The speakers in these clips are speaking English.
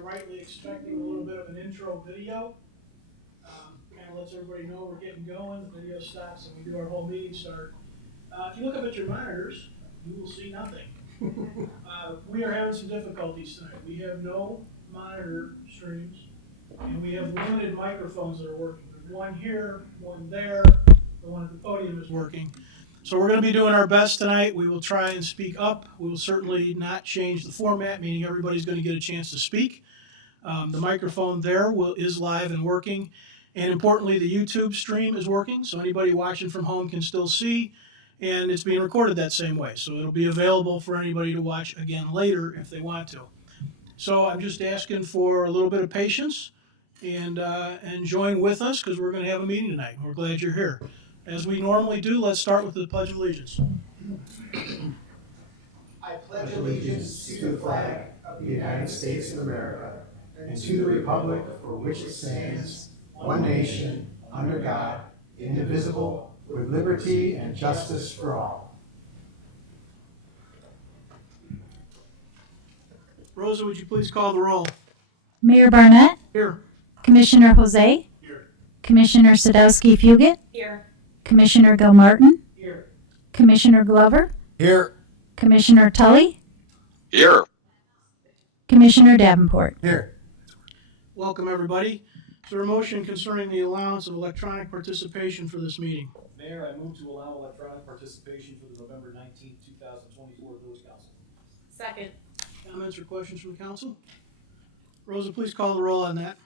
are rightly expecting a little bit of an intro video. Kind of lets everybody know we're getting going. The video stops and we do our whole meeting start. If you look up at your monitors, you will see nothing. We are having some difficulties tonight. We have no monitor streams, and we have limited microphones that are working. There's one here, one there, the one at the podium is working. So we're going to be doing our best tonight. We will try and speak up. We will certainly not change the format, meaning everybody's going to get a chance to speak. The microphone there is live and working. And importantly, the YouTube stream is working, so anybody watching from home can still see. And it's being recorded that same way. So it'll be available for anybody to watch again later if they want to. So I'm just asking for a little bit of patience and join with us because we're going to have a meeting tonight. We're glad you're here. As we normally do, let's start with the Pledge of Allegiance. I pledge allegiance to the flag of the United States of America and to the republic for which it stands, one nation, under God, indivisible, with liberty and justice for all. Rosa, would you please call the roll? Mayor Barnett, Here. Commissioner Jose, Here. Commissioner Sadowski-Fugit, Here. Commissioner Gilmartin, Here. Commissioner Glover, Here. Commissioner Tully, Here. Commissioner Davenport. Here. Welcome, everybody. Is there a motion concerning the allowance of electronic participation for this meeting? Mayor, I move to allow electronic participation for the November 19th, 2024 Village Council. Second. Comments or questions from the council? Rosa, please call the roll on that.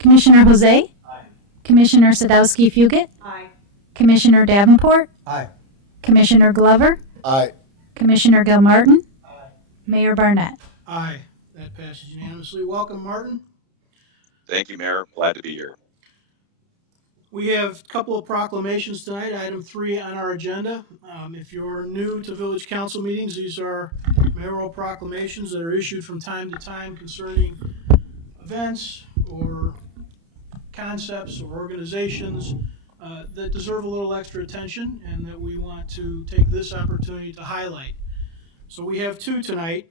Commissioner Jose, Aye. Commissioner Sadowski-Fugit, Aye. Commissioner Davenport, Aye. Commissioner Glover, Aye. Commissioner Gilmartin, Aye. Mayor Barnett. Aye. That passes unanimously. Welcome, Martin. Thank you, Mayor. Glad to be here. We have a couple of proclamations tonight, item 3 on our agenda. If you're new to village council meetings, these are mayoral proclamations that are issued from time to time concerning events or concepts or organizations that deserve a little extra attention and that we want to take this opportunity to highlight. So we have 2 tonight.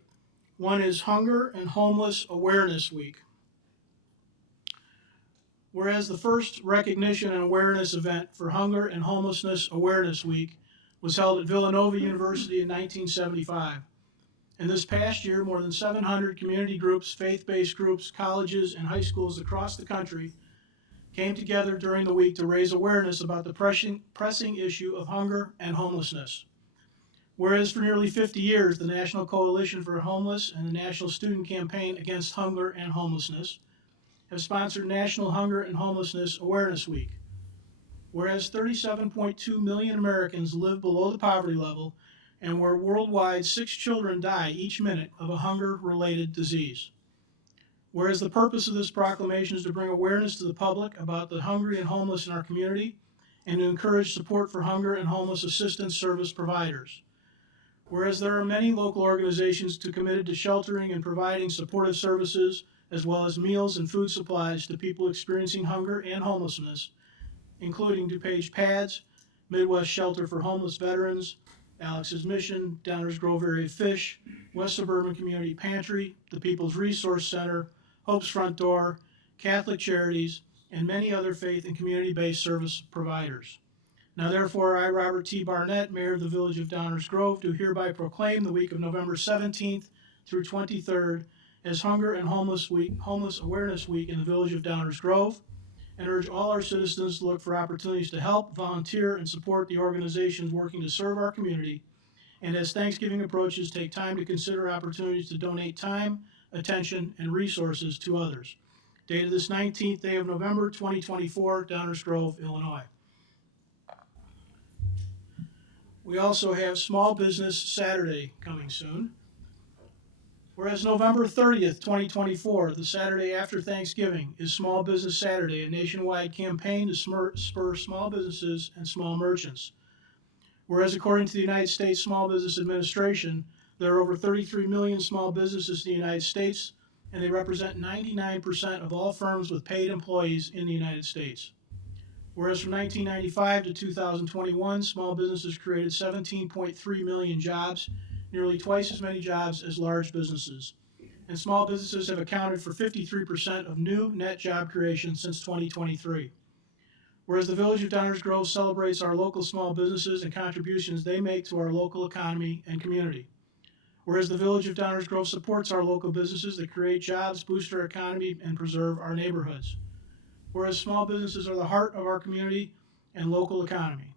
One is Hunger and Homeless Awareness Week. Whereas the first recognition and awareness event for Hunger and Homelessness Awareness Week was held at Villanova University in 1975. And this past year, more than 700 community groups, faith-based groups, colleges, and high schools across the country came together during the week to raise awareness about the pressing issue of hunger and homelessness. Whereas for nearly 50 years, the National Coalition for Homeless and the National Student Campaign Against Hunger and Homelessness have sponsored National Hunger and Homelessness Awareness Week. Whereas 37.2 million Americans live below the poverty level, and where worldwide 6 children die each minute of a hunger-related disease. Whereas the purpose of this proclamation is to bring awareness to the public about the hungry and homeless in our community, and to encourage support for hunger and homeless assistance service providers. Whereas there are many local organizations committed to sheltering and providing supportive services as well as meals and food supplies to people experiencing hunger and homelessness, including DuPage PADS, Midwest Shelter for Homeless Veterans, Alex's Mission, Downers Grove Area Fish, West Suburban Community Pantry, the People's Resource Center, Hope's Front Door, Catholic Charities, and many other faith and community-based service providers. Now therefore, I, Robert T. Barnett, Mayor of the Village of Downers Grove, do hereby proclaim the week of November 17th through 23rd as Hunger and Homeless Awareness Week in the Village of Downers Grove, and urge all our citizens to look for opportunities to help, volunteer, and support the organizations working to serve our community, and as Thanksgiving approaches, take time to consider opportunities to donate time, attention, and resources to others. Dated this 19th day of November 2024, Downers Grove, Illinois. We also have Small Business Saturday coming soon. Whereas November 30th, 2024, the Saturday after Thanksgiving, is Small Business Saturday, a nationwide campaign to spur small businesses and small merchants. Whereas according to the United States Small Business Administration, there are over 33 million small businesses in the United States, and they represent 99% of all firms with paid employees in the United States. Whereas from 1995 to 2021, small businesses created 17.3 million jobs, nearly twice as many jobs as large businesses. and small businesses have accounted for 53% of new net job creation since 2023. Whereas the Village of Downers Grove celebrates our local small businesses and contributions they make to our local economy and community. Whereas the Village of Downers Grove supports our local businesses that create jobs, boost our economy, and preserve our neighborhoods. Whereas small businesses are the heart of our community and local economy.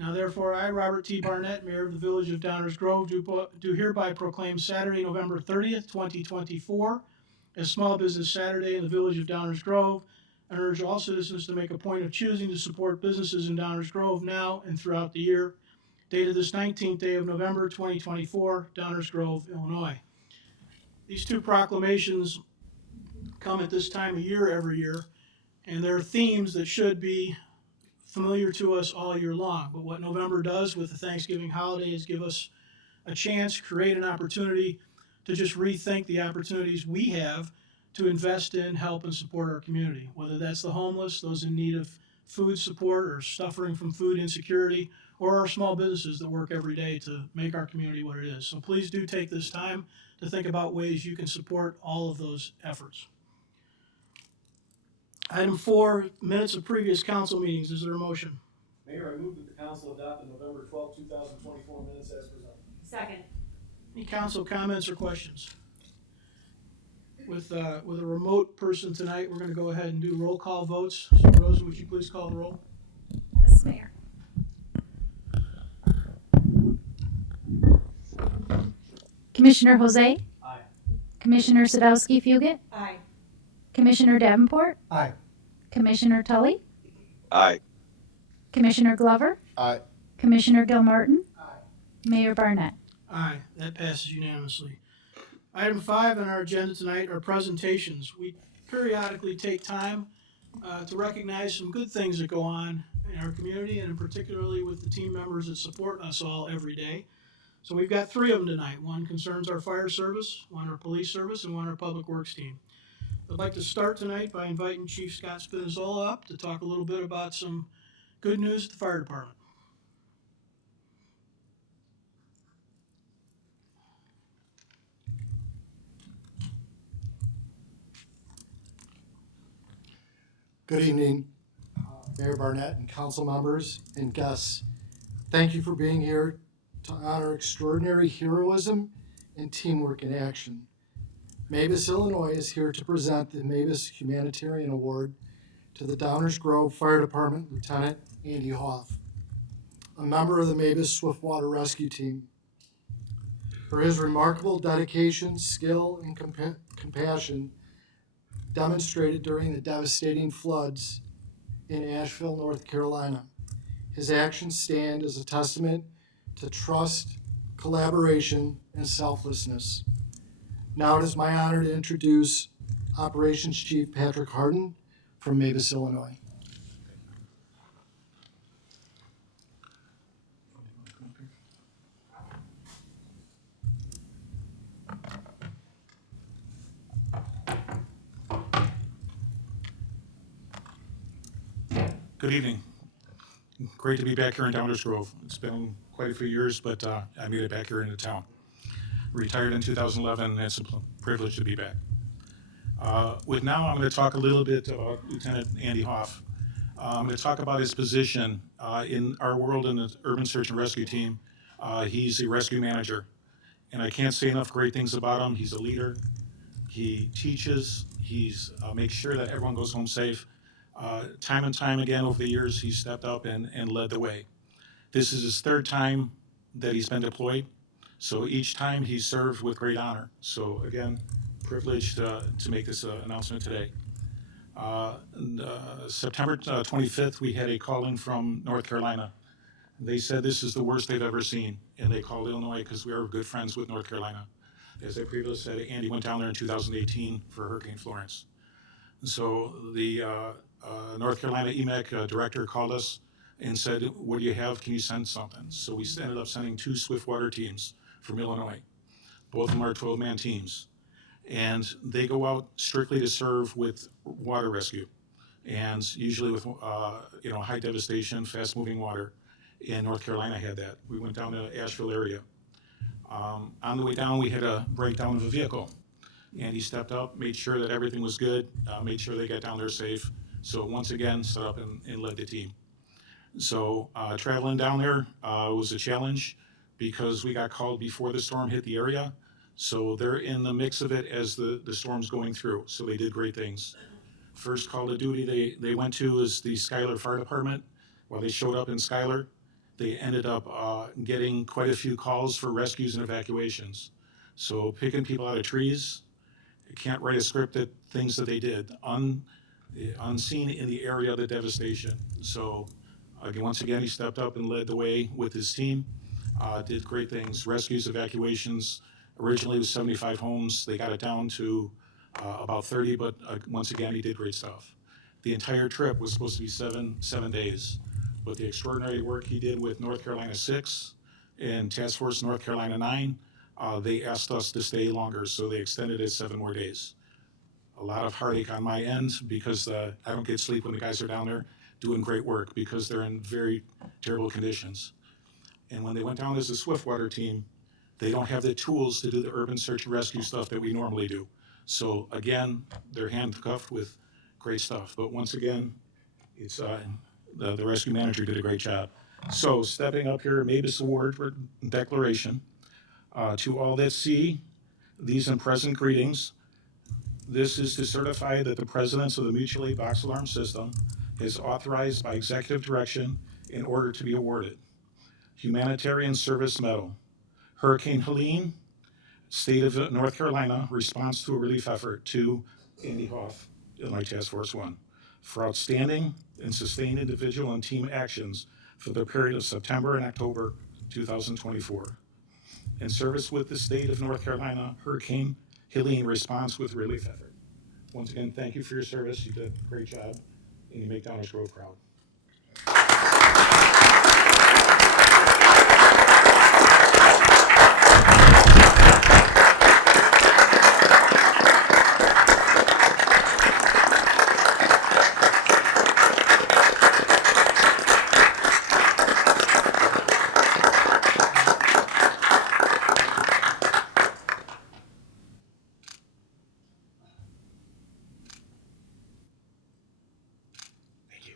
Now therefore, I, Robert T. Barnett, Mayor of the Village of Downers Grove, do hereby proclaim Saturday, November 30th, 2024 as Small Business Saturday in the Village of Downers Grove, and urge all citizens to make a point of choosing to support businesses in Downers Grove now and throughout the year. Dated this 19th day of November 2024, Downers Grove, Illinois. These two proclamations come at this time of year every year, and they're themes that should be familiar to us all year long. But what November does with the Thanksgiving holiday is give us a chance, create an opportunity to just rethink the opportunities we have to invest in, help, and support our community, whether that's the homeless, those in need of food support or suffering from food insecurity, or our small businesses that work every day to make our community what it is. So please do take this time to think about ways you can support all of those efforts. Item 4, minutes of previous council meetings. Is there a motion? Mayor, I move that the council adopt the November 12, 2024 minutes as presented. Second. Any council comments or questions? With a remote person tonight, we're going to go ahead and do roll call votes. So Rosa, would you please call the roll? Yes, Mayor. Commissioner Jose? Aye. Commissioner Sadowski Fugit? Aye. Commissioner Davenport? Aye. Commissioner Tully? Aye. Commissioner Glover? Aye. Commissioner Gilmartin? Aye. Mayor Barnett. Aye, that passes unanimously. Item 5 on our agenda tonight are presentations. We periodically take time to recognize some good things that go on in our community, and particularly with the team members that support us all every day. So we've got 3 of them tonight. One concerns our fire service, one our police service, and one our public works team. I'd like to start tonight by inviting Chief Scott Spinizzola up to talk a little bit about some good news at the fire department. Good evening, Mayor Barnett and council members and guests. Thank you for being here to honor extraordinary heroism and teamwork in action. Mavis, Illinois is here to present the Mavis Humanitarian Award to the Downers Grove Fire Department Lieutenant Andy Hoff, a member of the Mavis Swiftwater Rescue Team. For his remarkable dedication, skill, and compassion demonstrated during the devastating floods in Asheville, North Carolina. His actions stand as a testament to trust, collaboration, and selflessness. Now it is my honor to introduce Operations Chief Patrick Harden from Mavis, Illinois. Good evening. Great to be back here in Downers Grove. It's been quite a few years, but I made it back here into town. Retired in 2011, and it's a privilege to be back. Now I'm going to talk a little bit about Lieutenant Andy Hoff. I'm going to talk about his position in our world in the Urban Search and Rescue Team. He's a rescue manager, and I can't say enough great things about him. He's a leader. He teaches. He's makes sure that everyone goes home safe. Time and time again over the years, he stepped up and led the way. This is his 3rd time that he's been deployed, so each time he served with great honor. So again, privileged to make this announcement today. September 25th, we had a call in from North Carolina. They said this is the worst they've ever seen, and they called Illinois because we are good friends with North Carolina. As I previously said, Andy went down there in 2018 for Hurricane Florence. So the North Carolina EMEC director called us and said, what do you have? Can you send something? So we ended up sending 2 Swiftwater teams from Illinois. Both of them are 12-man teams. And they go out strictly to serve with water rescue, and usually with high devastation, fast-moving water. And North Carolina had that. We went down to the Asheville area. On the way down, we had a breakdown of a vehicle. and he stepped up, made sure that everything was good, made sure they got down there safe. So once again, stood up and led the team. So traveling down there was a challenge because we got called before the storm hit the area. So they're in the mix of it as the storm's going through. So they did great things. First call to duty they went to was the Schuyler Fire Department. While they showed up in Schuyler, they ended up getting quite a few calls for rescues and evacuations. So picking people out of trees, can't write a script at things that they did, unseen in the area of the devastation. So once again, he stepped up and led the way with his team, did great things, rescues, evacuations. Originally it was 75 homes, they got it down to about 30, but once again, he did great stuff. The entire trip was supposed to be seven days, but the extraordinary work he did with North Carolina 6 and Task Force North Carolina 9, they asked us to stay longer, so they extended it 7 more days. A lot of heartache on my end because I don't get sleep when the guys are down there doing great work because they're in very terrible conditions. And when they went down as a Swiftwater team, they don't have the tools to do the urban search and rescue stuff that we normally do. So again, they're handcuffed with great stuff. But once again, it's the rescue manager did a great job. So stepping up here, Mavis Award for declaration. To all that see these and present greetings, this is to certify that the presidents of the Mutual Aid Box Alarm System is authorized by executive direction in order to be awarded. Humanitarian Service Medal. Hurricane Helene, State of North Carolina, response to a relief effort to Andy Hoff, Illinois Task Force 1, for outstanding and sustained individual and team actions for the period of September and October 2024. In service with the State of North Carolina, Hurricane Helene response with relief effort. Once again, thank you for your service. You did a great job, and you make Downers Grove proud. Thank you.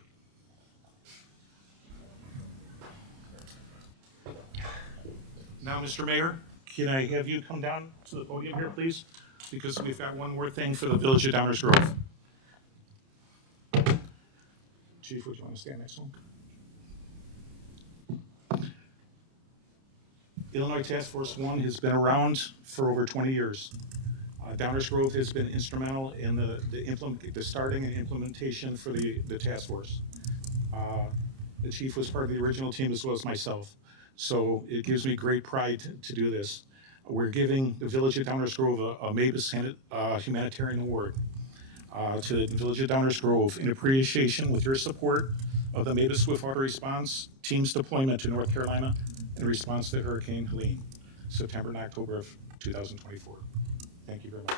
Now, Mr. Mayor, can I have you come down to the podium here, please? Because we've got one more thing for the Village of Downers Grove. Chief, would you want to stand next to him? Illinois Task Force 1 has been around for over 20 years. Downers Grove has been instrumental in the starting and implementation for the task force. The chief was part of the original team as well as myself. So it gives me great pride to do this. We're giving the Village of Downers Grove a Mavis Humanitarian Award to the Village of Downers Grove in appreciation with your support of the Mavis Swiftwater Response Team's deployment to North Carolina in response to Hurricane Helene, September and October of 2024. Thank you very much.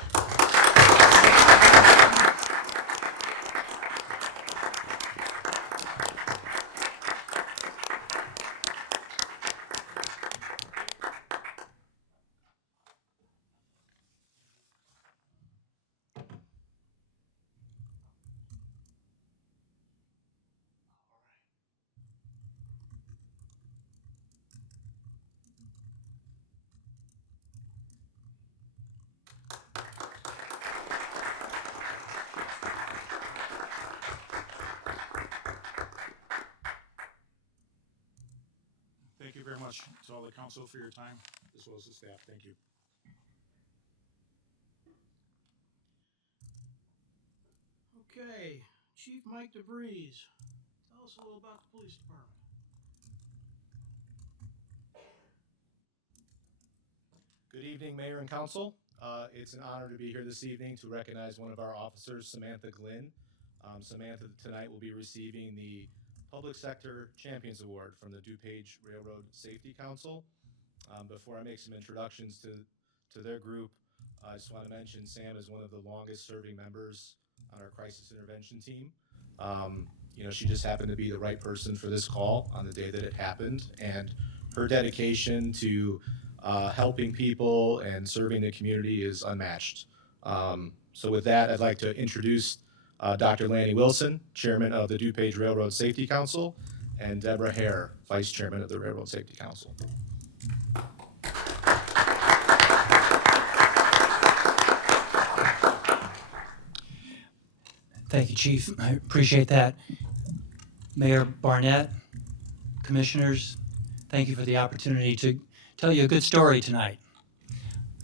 Thank you very much to all the council for your time, as well as the staff. Thank you. Okay, Chief Mike DeVries, tell us a little about the police department. Good evening, Mayor and Council. It's an honor to be here this evening to recognize one of our officers, Samantha Glynn. Samantha tonight will be receiving the Public Sector Champions Award from the DuPage Railroad Safety Council. Before I make some introductions to their group, I just want to mention Sam is one of the longest serving members on our crisis intervention team. She just happened to be the right person for this call on the day that it happened, and her dedication to helping people and serving the community is unmatched. So with that, I'd like to introduce Dr. Lanny Wilson, Chairman of the DuPage Railroad Safety Council, and Deborah Hare, Vice Chairman of the Railroad Safety Council. Thank you, Chief. I appreciate that. Mayor Barnett, Commissioners, thank you for the opportunity to tell you a good story tonight.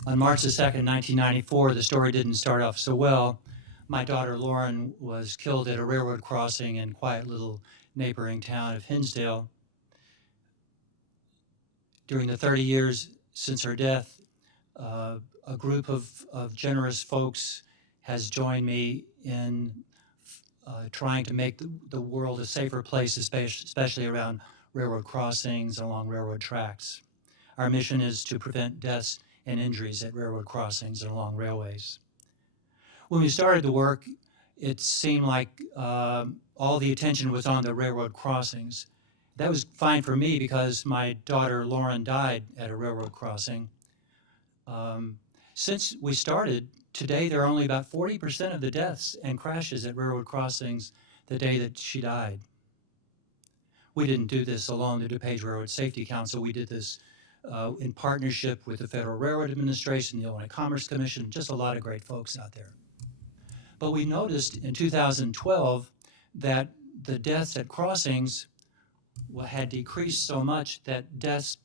On March the 2nd, 1994, the story didn't start off so well. My daughter Lauren was killed at a railroad crossing in quiet little neighboring town of Hinsdale. During the 30 years since her death, a group of generous folks has joined me in trying to make the world a safer place, especially around railroad crossings along railroad tracks. Our mission is to prevent deaths and injuries at railroad crossings and along railways. When we started the work, it seemed like all the attention was on the railroad crossings. That was fine for me because my daughter Lauren died at a railroad crossing. Since we started, today there are only about 40% of the deaths and crashes at railroad crossings the day that she died. We didn't do this alone, the DuPage Railroad Safety Council. We did this in partnership with the Federal Railroad Administration, the Illinois Commerce Commission, just a lot of great folks out there. But we noticed in 2012 that the deaths at crossings had decreased so much that deaths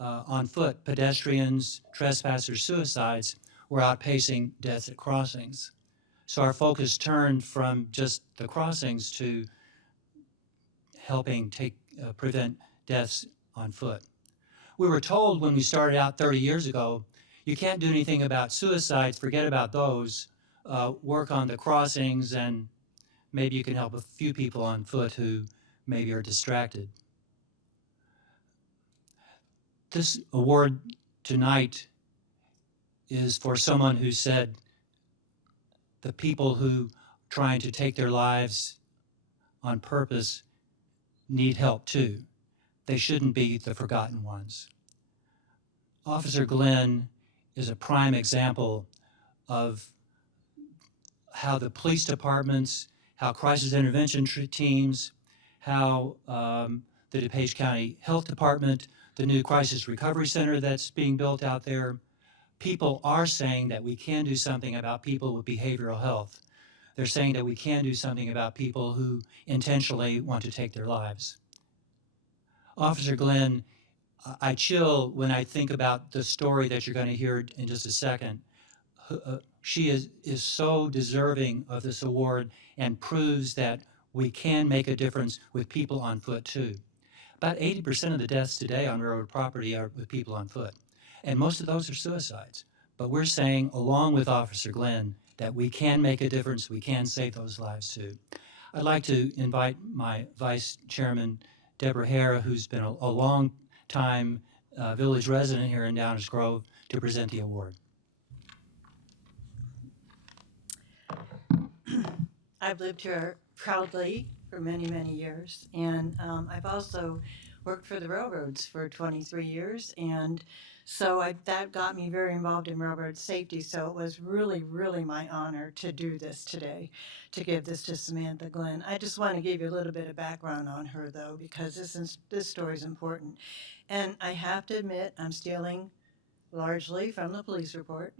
on foot, pedestrians, trespassers, suicides, were outpacing deaths at crossings. So our focus turned from just the crossings to helping prevent deaths on foot. We were told when we started out 30 years ago, you can't do anything about suicides, forget about those, work on the crossings, and maybe you can help a few people on foot who maybe are distracted. This award tonight is for someone who said the people who trying to take their lives on purpose need help too. They shouldn't be the forgotten ones. Officer Glenn is a prime example of how the police departments, how crisis intervention teams, how the DuPage County Health Department, the new Crisis Recovery Center that's being built out there, people are saying that we can do something about people with behavioral health. They're saying that we can do something about people who intentionally want to take their lives. Officer Glenn, I chill when I think about the story that you're going to hear in just a second. She is so deserving of this award and proves that we can make a difference with people on foot too. About 80% of the deaths today on railroad property are with people on foot, and most of those are suicides. But we're saying, along with Officer Glenn, that we can make a difference, we can save those lives too. I'd like to invite my Vice Chairman, Deborah Hare, who's been a long time village resident here in Downers Grove, to present the award. I've lived here proudly for many, many years, and I've also worked for the railroads for 23 years, and so that got me very involved in railroad safety, so it was really, really my honor to do this today, to give this to Samantha Glenn. I just want to give you a little bit of background on her, though, because this story is important. And I have to admit, I'm stealing largely from the police report.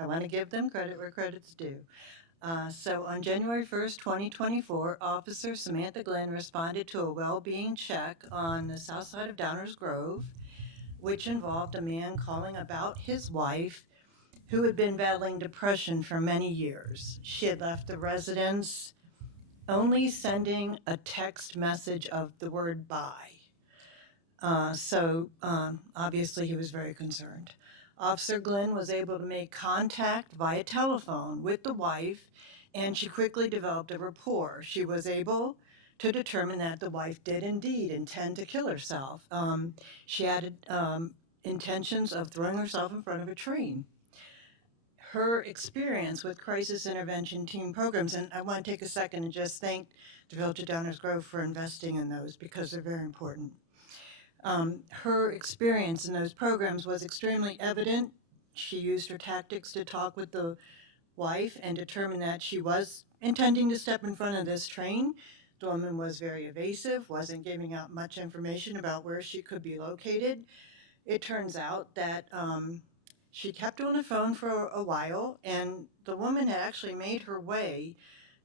I want to give them credit where credit's due. So on January 1st, 2024, Officer Samantha Glenn responded to a well-being check on the south side of Downers Grove, which involved a man calling about his wife who had been battling depression for many years. She had left the residence only sending a text message of the word bye. So obviously he was very concerned. Officer Glenn was able to make contact via telephone with the wife, and she quickly developed a rapport. She was able to determine that the wife did indeed intend to kill herself. She had intentions of throwing herself in front of a tree. Her experience with crisis intervention team programs, and I want to take a second and just thank the Village of Downers Grove for investing in those because they're very important. Her experience in those programs was extremely evident. She used her tactics to talk with the wife and determined that she was intending to step in front of this train. The woman was very evasive, wasn't giving out much information about where she could be located. It turns out that she kept on the phone for a while, and the woman had actually made her way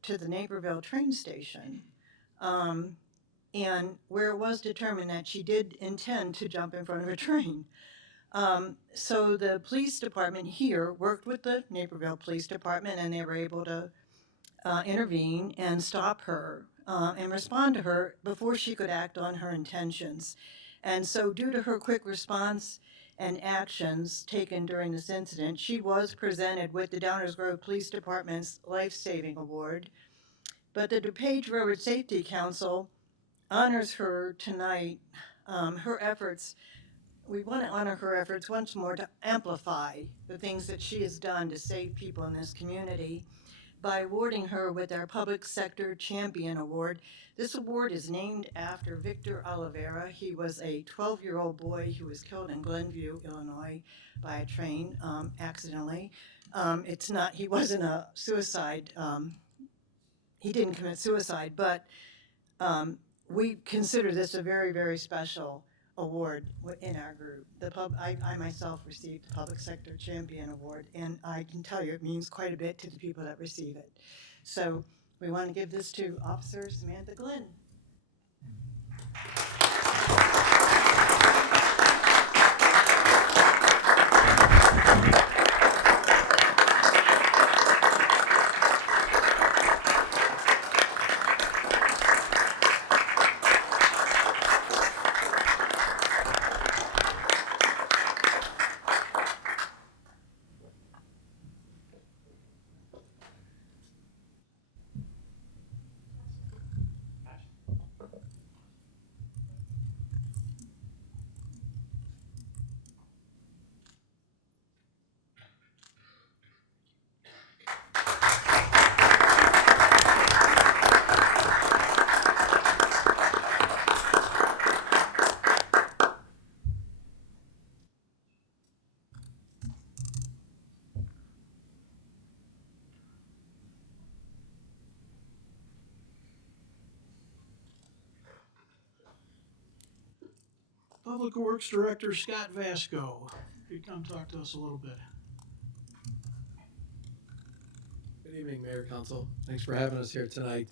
to the Naperville train station, and where it was determined that she did intend to jump in front of a train. So the police department here worked with the Naperville Police Department, and they were able to intervene and stop her and respond to her before she could act on her intentions. And so due to her quick response and actions taken during this incident, she was presented with the Downers Grove Police Department's Life Saving Award. But the DuPage Road Safety Council honors her tonight, her efforts. We want to honor her efforts once more to amplify the things that she has done to save people in this community by awarding her with our Public Sector Champion Award. This award is named after Victor Oliveira. He was a 12-year-old boy who was killed in Glenview, Illinois by a train accidentally. He wasn't a suicide. He didn't commit suicide, but we consider this a very, very special award in our group. I myself received the Public Sector Champion Award, and I can tell you it means quite a bit to the people that receive it. So we want to give this to Officer Samantha Glenn. Public Works Director Scott Vasco, if you'd come talk to us a little bit. Good evening, Mayor, Council. Thanks for having us here tonight.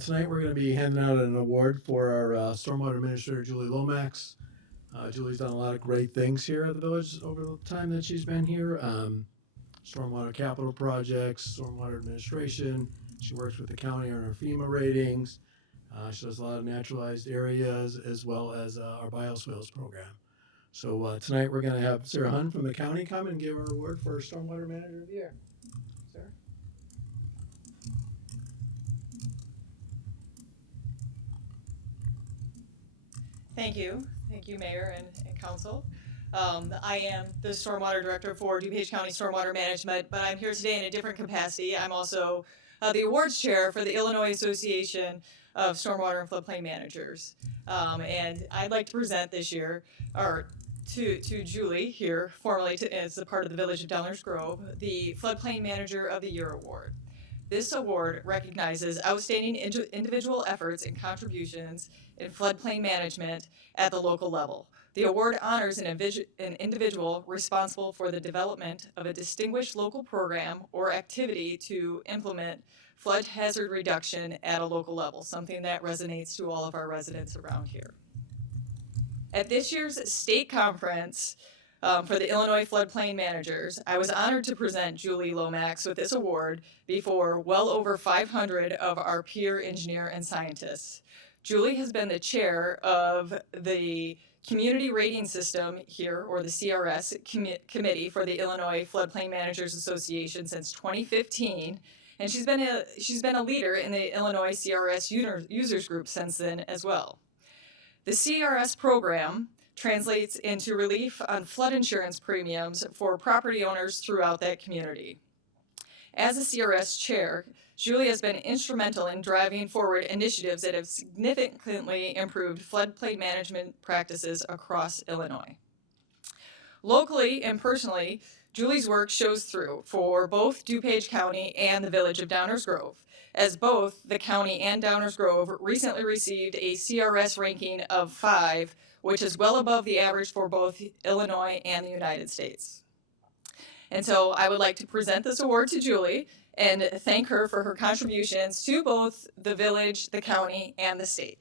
Tonight we're going to be handing out an award for our Stormwater Administrator, Julie Lomax. Julie's done a lot of great things here at the village over the time that she's been here. Stormwater capital projects, stormwater administration. She works with the county on our FEMA ratings. She does a lot of naturalized areas as well as our bioswales program. So tonight we're going to have Sarah Hunn from the county come and give her award for Stormwater Manager of the Year. Sarah? Thank you, Mayor and Council. I am the Stormwater Director for DuPage County Stormwater Management, but I'm here today in a different capacity. I'm also the Awards Chair for the Illinois Association of Stormwater and Floodplain Managers. And I'd like to present this year, or to Julie here, formally as a part of the Village of Downers Grove, the Floodplain Manager of the Year Award. This award recognizes outstanding individual efforts and contributions in floodplain management at the local level. The award honors an individual responsible for the development of a distinguished local program or activity to implement flood hazard reduction at a local level, something that resonates to all of our residents around here. At this year's state conference for the Illinois Floodplain Managers, I was honored to present Julie Lomax with this award before well over 500 of our peer engineer and scientists. Julie has been the chair of the Community Rating System here, or the CRS committee for the Illinois Floodplain Managers Association since 2015, and she's been a leader in the Illinois CRS users group since then as well. The CRS program translates into relief on flood insurance premiums for property owners throughout that community. As a CRS chair, Julie has been instrumental in driving forward initiatives that have significantly improved floodplain management practices across Illinois. Locally and personally, Julie's work shows through for both DuPage County and the village of Downers Grove, as both the county and Downers Grove recently received a CRS ranking of 5, which is well above the average for both Illinois and the United States. And so I would like to present this award to Julie and thank her for her contributions to both the village, the county, and the state.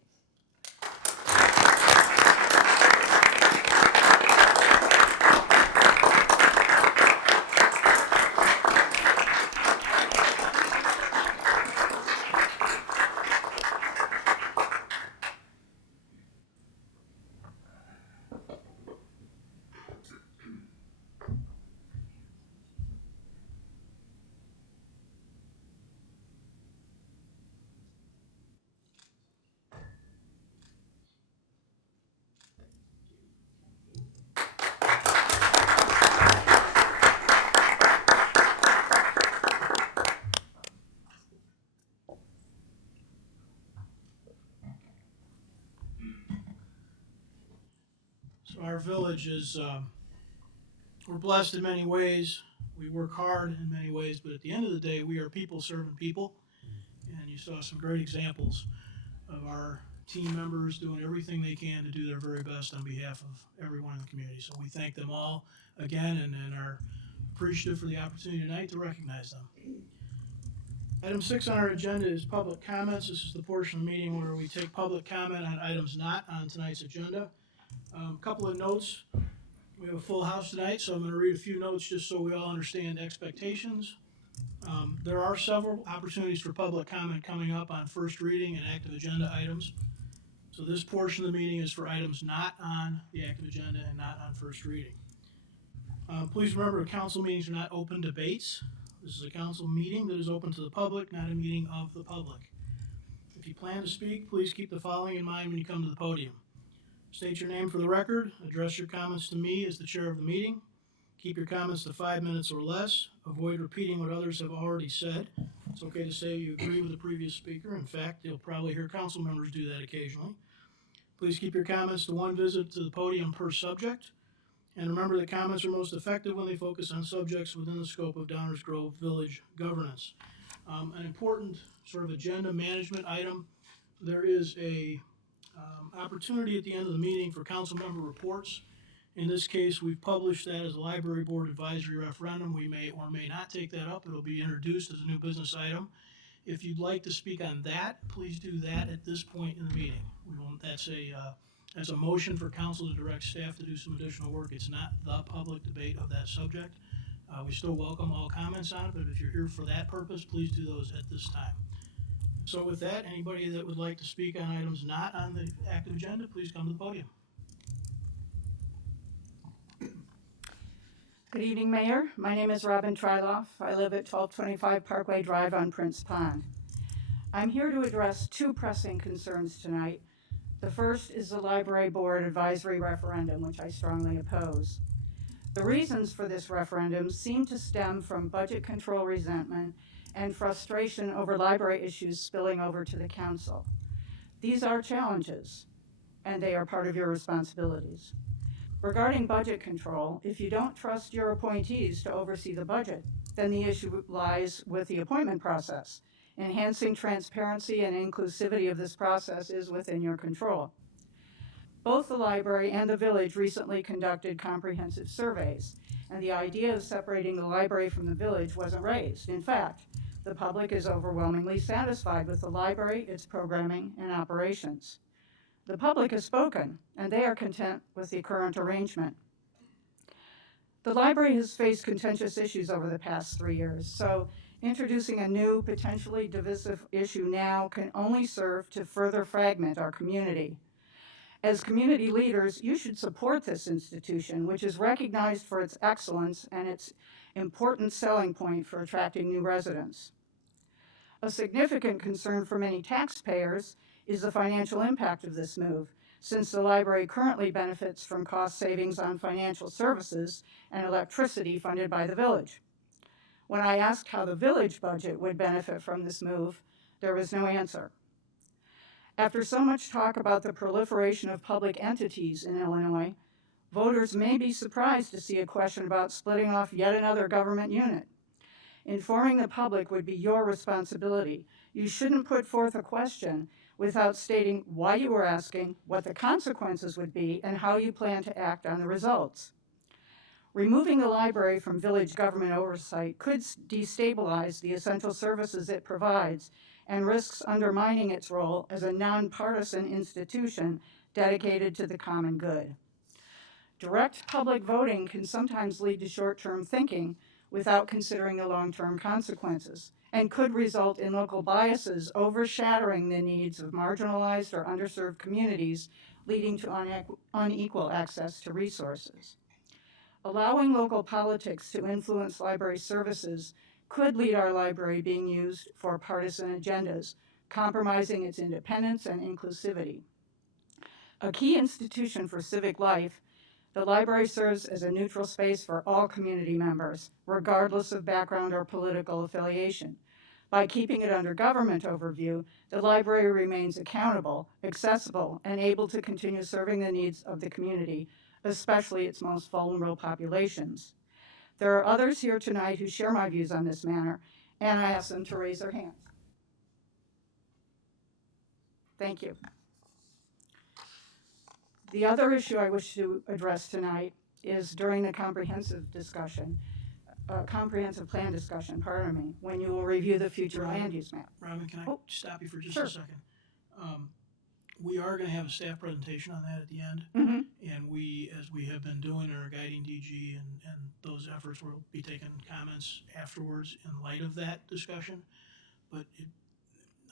So our village is, we're blessed in many ways. We work hard in many ways, but at the end of the day, we are people serving people. And you saw some great examples of our team members doing everything they can to do their very best on behalf of everyone in the community. So we thank them all again and are appreciative for the opportunity tonight to recognize them. Item 6 on our agenda is public comments. This is the portion of the meeting where we take public comment on items not on tonight's agenda. A couple of notes. We have a full house tonight, so I'm going to read a few notes just so we all understand expectations. There are several opportunities for public comment coming up on first reading and active agenda items. So this portion of the meeting is for items not on the active agenda and not on first reading. Please remember, council meetings are not open debates. This is a council meeting that is open to the public, not a meeting of the public. If you plan to speak, please keep the following in mind when you come to the podium. State your name for the record. Address your comments to me as the chair of the meeting. Keep your comments to 5 minutes or less. Avoid repeating what others have already said. It's okay to say you agree with the previous speaker. In fact, you'll probably hear council members do that occasionally. Please keep your comments to 1 visit to the podium per subject. And remember that comments are most effective when they focus on subjects within the scope of Downers Grove Village governance. An important sort of agenda management item, there is a opportunity at the end of the meeting for council member reports. In this case, we've published that as a library board advisory referendum. We may or may not take that up. It'll be introduced as a new business item. If you'd like to speak on that, please do that at this point in the meeting. That's a motion for council to direct staff to do some additional work. It's not the public debate of that subject. We still welcome all comments on it, but if you're here for that purpose, please do those at this time. So with that, anybody that would like to speak on items not on the active agenda, please come to the podium. Good evening, Mayor. My name is Robin Tryloff. I live at 1225 Parkway Drive on Prince Pond. I'm here to address 2 pressing concerns tonight. The first is the Library Board Advisory Referendum, which I strongly oppose. The reasons for this referendum seem to stem from budget control resentment and frustration over library issues spilling over to the council. These are challenges, and they are part of your responsibilities. Regarding budget control, if you don't trust your appointees to oversee the budget, then the issue lies with the appointment process. Enhancing transparency and inclusivity of this process is within your control. Both the library and the village recently conducted comprehensive surveys, and the idea of separating the library from the village wasn't raised. In fact, the public is overwhelmingly satisfied with the library, its programming, and operations. The public has spoken, and they are content with the current arrangement. The library has faced contentious issues over the past 3 years, so introducing a new, potentially divisive issue now can only serve to further fragment our community. As community leaders, you should support this institution, which is recognized for its excellence and its important selling point for attracting new residents. A significant concern for many taxpayers is the financial impact of this move, since the library currently benefits from cost savings on financial services and electricity funded by the village. When I asked how the village budget would benefit from this move, there was no answer. After so much talk about the proliferation of public entities in Illinois, Voters may be surprised to see a question about splitting off yet another government unit. Informing the public would be your responsibility. You shouldn't put forth a question without stating why you were asking, what the consequences would be, and how you plan to act on the results. Removing the library from village government oversight could destabilize the essential services it provides and risks undermining its role as a nonpartisan institution dedicated to the common good. Direct public voting can sometimes lead to short-term thinking without considering the long-term consequences, and could result in local biases overshadowing the needs of marginalized or underserved communities, leading to unequal access to resources. Allowing local politics to influence library services could lead our library being used for partisan agendas, compromising its independence and inclusivity. A key institution for civic life, the library serves as a neutral space for all community members, regardless of background or political affiliation. By keeping it under government overview, the library remains accountable, accessible, and able to continue serving the needs of the community, especially its most vulnerable populations. There are others here tonight who share my views on this matter, and I ask them to raise their hands. Thank you. The other issue I wish to address tonight is during the comprehensive plan discussion, when you will review the future land use map. Robin, can I Oh, stop you for just sure. a second? We are going to have a staff presentation on that at the end. Mm-hmm. And we, as we have been doing in our guiding DG and those efforts, will be taking comments afterwards in light of that discussion. But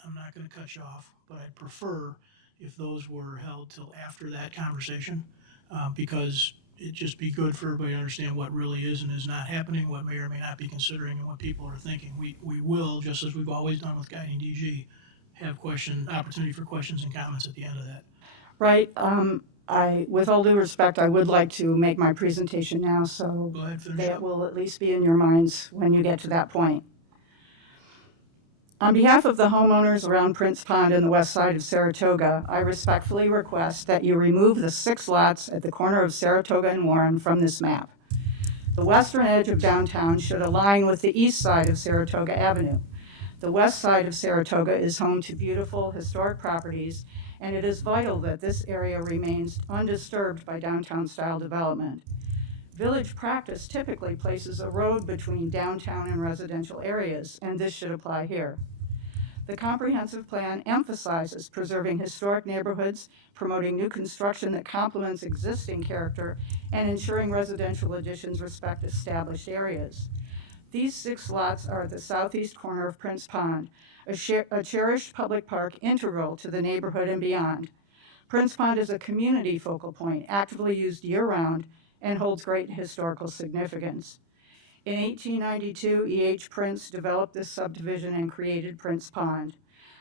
I'm not going to cut you off, but I'd prefer if those were held till after that conversation, because it'd just be good for everybody to understand what really is and is not happening, what may or may not be considering, and what people are thinking. We will, just as we've always done with guiding DG, have opportunity for questions and comments at the end of that. Right. With all due respect, I would like to make my presentation now, so Go ahead, finish that up. will at least be in your minds when you get to that point. On behalf of the homeowners around Prince Pond and the west side of Saratoga, I respectfully request that you remove the 6 lots at the corner of Saratoga and Warren from this map. The western edge of downtown should align with the east side of Saratoga Avenue. The west side of Saratoga is home to beautiful historic properties, and it is vital that this area remains undisturbed by downtown-style development. Village practice typically places a road between downtown and residential areas, and this should apply here. The comprehensive plan emphasizes preserving historic neighborhoods, promoting new construction that complements existing character, and ensuring residential additions respect established areas. These 6 lots are at the southeast corner of Prince Pond, a cherished public park integral to the neighborhood and beyond. Prince Pond is a community focal point, actively used year-round, and holds great historical significance. In 1892, E.H. Prince developed this subdivision and created Prince Pond.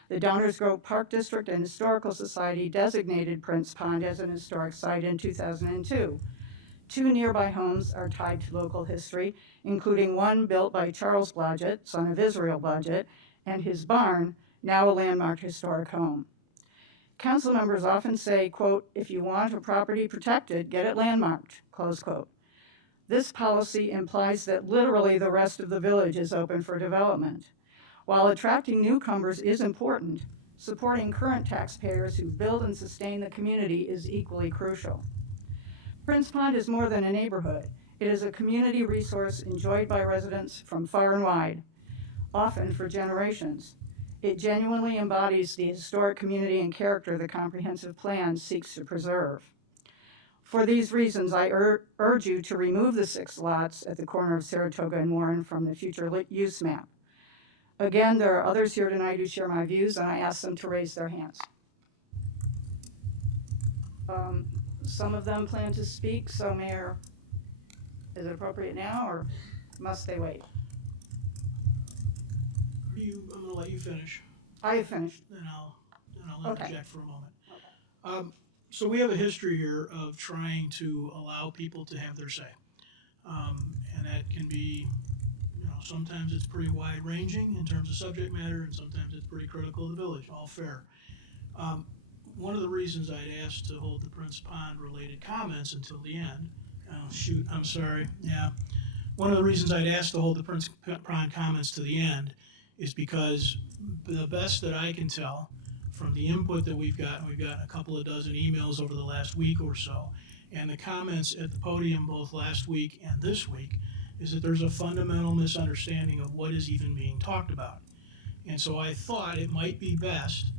The Downers Grove Park District and Historical Society designated Prince Pond as an historic site in 2002. 2 nearby homes are tied to local history, including one built by Charles Blodgett, son of Israel Blodgett, and his barn, now a landmarked historic home. Council members often say, quote, "If you want a property protected, get it landmarked," close quote. This policy implies that literally the rest of the village is open for development. While attracting newcomers is important, supporting current taxpayers who build and sustain the community is equally crucial. Prince Pond is more than a neighborhood. It is a community resource enjoyed by residents from far and wide, often for generations. It genuinely embodies the historic community and character the comprehensive plan seeks to preserve. For these reasons, I urge you to remove the 6 lots at the corner of Saratoga and Warren from the future use map. Again, there are others here tonight who share my views, and I ask them to raise their hands. Some of them plan to speak, so Mayor, is it appropriate now, or must they wait? I'm going to let you finish, I have finished. then I'll interject Okay. for a moment. So we have a history here of trying to allow people to have their say. And that can be, sometimes it's pretty wide-ranging in terms of subject matter, and sometimes it's pretty critical of the village, all fair. one of the reasons I'd asked to hold the Prince Pond related comments until the end, oh shoot, I'm sorry, yeah. One of the reasons I'd asked to hold the Prince Pond comments to the end is because the best that I can tell from the input that we've gotten a couple of dozen emails over the last week or so, and the comments at the podium both last week and this week, is that there's a fundamental misunderstanding of what is even being talked about. And so I thought it might be best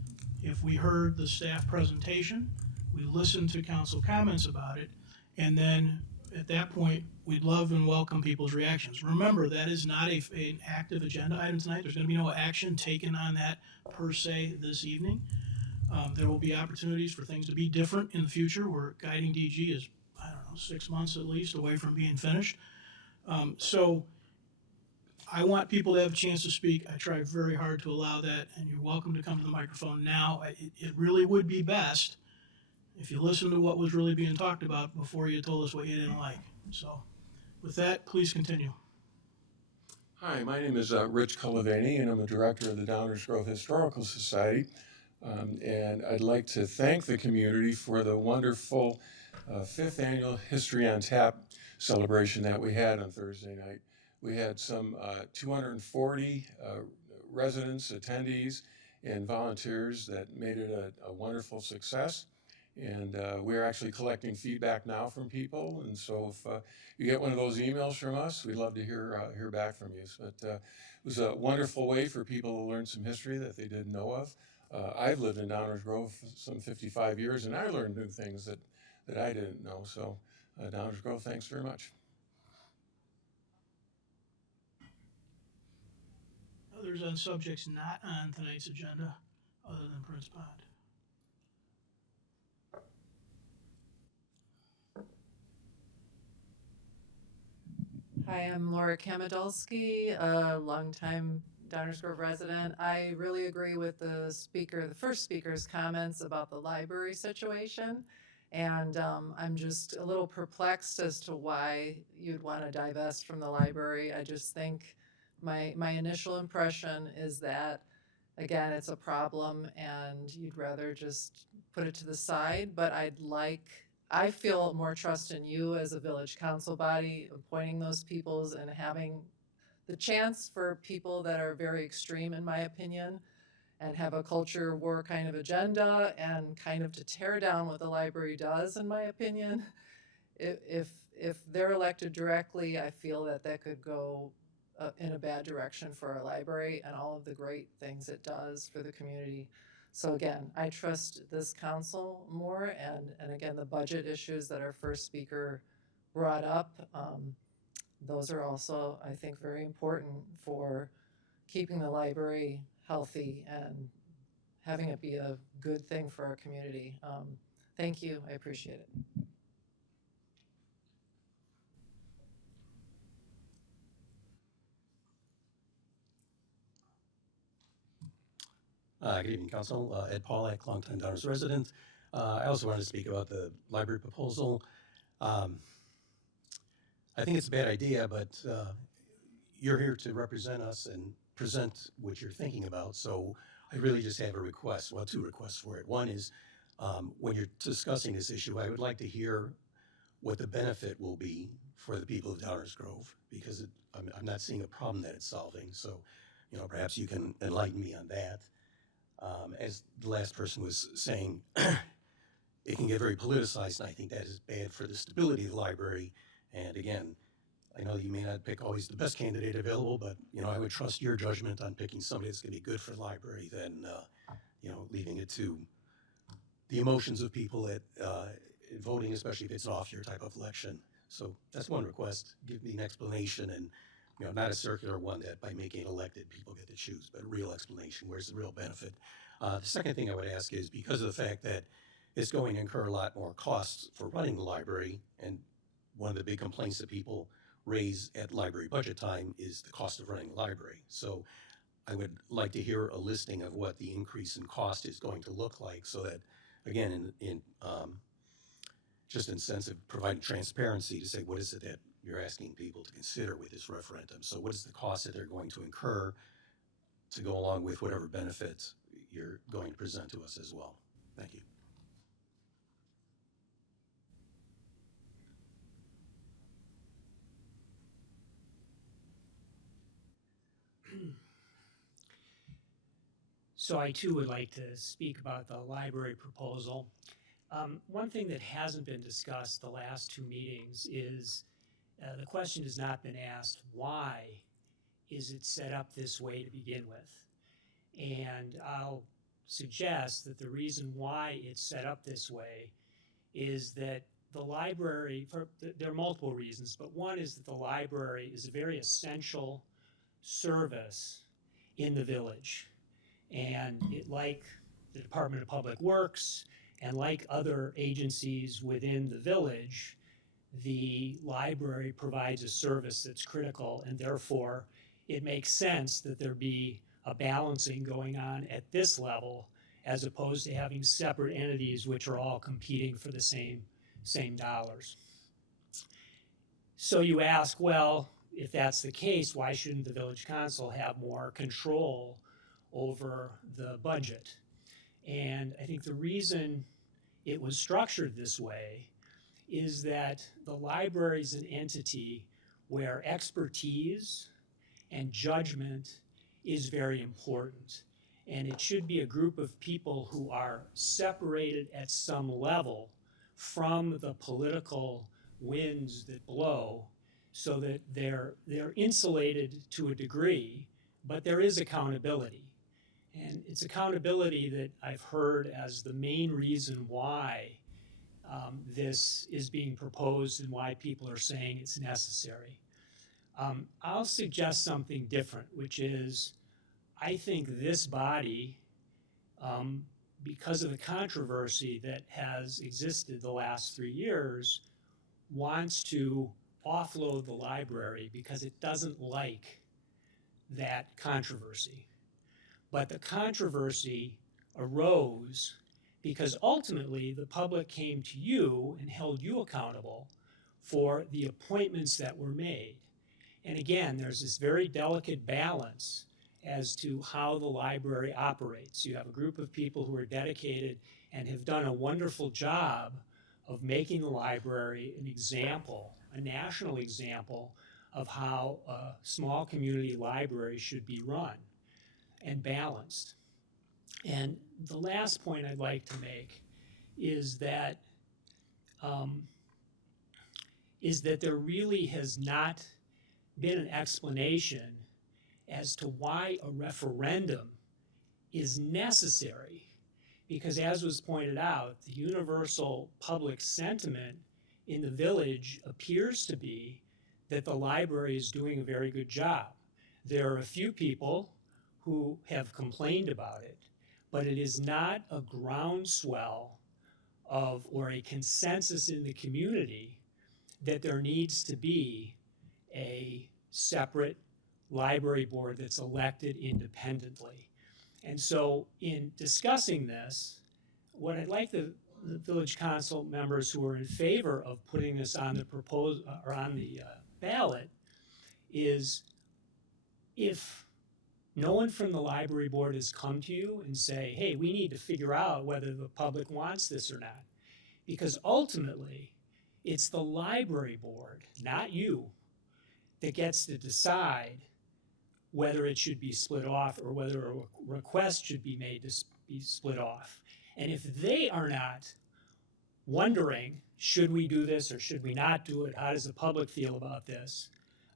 if we heard the staff presentation, we listened to council comments about it, and then at that point, we'd love and welcome people's reactions. Remember, that is not an active agenda item tonight. There's going to be no action taken on that per se this evening. There will be opportunities for things to be different in the future. We're guiding DG is, I don't know, 6 months at least away from being finished. So I want people to have a chance to speak. I try very hard to allow that, and you're welcome to come to the microphone now. It really would be best if you listen to what was really being talked about before you told us what you didn't like. So with that, please continue. Hi, my name is Rich Cullivaney, and I'm the director of the Downers Grove Historical Society. And I'd like to thank the community for the wonderful 5th annual History on Tap celebration that we had on Thursday night. We had some 240 residents, attendees, and volunteers that made it a wonderful success. And we're actually collecting feedback now from people. And so if you get one of those emails from us, we'd love to hear back from you. But it was a wonderful way for people to learn some history that they didn't know of. I've lived in Downers Grove for some 55 years, and I learned new things that I didn't know. So Downers Grove, thanks very much. Others on subjects not on tonight's agenda other than Prince Pond. Hi, I'm Laura Kamidolski, a longtime Downers Grove resident. I really agree with the first speaker's comments about the library situation. And I'm just a little perplexed as to why you'd want to divest from the library. I just think my initial impression is that, again, it's a problem and you'd rather just put it to the side. But I feel more trust in you as a village council body, appointing those peoples and having the chance for people that are very extreme, in my opinion, and have a culture war kind of agenda and kind of to tear down what the library does, in my opinion. If they're elected directly, I feel that could go in a bad direction for our library and all of the great things it does for the community. So again, I trust this council more, and again, the budget issues that our first speaker brought up, those are also, I think, very important for keeping the library healthy and having it be a good thing for our community. Thank you, I appreciate it. Good evening, Council. Ed Pollack, longtime Downers resident. I also wanted to speak about the library proposal. I think it's a bad idea, but you're here to represent us and present what you're thinking about. So I really just have a request, well, 2 requests for it. One is when you're discussing this issue, I would like to hear what the benefit will be for the people of Downers Grove, because I'm not seeing a problem that it's solving. So, perhaps you can enlighten me on that. As the last person was saying, it can get very politicized, and I think that is bad for the stability of the library. And again, I know you may not pick always the best candidate available, but I would trust your judgment on picking somebody that's going to be good for the library than leaving it to the emotions of people at voting, especially if it's an off-year type of election. So that's one request. Give me an explanation, and not a circular one that by making it elected people get to choose, but a real explanation. Where's the real benefit? The second thing I would ask is, because of the fact that it's going to incur a lot more costs for running the library, and one of the big complaints that people raise at library budget time is the cost of running the library. So I would like to hear a listing of what the increase in cost is going to look like, so that, again, just in sense of providing transparency to say, what is it that you're asking people to consider with this referendum? So what is the cost that they're going to incur to go along with whatever benefits you're going to present to us as well? Thank you. So I too would like to speak about the library proposal. One thing that hasn't been discussed the last two meetings is the question has not been asked, why is it set up this way to begin with? And I'll suggest that the reason why it's set up this way is that the library, there are multiple reasons, but one is that the library is a very essential service in the village. And it, like the Department of Public Works and like other agencies within the village, the library provides a service that's critical, and therefore it makes sense that there be a balancing going on at this level as opposed to having separate entities which are all competing for the same dollars. So you ask, well, if that's the case, why shouldn't the village council have more control over the budget? And I think the reason it was structured this way is that the library is an entity where expertise and judgment is very important. And it should be a group of people who are separated at some level from the political winds that blow, so that they're insulated to a degree, but there is accountability. And it's accountability that I've heard as the main reason why this is being proposed and why people are saying it's necessary. I'll suggest something different, which is I think this body, because of the controversy that has existed the last 3 years, wants to offload the library because it doesn't like that controversy. But the controversy arose because ultimately the public came to you and held you accountable for the appointments that were made. And again, there's this very delicate balance as to how the library operates. You have a group of people who are dedicated and have done a wonderful job of making the library an example, a national example of how a small community library should be run and balanced. And the last point I'd like to make is that there really has not been an explanation as to why a referendum is necessary. Because as was pointed out, the universal public sentiment in the village appears to be that the library is doing a very good job. There are a few people who have complained about it, but it is not a groundswell of or a consensus in the community that there needs to be a separate library board that's elected independently. And so in discussing this, what I'd like the village council members who are in favor of putting this on the ballot is, if no one from the library board has come to you and say, hey, we need to figure out whether the public wants this or not. Because ultimately, it's the library board, not you, that gets to decide whether it should be split off or whether a request should be made to be split off. And if they are not wondering, should we do this or should we not do it? How does the public feel about this?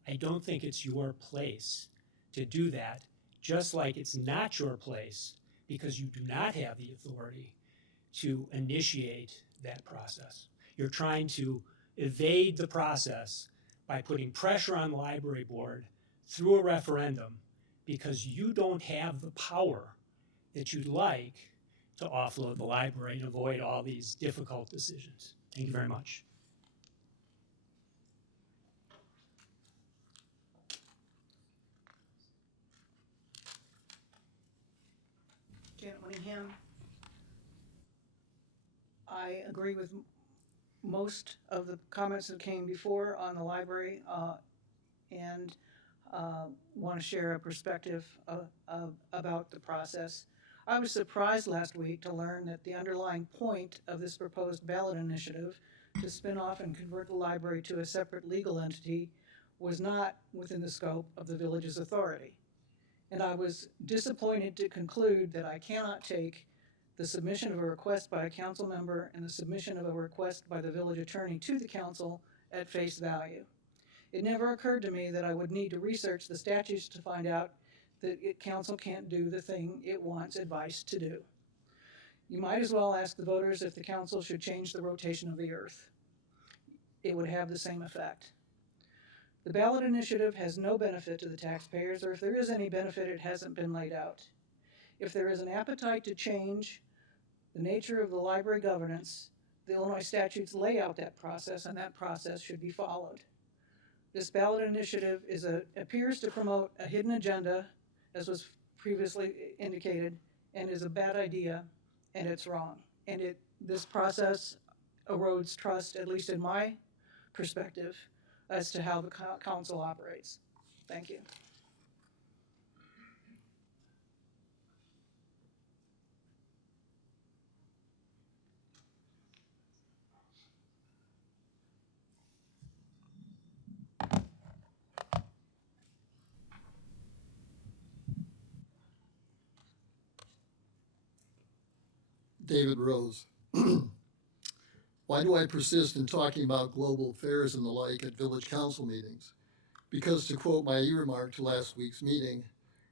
I don't think it's your place to do that, just like it's not your place, because you do not have the authority to initiate that process. You're trying to evade the process by putting pressure on the library board through a referendum because you don't have the power that you'd like to offload the library and avoid all these difficult decisions. Thank you very much. Janet Winningham. I agree with most of the comments that came before on the library and want to share a perspective about the process. I was surprised last week to learn that the underlying point of this proposed ballot initiative to spin off and convert the library to a separate legal entity was not within the scope of the village's authority. and I was disappointed to conclude that I cannot take the submission of a request by a council member and the submission of a request by the village attorney to the council at face value. It never occurred to me that I would need to research the statutes to find out that council can't do the thing it wants advice to do. You might as well ask the voters if the council should change the rotation of the earth. It would have the same effect. The ballot initiative has no benefit to the taxpayers, or if there is any benefit, it hasn't been laid out. If there is an appetite to change the nature of the library governance, the Illinois statutes lay out that process, and that process should be followed. This ballot initiative appears to promote a hidden agenda, as was previously indicated, and is a bad idea, and it's wrong. And this process erodes trust, at least in my perspective, as to how the council operates. Thank you. David Rose. Why do I persist in talking about global affairs and the like at village council meetings? Because, to quote my earmark to last week's meeting,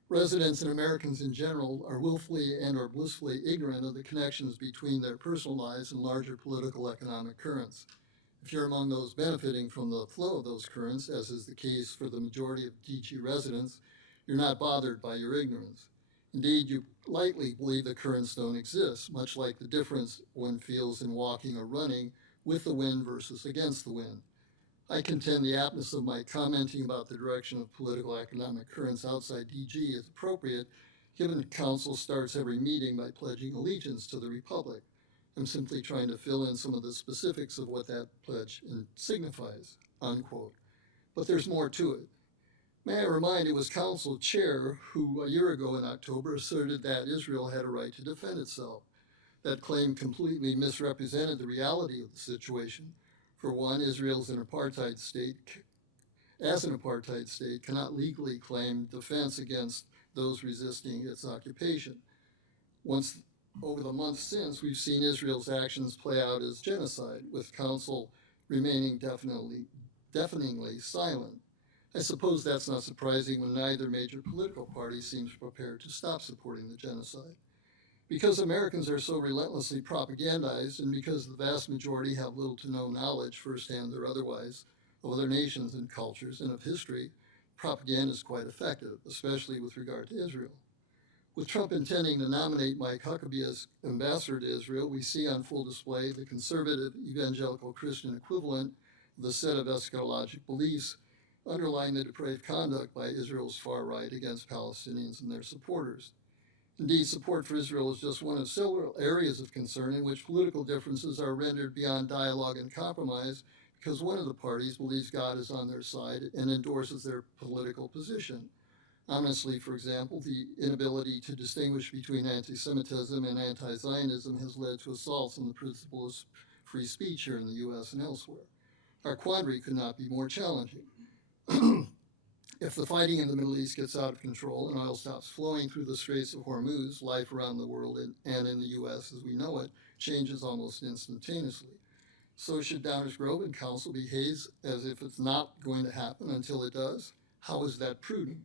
residents and Americans in general are willfully and or blissfully ignorant of the connections between their personal lives and larger political economic currents. If you're among those benefiting from the flow of those currents, as is the case for the majority of DG residents, you're not bothered by your ignorance. Indeed, you likely believe the currents don't exist, much like the difference one feels in walking or running with the wind versus against the wind. I contend the aptness of my commenting about the direction of political economic currents outside DG is appropriate, given the council starts every meeting by pledging allegiance to the Republic. I'm simply trying to fill in some of the specifics of what that pledge signifies, unquote. But there's more to it. May I remind, it was council chair who a year ago in October asserted that Israel had a right to defend itself. That claim completely misrepresented the reality of the situation. For one, Israel as an apartheid state cannot legally claim defense against those resisting its occupation. Over the months since, we've seen Israel's actions play out as genocide, with council remaining deafeningly silent. I suppose that's not surprising when neither major political party seems prepared to stop supporting the genocide. Because Americans are so relentlessly propagandized, and because the vast majority have little to no knowledge, firsthand or otherwise, of other nations and cultures and of history, propaganda is quite effective, especially with regard to Israel. With Trump intending to nominate Mike Huckabee as ambassador to Israel, we see on full display the conservative evangelical Christian equivalent of the set of eschatologic beliefs underlying the depraved conduct by Israel's far right against Palestinians and their supporters. Indeed, support for Israel is just one of several areas of concern in which political differences are rendered beyond dialogue and compromise because one of the parties believes God is on their side and endorses their political position. Honestly, for example, the inability to distinguish between anti-Semitism and anti-Zionism has led to assaults on the principle of free speech here in the U.S. and elsewhere. Our quandary could not be more challenging. If the fighting in the Middle East gets out of control and oil stops flowing through the Straits of Hormuz, life around the world and in the U.S. as we know it changes almost instantaneously. So should Downers Grove and Council behave as if it's not going to happen until it does? How is that prudent?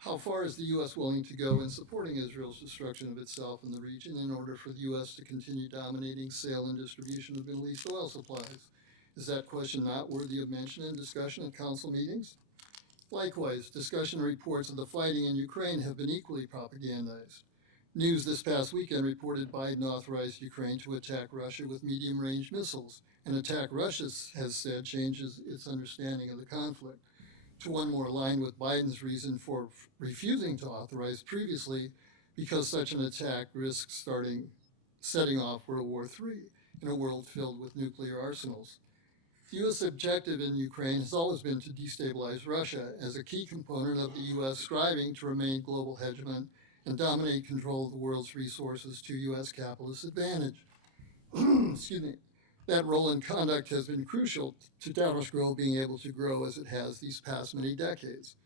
How far is the U.S. willing to go in supporting Israel's destruction of itself in the region in order for the U.S. to continue dominating sale and distribution of Middle East oil supplies? Is that question not worthy of mention and discussion at council meetings? Likewise, discussion reports of the fighting in Ukraine have been equally propagandized. News this past weekend reported Biden authorized Ukraine to attack Russia with medium-range missiles. An attack Russia has said changes its understanding of the conflict to one more aligned with Biden's reason for refusing to authorize previously, because such an attack risks setting off World War III in a world filled with nuclear arsenals. The U.S. objective in Ukraine has always been to destabilize Russia as a key component of the U.S. striving to remain global hegemon and dominate control of the world's resources to U.S. capitalist advantage. Excuse me. That role and conduct has been crucial to Downers Grove being able to grow as it has these past many decades.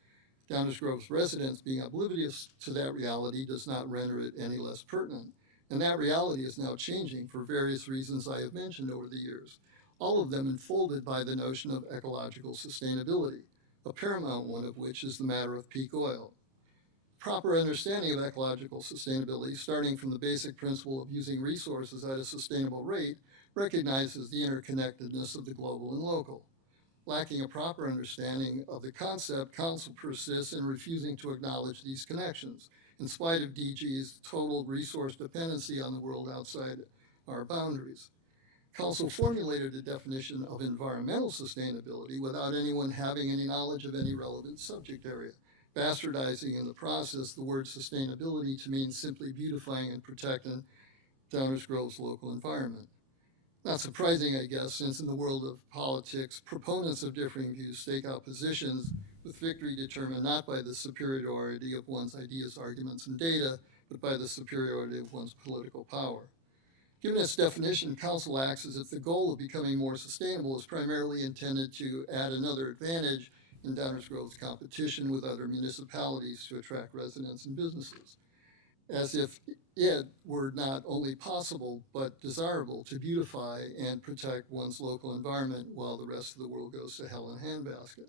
Downers Grove's residents being oblivious to that reality does not render it any less pertinent. And that reality is now changing for various reasons I have mentioned over the years, all of them enfolded by the notion of ecological sustainability, a paramount one of which is the matter of peak oil. Proper understanding of ecological sustainability, starting from the basic principle of using resources at a sustainable rate, recognizes the interconnectedness of the global and local. Lacking a proper understanding of the concept, Council persists in refusing to acknowledge these connections, in spite of DG's total resource dependency on the world outside our boundaries. Council formulated a definition of environmental sustainability without anyone having any knowledge of any relevant subject area, bastardizing in the process the word sustainability to mean simply beautifying and protecting Downers Grove's local environment. Not surprising, I guess, since in the world of politics, proponents of differing views stake out positions with victory determined not by the superiority of one's ideas, arguments, and data, but by the superiority of one's political power. Given its definition, Council acts as if the goal of becoming more sustainable is primarily intended to add another advantage in Downers Grove's competition with other municipalities to attract residents and businesses, as if it were not only possible but desirable to beautify and protect one's local environment while the rest of the world goes to hell in a handbasket.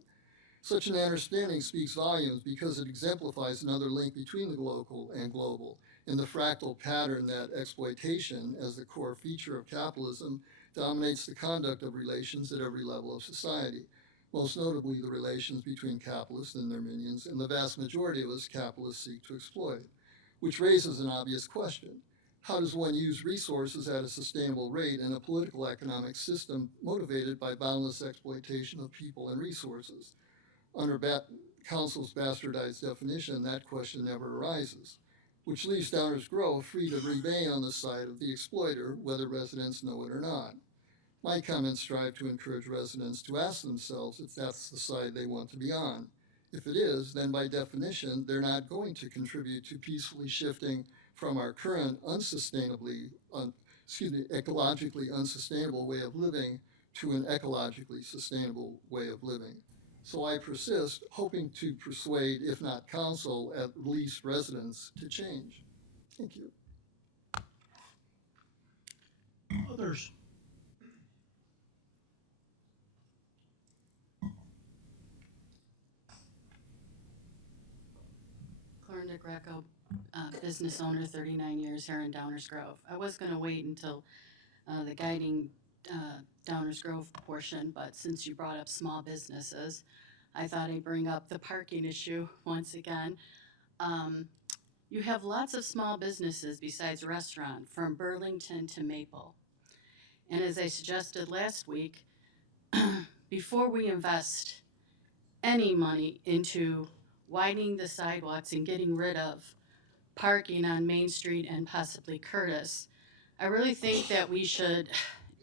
Such an understanding speaks volumes because it exemplifies another link between the local and global in the fractal pattern that exploitation, as the core feature of capitalism, dominates the conduct of relations at every level of society, most notably the relations between capitalists and their minions, and the vast majority of us capitalists seek to exploit. Which raises an obvious question. How does one use resources at a sustainable rate in a political economic system motivated by boundless exploitation of people and resources? Under Council's bastardized definition, that question never arises, which leaves Downers Grove free to remain on the side of the exploiter, whether residents know it or not. My comments strive to encourage residents to ask themselves if that's the side they want to be on. If it is, then by definition, they're not going to contribute to peacefully shifting from our current ecologically unsustainable way of living to an ecologically sustainable way of living. So I persist, hoping to persuade, if not council, at least residents to change. Thank you. Others? Clorinda Greco, business owner, 39 years here in Downers Grove. I was going to wait until the guiding Downers Grove portion, but since you brought up small businesses, I thought I'd bring up the parking issue once again. You have lots of small businesses besides restaurant, from Burlington to Maple. And as I suggested last week, before we invest any money into widening the sidewalks and getting rid of parking on Main Street and possibly Curtis, I really think that we should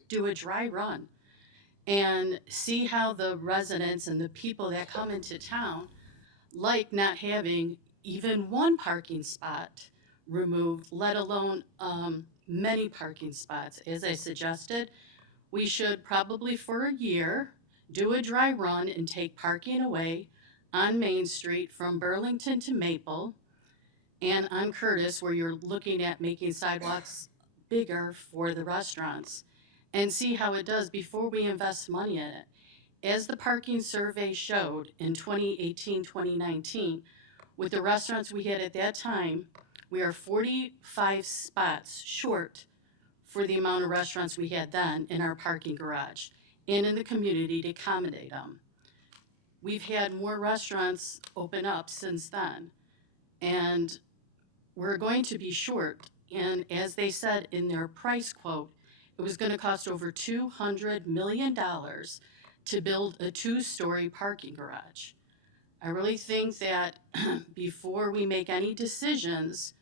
do a dry run and see how the residents and the people that come into town like not having even one parking spot removed, let alone many parking spots. As I suggested, we should probably for a year do a dry run and take parking away on Main Street from Burlington to Maple and on Curtis, where you're looking at making sidewalks bigger for the restaurants, and see how it does before we invest money in it. As the parking survey showed in 2018-2019, with the restaurants we had at that time, we are 45 spots short for the amount of restaurants we had then in our parking garage and in the community to accommodate them. We've had more restaurants open up since then, and we're going to be short. And as they said in their price quote, it was going to cost over $200 million to build a 2-story parking garage. I really think that before we make any decisions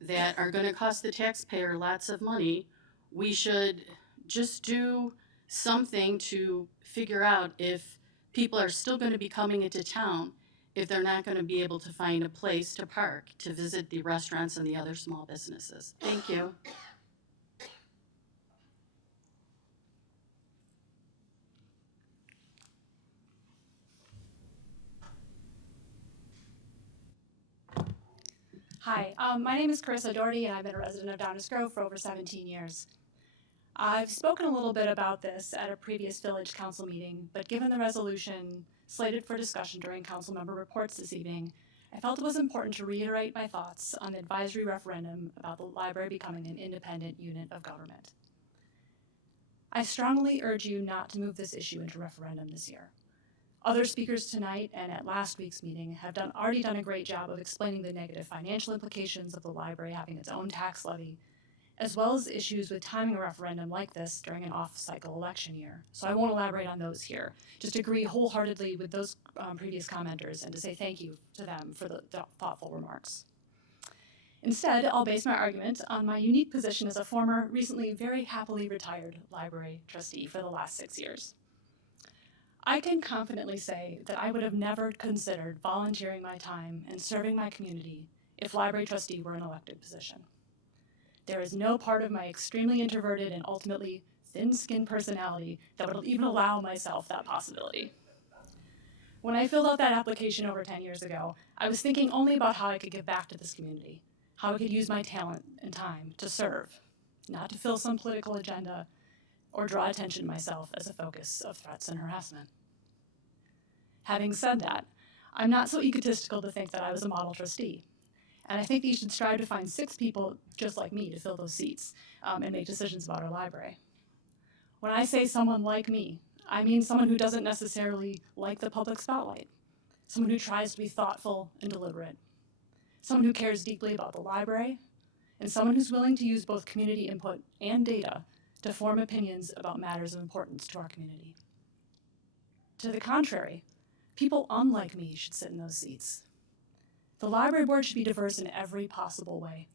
that are going to cost the taxpayer lots of money, we should just do something to figure out if people are still going to be coming into town if they're not going to be able to find a place to park to visit the restaurants and the other small businesses. Thank you. Hi, my name is Carissa Doherty, and I've been a resident of Downers Grove for over 17 years. I've spoken a little bit about this at a previous village council meeting, but given the resolution slated for discussion during council member reports this evening, I felt it was important to reiterate my thoughts on the advisory referendum about the library becoming an independent unit of government. I strongly urge you not to move this issue into referendum this year. Other speakers tonight and at last week's meeting have already done a great job of explaining the negative financial implications of the library having its own tax levy, as well as issues with timing a referendum like this during an off-cycle election year. So I won't elaborate on those here. Just agree wholeheartedly with those previous commenters and to say thank you to them for the thoughtful remarks. Instead, I'll base my argument on my unique position as a former, recently very happily retired library trustee for the last 6 years. I can confidently say that I would have never considered volunteering my time and serving my community if library trustee were an elected position. There is no part of my extremely introverted and ultimately thin-skinned personality that would even allow myself that possibility. When I filled out that application over 10 years ago, I was thinking only about how I could give back to this community, how I could use my talent and time to serve, not to fill some political agenda or draw attention to myself as a focus of threats and harassment. Having said that, I'm not so egotistical to think that I was a model trustee, and I think that you should strive to find 6 people just like me to fill those seats and make decisions about our library. When I say someone like me, I mean someone who doesn't necessarily like the public spotlight, someone who tries to be thoughtful and deliberate, someone who cares deeply about the library, and someone who's willing to use both community input and data to form opinions about matters of importance to our community. To the contrary, people unlike me should sit in those seats. The library board should be diverse in every possible way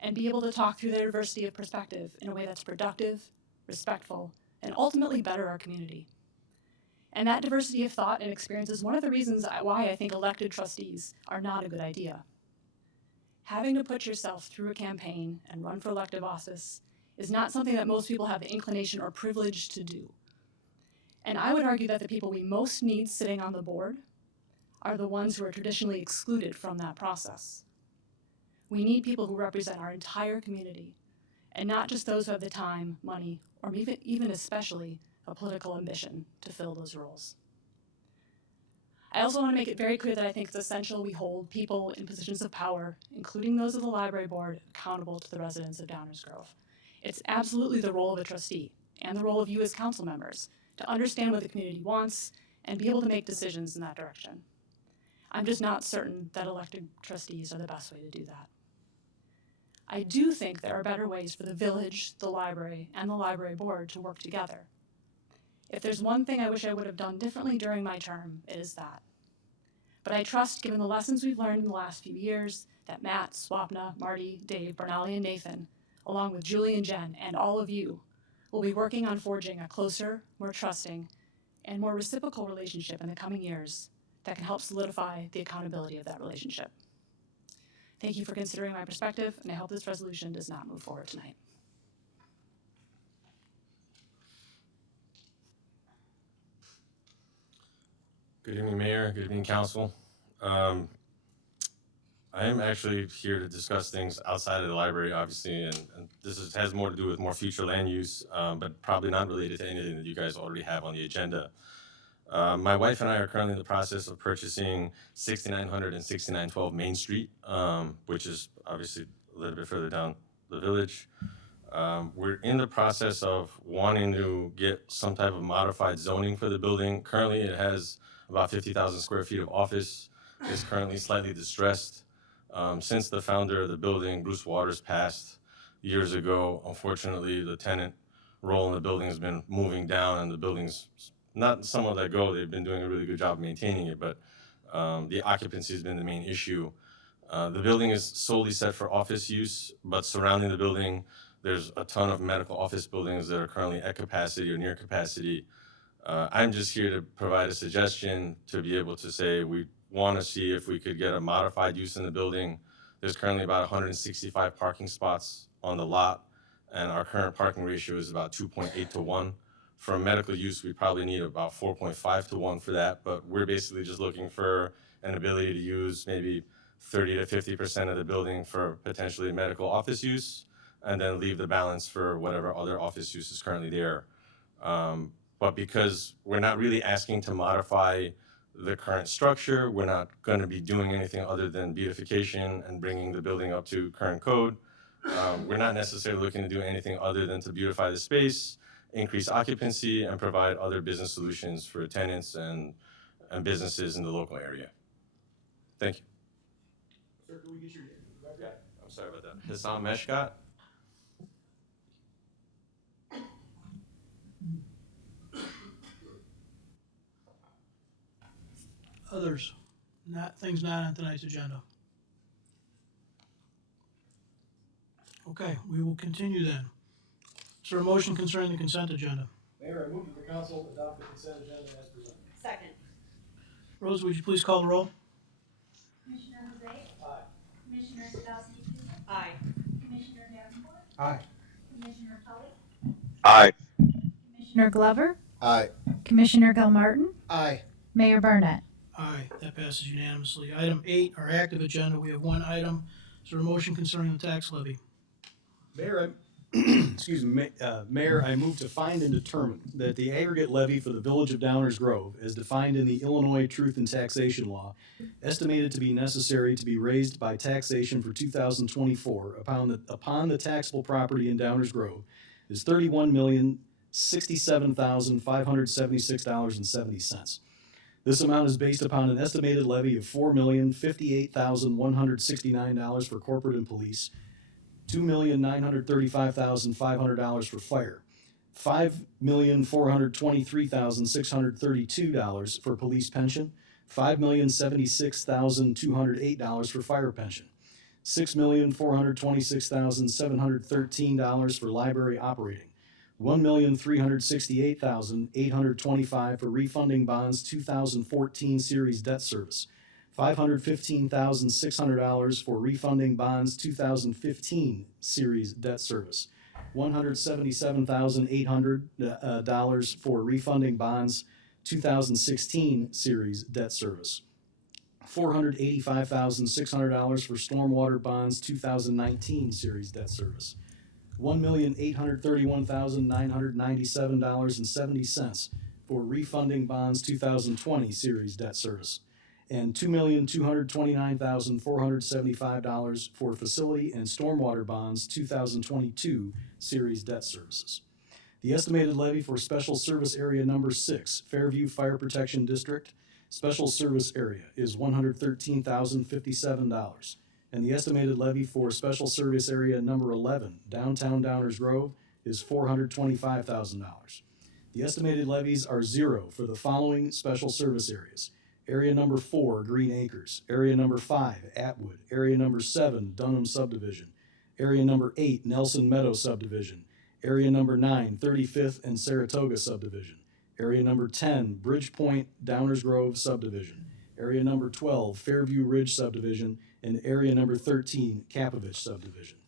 and be able to talk through their diversity of perspective in a way that's productive, respectful, and ultimately better our community. And that diversity of thought and experience is one of the reasons why I think elected trustees are not a good idea. Having to put yourself through a campaign and run for elective office is not something that most people have the inclination or privilege to do. And I would argue that the people we most need sitting on the board are the ones who are traditionally excluded from that process. We need people who represent our entire community, and not just those who have the time, money, or even especially a political ambition to fill those roles. I also want to make it very clear that I think it's essential we hold people in positions of power, including those of the library board, accountable to the residents of Downers Grove. It's absolutely the role of a trustee, and the role of you as council members, to understand what the community wants and be able to make decisions in that direction. I'm just not certain that elected trustees are the best way to do that. I do think there are better ways for the village, the library, and the library board to work together. If there's one thing I wish I would have done differently during my term, it is that. But I trust, given the lessons we've learned in the last few years, that Matt, Swapna, Marty, Dave, Bernali, and Nathan, along with Julie and Jen, and all of you, will be working on forging a closer, more trusting, and more reciprocal relationship in the coming years that can help solidify the accountability of that relationship. Thank you for considering my perspective, and I hope this resolution does not move forward tonight. Good evening, Mayor. Good evening, Council. I am actually here to discuss things outside of the library, obviously, and has more to do with more future land use, but probably not related to anything that you guys already have on the agenda. My wife and I are currently in the process of purchasing 6900 and 6912 Main Street, which is obviously a little bit further down the village. We're in the process of wanting to get some type of modified zoning for the building. Currently, it has about 50,000 square feet of office. It's currently slightly distressed. Since the founder of the building, Bruce Waters, passed years ago, unfortunately, the tenant role in the building has been moving down, and the building's not some of that go. They've been doing a really good job of maintaining it, but the occupancy has been the main issue. The building is solely set for office use, but surrounding the building, there's a ton of medical office buildings that are currently at capacity or near capacity. I'm just here to provide a suggestion to be able to say we want to see if we could get a modified use in the building. There's currently about 165 parking spots on the lot, and our current parking ratio is about 2.8 to 1. For medical use, we probably need about 4.5 to 1 for that, but we're basically just looking for an ability to use maybe 30 to 50% of the building for potentially medical office use, and then leave the balance for whatever other office use is currently there. But because we're not really asking to modify the current structure, we're not going to be doing anything other than beautification and bringing the building up to current code. We're not necessarily looking to do anything other than to beautify the space, increase occupancy, and provide other business solutions for tenants and businesses in the local area. Thank you. Sir, can we get your name? Yeah, I'm sorry about that. Hassam Meshkat. Others, things not on tonight's agenda. Okay, we will continue then. Is there a motion concerning the consent agenda? Mayor, I move that the council adopt the consent agenda as presented. Second. Rose, would you please call the roll? Commissioner Jose? Aye. Commissioner Sadowski? Aye. Commissioner Davenport? Aye. Commissioner Tully? Aye. Commissioner Glover? Aye. Commissioner Gilmartin? Aye. Mayor Barnett? Aye, that passes unanimously. Item 8, our active agenda, we have one item. Is there a motion concerning the tax levy? Mayor, excuse me, Mayor, I move to find and determine that the aggregate levy for the Village of Downers Grove, as defined in the Illinois Truth in Taxation Law, estimated to be necessary to be raised by taxation for 2024 upon the taxable property in Downers Grove, is $31,067,576.70. This amount is based upon an estimated levy of $4,058,169 for corporate and police, $2,935,500 for fire, $5,423,632 for police pension, $5,076,208 for fire pension, $6,426,713 for library operating, $1,368,825 for refunding bonds 2014 series debt service, $515,600 for refunding bonds 2015 series debt service, $177,800 for refunding bonds 2016 series debt service, $485,600 for stormwater bonds 2019 series debt service, $1,831,997.70 for refunding bonds 2020 series debt service, and $2,229,475 for facility and stormwater bonds 2022 series debt services. The estimated levy for Special Service Area Number 6, Fairview Fire Protection District, Special Service Area is $113,057, and the estimated levy for Special Service Area Number 11, Downtown Downers Grove, is $425,000. The estimated levies are zero for the following special service areas: Area Number 4, Green Acres, Area Number 5, Atwood, Area Number 7, Dunham Subdivision, Area Number 8, Nelson Meadow Subdivision, Area Number 9, 35th and Saratoga Subdivision, Area Number 10, Bridgepoint Downers Grove Subdivision, Area Number 12, Fairview Ridge Subdivision, and Area Number 13, Kapovich Subdivision.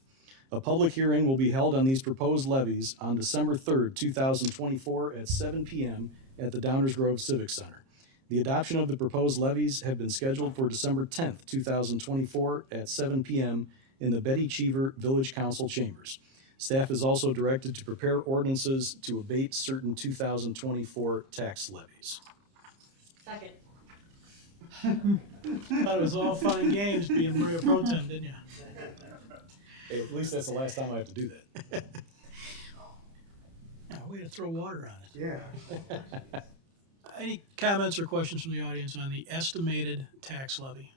A public hearing will be held on these proposed levies on December 3rd, 2024 at 7 p.m. at the Downers Grove Civic Center. The adoption of the proposed levies have been scheduled for December 10th, 2024 at 7 p.m. in the Betty Cheever Village Council chambers. Staff is also directed to prepare ordinances to abate certain 2024 tax levies. Second. Thought it was all fun and games being Mayor Pro Tem, didn't you? Hey, at least that's the last time I have to do that. Yeah, way to throw water on it. Yeah. Any comments or questions from the audience on the estimated tax levy?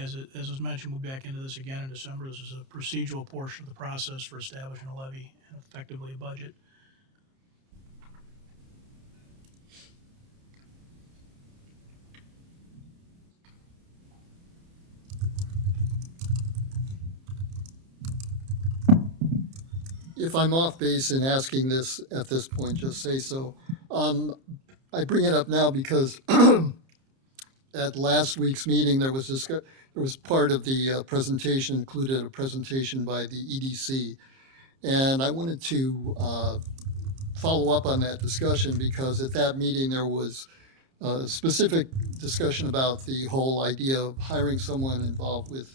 As was mentioned, we'll be back into this again in December. This is a procedural portion of the process for establishing a levy and effectively a budget. If I'm off base in asking this at this point, just say so. I bring it up now because at last week's meeting, there was part of the presentation included a presentation by the EDC. And I wanted to follow up on that discussion because at that meeting, there was specific discussion about the whole idea of hiring someone involved with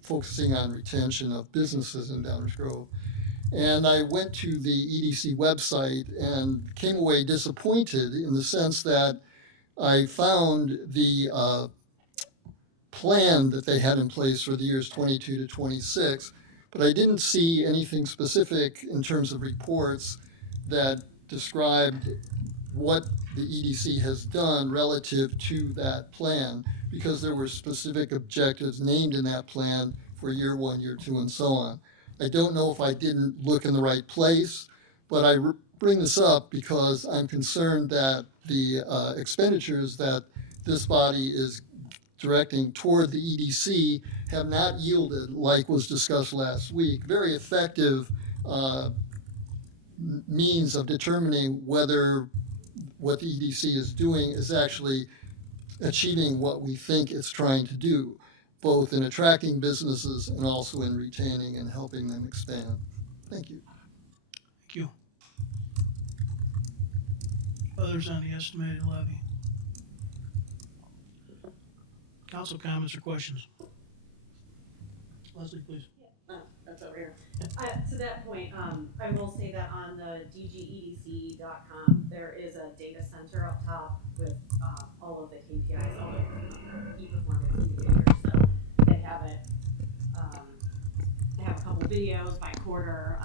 focusing on retention of businesses in Downers Grove. And I went to the EDC website and came away disappointed in the sense that I found the plan that they had in place for the years 22 to 26, but I didn't see anything specific in terms of reports that described what the EDC has done relative to that plan, because there were specific objectives named in that plan for year 1, year 2, and so on. I don't know if I didn't look in the right place, but I bring this up because I'm concerned that the expenditures that this body is directing toward the EDC have not yielded, like was discussed last week, very effective means of determining whether what the EDC is doing is actually achieving what we think it's trying to do, both in attracting businesses and also in retaining and helping them expand. Thank you. Thank you. Others on the estimated levy? Council comments or questions? Leslie, please. That's over here. To that point, I will say that on the dgedc.com, there is a data center up top with all of the KPIs, all the key performance indicators. So they have it. They have a couple videos by quarter.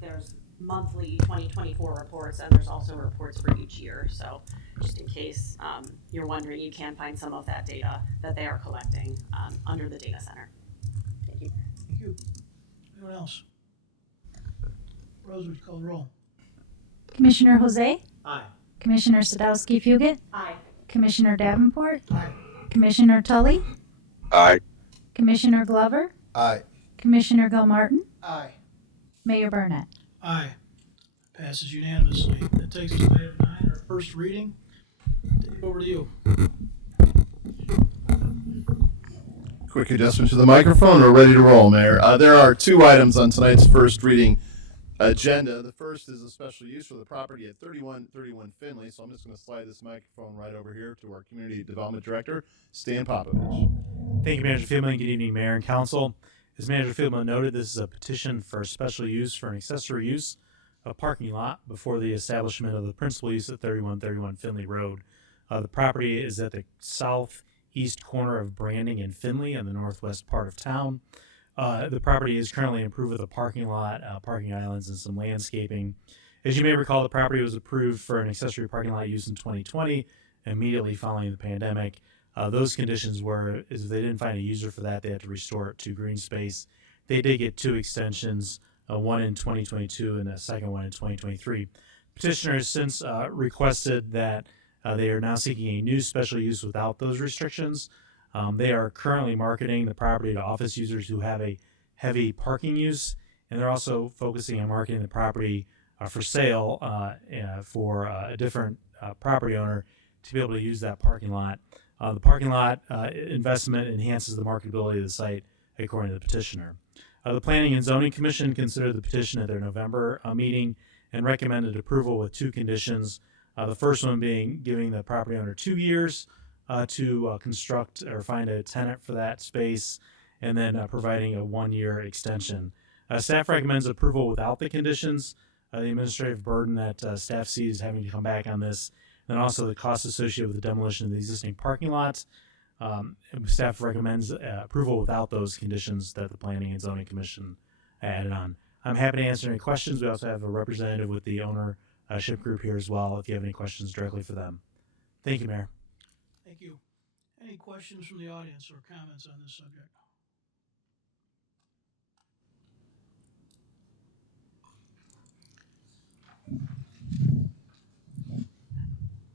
There's monthly 2024 reports, and there's also reports for each year. So just in case you're wondering, you can find some of that data that they are collecting under the data center. Thank you. Thank you. Anyone else? Rose, would you call the roll? Commissioner Jose? Aye. Commissioner Sadowski Fugit? Aye. Commissioner Davenport? Aye. Commissioner Tully? Aye. Commissioner Glover? Aye. Commissioner Gilmartin? Aye. Mayor Burnett? Aye. Passes unanimously. That takes us to item 9, our first reading. Dave, over to you. Quick adjustment to the microphone. We're ready to roll, Mayor. There are 2 items on tonight's first reading agenda. The first is a special use for the property at 3131 Finley. So I'm just going to slide this microphone right over here to our Community Development Director, Stan Popovich. Thank you, Manager Fieldman. Good evening, Mayor and Council. As Manager Fieldman noted, this is a petition for special use for an accessory use, a parking lot before the establishment of the principal use at 3131 Finley Road. The property is at the southeast corner of Branding and Finley in the northwest part of town. The property is currently improved with a parking lot, parking islands, and some landscaping. As you may recall, the property was approved for an accessory parking lot use in 2020, immediately following the pandemic. Those conditions were, if they didn't find a user for that, they had to restore it to green space. They did get 2 extensions, one in 2022 and a second one in 2023. Petitioner has since requested that they are now seeking a new special use without those restrictions. They are currently marketing the property to office users who have a heavy parking use, and they're also focusing on marketing the property for sale for a different property owner to be able to use that parking lot. The parking lot investment enhances the marketability of the site, according to the petitioner. The Planning and Zoning Commission considered the petition at their November meeting and recommended approval with 2 conditions. The first one being giving the property owner 2 years to construct or find a tenant for that space, and then providing a 1-year extension. Staff recommends approval without the conditions. The administrative burden that staff sees having to come back on this, and also the cost associated with the demolition of the existing parking lots. Staff recommends approval without those conditions that the Planning and Zoning Commission added on. I'm happy to answer any questions. We also have a representative with the ownership group here as well, if you have any questions directly for them. Thank you, Mayor. Thank you. Any questions from the audience or comments on this subject?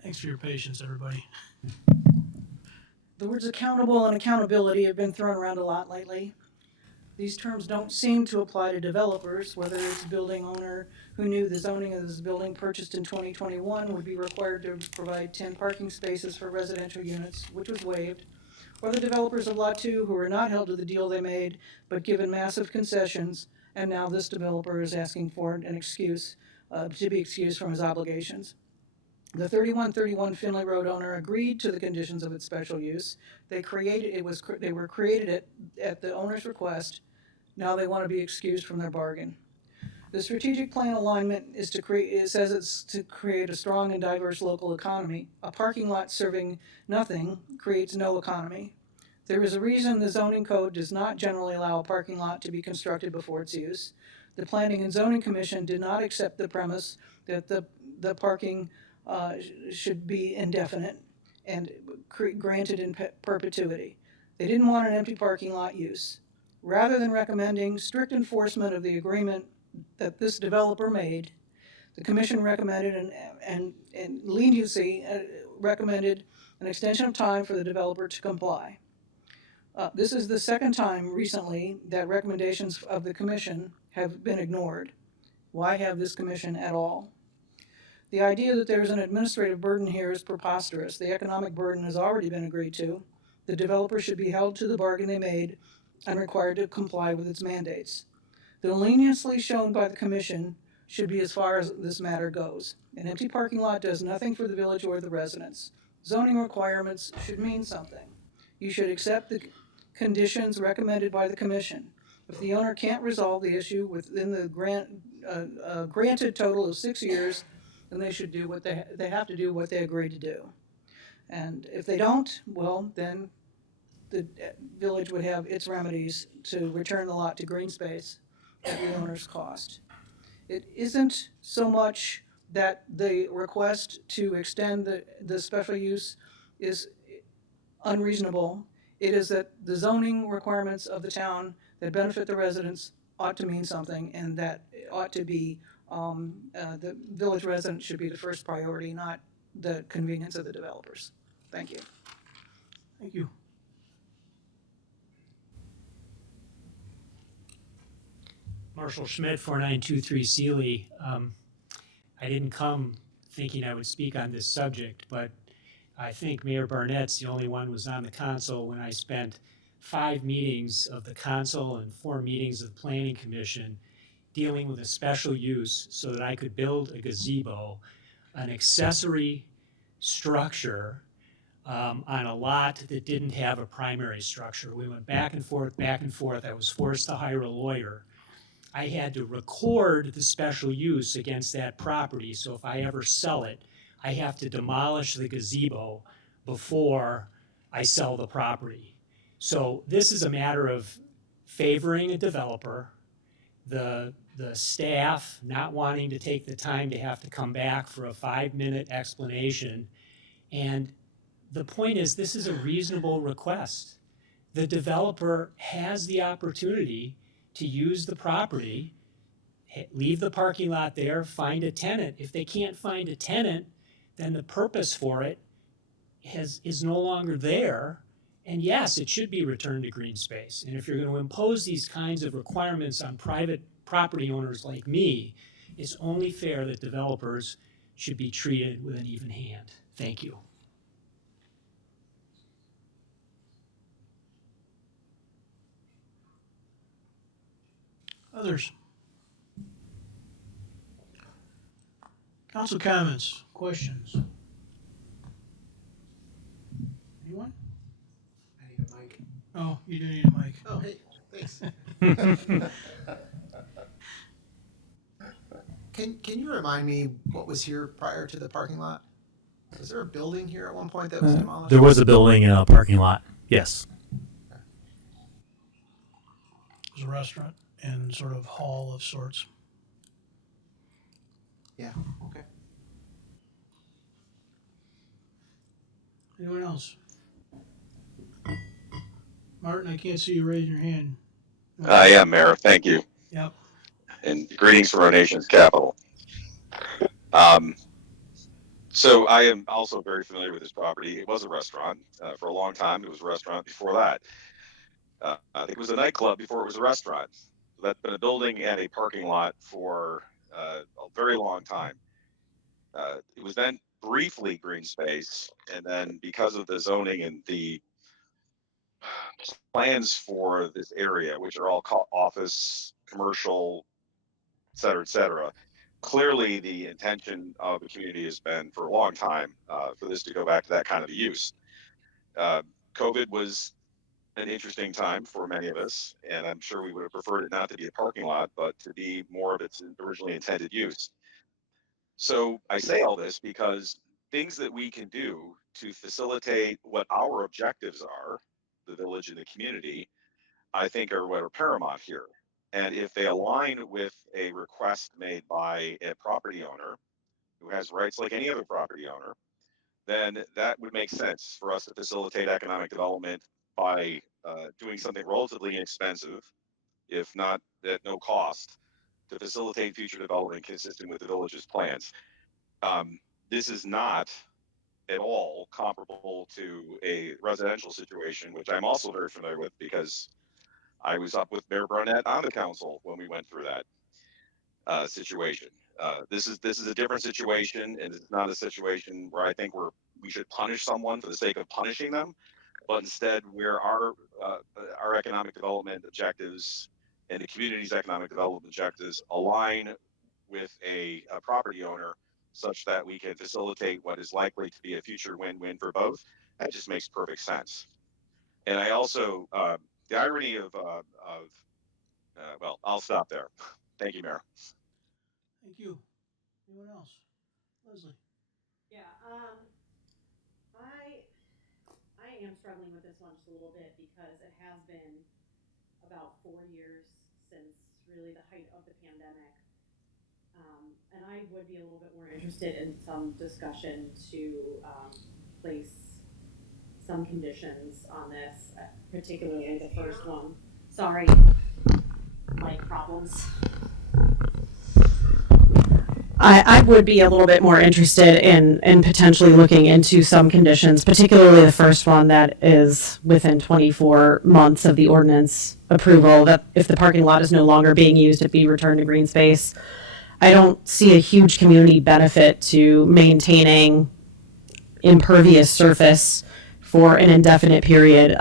Thanks for your patience, everybody. The words accountable and accountability have been thrown around a lot lately. These terms don't seem to apply to developers, whether it's a building owner who knew the zoning of this building purchased in 2021 would be required to provide 10 parking spaces for residential units, which was waived, or the developers of Lot 2 who were not held to the deal they made, but given massive concessions, and now this developer is asking for an excuse, to be excused from his obligations. The 3131 Finley Road owner agreed to the conditions of its special use. They were created at the owner's request. Now they want to be excused from their bargain. The strategic plan alignment is to create, it says it's to create a strong and diverse local economy. A parking lot serving nothing creates no economy. There is a reason the zoning code does not generally allow a parking lot to be constructed before its use. The Planning and Zoning Commission did not accept the premise that the parking should be indefinite and granted in perpetuity. They didn't want an empty parking lot use. Rather than recommending strict enforcement of the agreement that this developer made, the commission recommended and leniency recommended an extension of time for the developer to comply. This is the second time recently that recommendations of the commission have been ignored. Why have this commission at all? The idea that there's an administrative burden here is preposterous. The economic burden has already been agreed to. The developer should be held to the bargain they made and required to comply with its mandates. The leniency shown by the commission should be as far as this matter goes. An empty parking lot does nothing for the village or the residents. Zoning requirements should mean something. You should accept the conditions recommended by the commission. If the owner can't resolve the issue within the granted total of 6 years, then they should do what they have to do what they agreed to do. And if they don't, well, then the village would have its remedies to return the lot to green space at the owner's cost. It isn't so much that the request to extend the special use is unreasonable. It is that the zoning requirements of the town that benefit the residents ought to mean something, and that ought to be, the village resident should be the first priority, not the convenience of the developers. Thank you. Thank you. Marshall Schmidt, 4923 Sealy. I didn't come thinking I would speak on this subject, but I think Mayor Barnett's the only one who was on the council when I spent 5 meetings of the council and 4 meetings of the Planning Commission dealing with a special use so that I could build a gazebo, an accessory structure on a lot that didn't have a primary structure. We went back and forth, back and forth. I was forced to hire a lawyer. I had to record the special use against that property, so if I ever sell it, I have to demolish the gazebo before I sell the property. So this is a matter of favoring a developer, the staff not wanting to take the time to have to come back for a 5-minute explanation. And the point is, this is a reasonable request. The developer has the opportunity to use the property, leave the parking lot there, find a tenant. If they can't find a tenant, then the purpose for it is no longer there. And yes, it should be returned to green space. And if you're going to impose these kinds of requirements on private property owners like me, it's only fair that developers should be treated with an even hand. Thank you. Others? Council comments, questions? Anyone? I need a mic. Oh, you do need a mic. Oh, hey, thanks. Can you remind me what was here prior to the parking lot? Was there a building here at one point that was demolished? There was a building in a parking lot. Yes. It was a restaurant and sort of hall of sorts. Yeah, okay. Anyone else? Martin, I can't see you raising your hand. I am, Mayor. Thank you. Yep. And greetings from our nation's capital. So I am also very familiar with this property. It was a restaurant for a long time. It was a restaurant before that. I think it was a nightclub before it was a restaurant. That's been a building and a parking lot for a very long time. It was then briefly green space, and then because of the zoning and the plans for this area, which are all office, commercial, et cetera, clearly the intention of the community has been for a long time for this to go back to that kind of a use. COVID was an interesting time for many of us, and I'm sure we would have preferred it not to be a parking lot, but to be more of its originally intended use. So I say all this because things that we can do to facilitate what our objectives are, the village and the community, I think are what are paramount here. And if they align with a request made by a property owner who has rights like any other property owner, then that would make sense for us to facilitate economic development by doing something relatively inexpensive, if not at no cost, to facilitate future development consistent with the village's plans. This is not at all comparable to a residential situation, which I'm also very familiar with because I was up with Mayor Barnett on the council when we went through that situation. This is a different situation, and it's not a situation where I think we should punish someone for the sake of punishing them, but instead where our economic development objectives and the community's economic development objectives align with a property owner, such that we can facilitate what is likely to be a future win-win for both. That just makes perfect sense. And I also, the irony of well, I'll stop there. Thank you, Mayor. Thank you. Anyone else? Leslie? Yeah, I am struggling with this one just a little bit because it has been about 4 years since really the height of the pandemic. And I would be a little bit more interested in some discussion to place some conditions on this, particularly the first one. Sorry, mic problems. I would be a little bit more interested in potentially looking into some conditions, particularly the first one that is within 24 months of the ordinance approval, that if the parking lot is no longer being used, it be returned to green space. I don't see a huge community benefit to maintaining impervious surface for an indefinite period,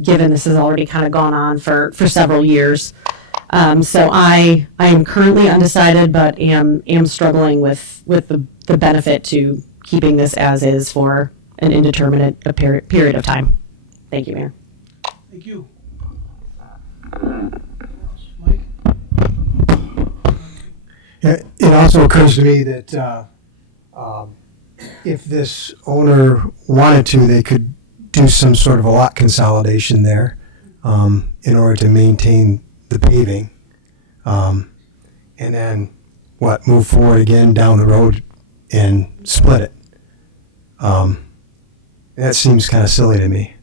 given this has already kind of gone on for several years. So I am currently undecided, but am struggling with the benefit to keeping this as is for an indeterminate period of time. Thank you, Mayor. Thank you. It also occurs to me that if this owner wanted to, they could do some sort of a lot consolidation there in order to maintain the paving. And then, move forward again down the road and split it. That seems kind of silly to me.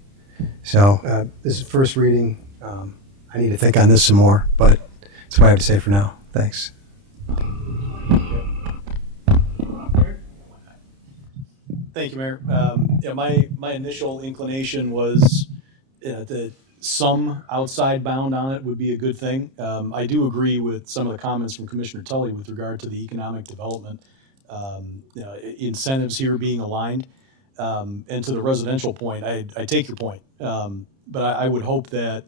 So this is first reading. I need to think on this some more, but that's what I have to say for now. Thanks. Thank you, Mayor. My initial inclination was that some outside bound on it would be a good thing. I do agree with some of the comments from Commissioner Tully with regard to the economic development incentives here being aligned. And to the residential point, I take your point. But I would hope that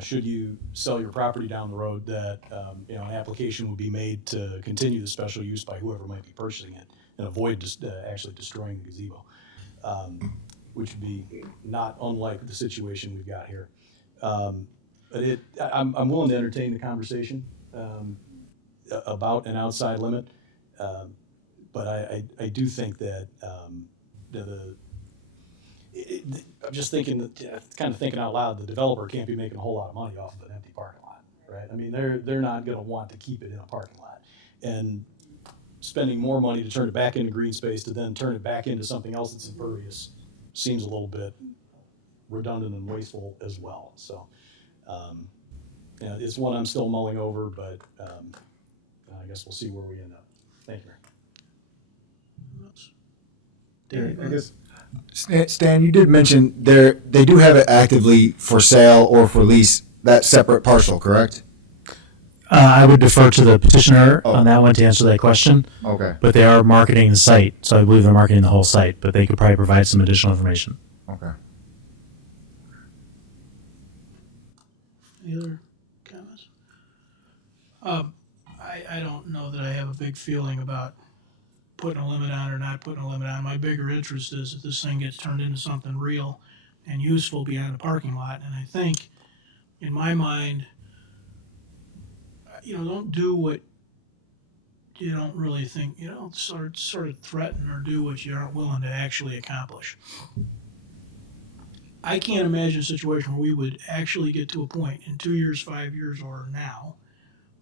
should you sell your property down the road, that an application would be made to continue the special use by whoever might be purchasing it and avoid actually destroying the gazebo, which would be not unlike the situation we've got here. But I'm willing to entertain the conversation about an outside limit, but I do think that I'm just thinking that, kind of thinking out loud, the developer can't be making a whole lot of money off of an empty parking lot, right? I mean, they're not going to want to keep it in a parking lot, and spending more money to turn it back into green space to then turn it back into something else that's impervious seems a little bit redundant and wasteful as well. So, it's one I'm still mulling over, but I guess we'll see where we end up. Thank you, Mayor. I guess, Stan, you did mention they do have it actively for sale or for lease, that separate parcel, correct? I would defer to the petitioner on that one to answer that question. Okay. But they are marketing the site, so I believe they're marketing the whole site, but they could probably provide some additional information. Okay. Any other comments? I don't know that I have a big feeling about putting a limit on or not putting a limit on. My bigger interest is if this thing gets turned into something real and useful beyond a parking lot. And I think, in my mind, don't do what you don't really think, sort of threaten or do what you aren't willing to actually accomplish. I can't imagine a situation where we would actually get to a point in 2 years, 5 years, or now,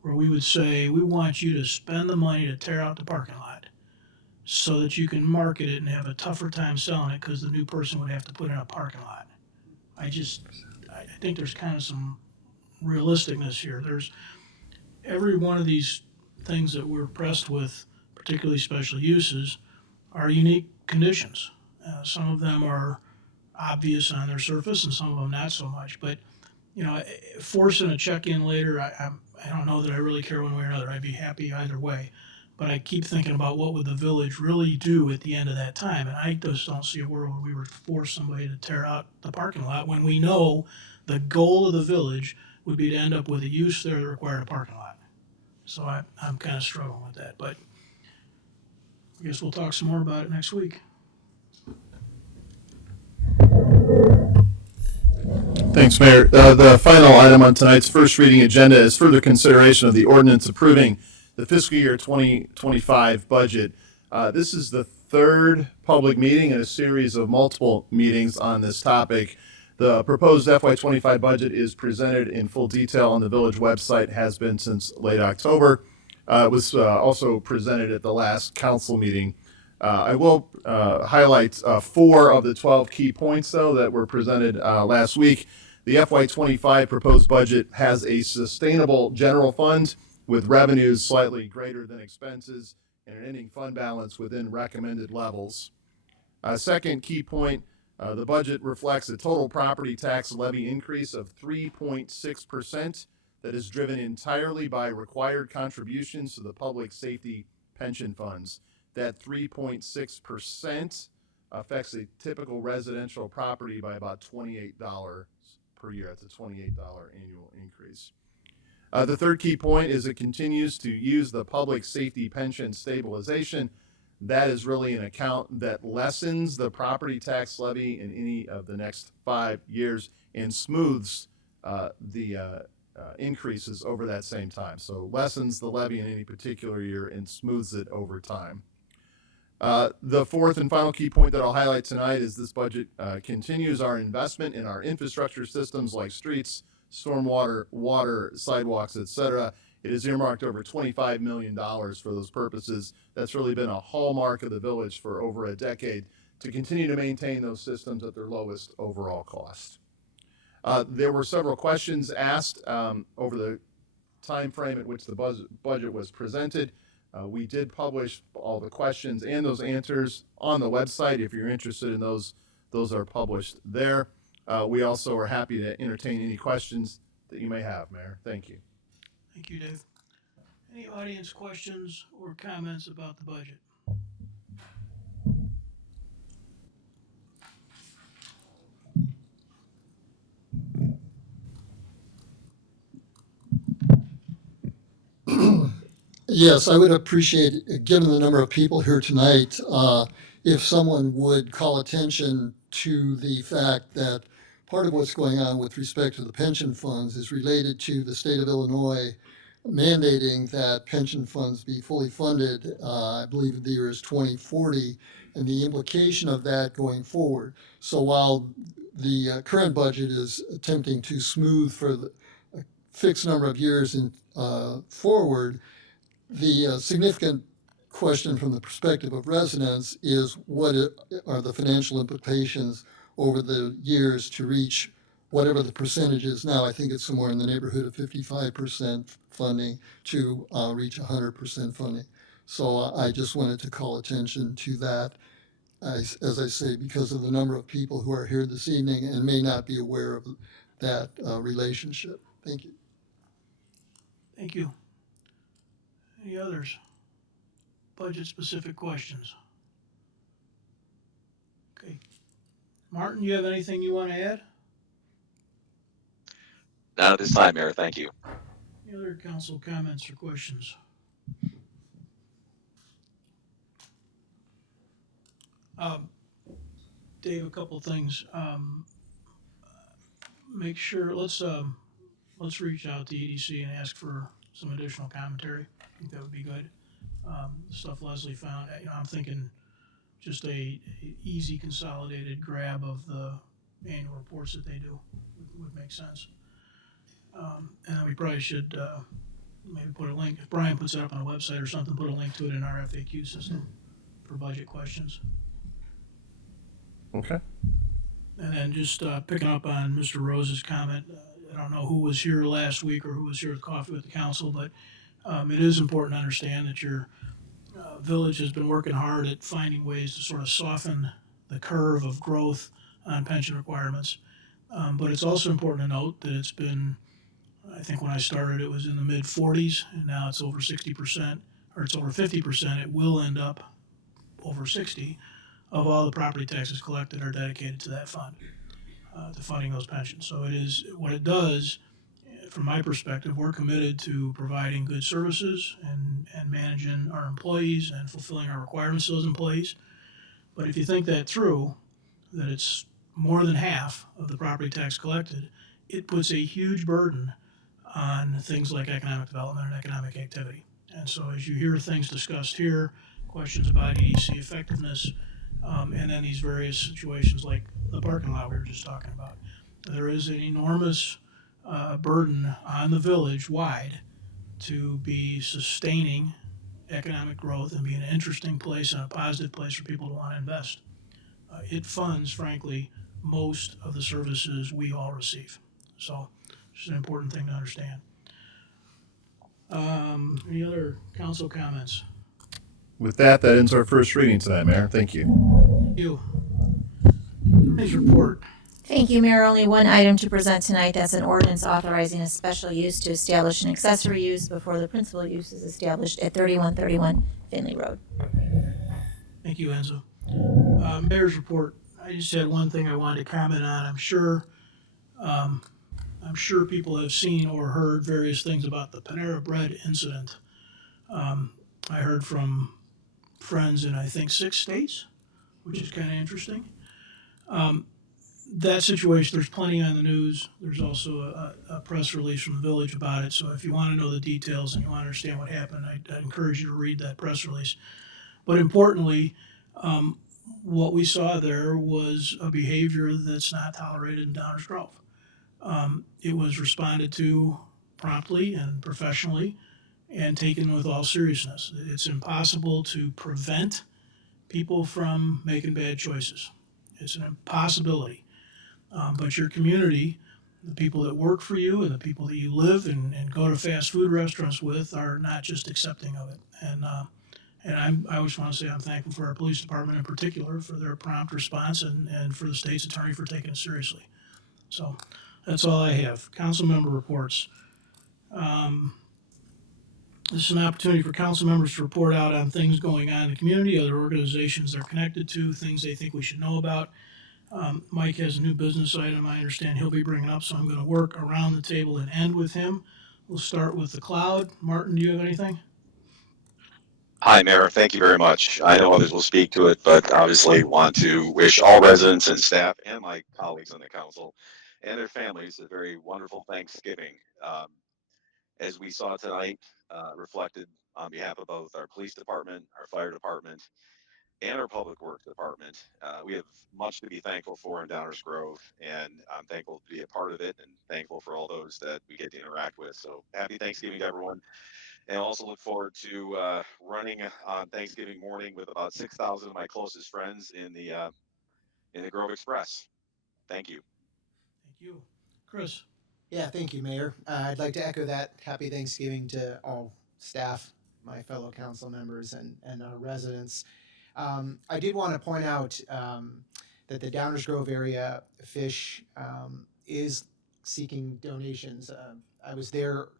where we would say, we want you to spend the money to tear out the parking lot so that you can market it and have a tougher time selling it because the new person would have to put in a parking lot. I think there's kind of some realisticness here. There's every one of these things that we're pressed with, particularly special uses, are unique conditions. Some of them are obvious on their surface and some of them not so much. But, forcing a check-in later, I don't know that I really care one way or another. I'd be happy either way. But I keep thinking about what would the village really do at the end of that time. And I just don't see a world where we would force somebody to tear out the parking lot when we know the goal of the village would be to end up with a use there that required a parking lot. So I'm kind of struggling with that. But I guess we'll talk some more about it next week. Thanks, Mayor. The final item on tonight's first reading agenda is further consideration of the ordinance approving the fiscal year 2025 budget. This is the third public meeting in a series of multiple meetings on this topic. The proposed FY25 budget is presented in full detail on the village website, has been since late October. It was also presented at the last council meeting. I will highlight 4 of the 12 key points, though, that were presented last week. The FY25 proposed budget has a sustainable general fund with revenues slightly greater than expenses and an ending fund balance within recommended levels. Second key point, the budget reflects a total property tax levy increase of 3.6% that is driven entirely by required contributions to the public safety pension funds. That 3.6% affects a typical residential property by about $28 per year. That's a $28 annual increase. The third key point is it continues to use the public safety pension stabilization. That is really an account that lessens the property tax levy in any of the next 5 years and smooths the increases over that same time. So lessens the levy in any particular year and smooths it over time. The fourth and final key point that I'll highlight tonight is this budget continues our investment in our infrastructure systems like streets, stormwater, water, sidewalks, etc. It is earmarked over $25 million for those purposes. That's really been a hallmark of the village for over a decade to continue to maintain those systems at their lowest overall cost. There were several questions asked over the time frame at which the budget was presented. We did publish all the questions and those answers on the website. If you're interested in those are published there. We also are happy to entertain any questions that you may have, Mayor. Thank you. Thank you, Dave. Any audience questions or comments about the budget? Yes, I would appreciate, given the number of people here tonight, if someone would call attention to the fact that part of what's going on with respect to the pension funds is related to the state of Illinois mandating that pension funds be fully funded, I believe the year is 2040, and the implication of that going forward. So while the current budget is attempting to smooth for the fixed number of years in, forward, the significant question from the perspective of residents is what are the financial implications over the years to reach whatever the percentage is now. I think it's somewhere in the neighborhood of 55% funding to reach 100% funding. So I just wanted to call attention to that, as I say, because of the number of people who are here this evening and may not be aware of that relationship. Thank you. Thank you. Any others? Budget-specific questions? Okay. Martin, you have anything you want to add? Not at this time, Mayor. Thank you. Any other council comments or questions? Dave, a couple things. Make sure, let's reach out to EDC and ask for some additional commentary. I think that would be good. Stuff Leslie found, I'm thinking just a easy consolidated grab of the annual reports that they do would make sense. And then we probably should, maybe put a link, if Brian puts it up on a website or something, put a link to it in our FAQ system for budget questions. Okay. And then just picking up on Mr. Rose's comment, I don't know who was here last week or who was here at Coffee with the Council, but it is important to understand that your village has been working hard at finding ways to sort of soften the curve of growth on pension requirements. But it's also important to note that it's been, I think when I started, it was in the mid 40s, and now it's over 60%, or it's over 50%. It will end up over 60 of all the property taxes collected are dedicated to that fund, to funding those pensions. So it is what it does. From my perspective, we're committed to providing good services and managing our employees and fulfilling our requirements to those employees. But if you think that through, that it's more than half of the property tax collected, it puts a huge burden on things like economic development and economic activity. And so as you hear things discussed here, questions about EDC effectiveness, and then these various situations like the parking lot we were just talking about, there is an enormous burden on the village wide to be sustaining economic growth and be an interesting place and a positive place for people to want to invest. It funds, frankly, most of the services we all receive. So it's an important thing to understand. Any other council comments? With that, that ends our first reading tonight, Mayor. Thank you. Thank you. Please report. Thank you, Mayor. Only one item to present tonight. That's an ordinance authorizing a special use to establish an accessory use before the principal use is established at 3131 Finley Road. Thank you, Enzo. Mayor's report. I just had one thing I wanted to comment on. I'm sure people have seen or heard various things about the Panera Bread incident. I heard from friends in, I think, 6 states, which is kind of interesting. That situation, there's plenty on the news. There's also a press release from the village about it. So if you want to know the details and you want to understand what happened, I'd encourage you to read that press release. But importantly, what we saw there was a behavior that's not tolerated in Downers Grove. It was responded to promptly and professionally and taken with all seriousness. It's impossible to prevent people from making bad choices. It's an impossibility. But your community, the people that work for you and the people that you live and go to fast food restaurants with are not just accepting of it. And I always want to say I'm thankful for our police department in particular for their prompt response and for the state's attorney for taking it seriously. So that's all I have. Council member reports. This is an opportunity for council members to report out on things going on in the community, other organizations they're connected to, things they think we should know about. Mike has a new business item I understand he'll be bringing up, so I'm going to work around the table and end with him. We'll start with the cloud. Martin, do you have anything? Hi, Mayor. Thank you very much. I know others will speak to it, but obviously want to wish all residents and staff and my colleagues on the council and their families a very wonderful Thanksgiving. As we saw tonight, reflected on behalf of both our police department, our fire department, and our public works department. We have much to be thankful for in Downers Grove, and I'm thankful to be a part of it and thankful for all those that we get to interact with. So happy Thanksgiving to everyone. And also look forward to running on Thanksgiving morning with about 6,000 of my closest friends in the Grove Express. Thank you. Thank you. Chris. Yeah, thank you, Mayor. I'd like to echo that. Happy Thanksgiving to all staff, my fellow council members, and our residents. I did want to point out that the Downers Grove area fish is seeking donations. I was there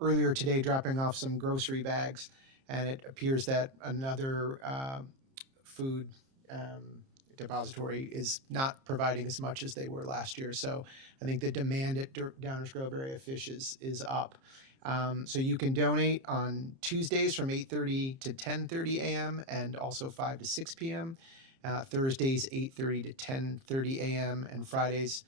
earlier today dropping off some grocery bags, and it appears that another food depository is not providing as much as they were last year. So I think the demand at Downers Grove area fish is up. So you can donate on Tuesdays from 8:30 to 10:30 a.m. and also 5 to 6 p.m. Thursdays 8:30 to 10:30 a.m. and Fridays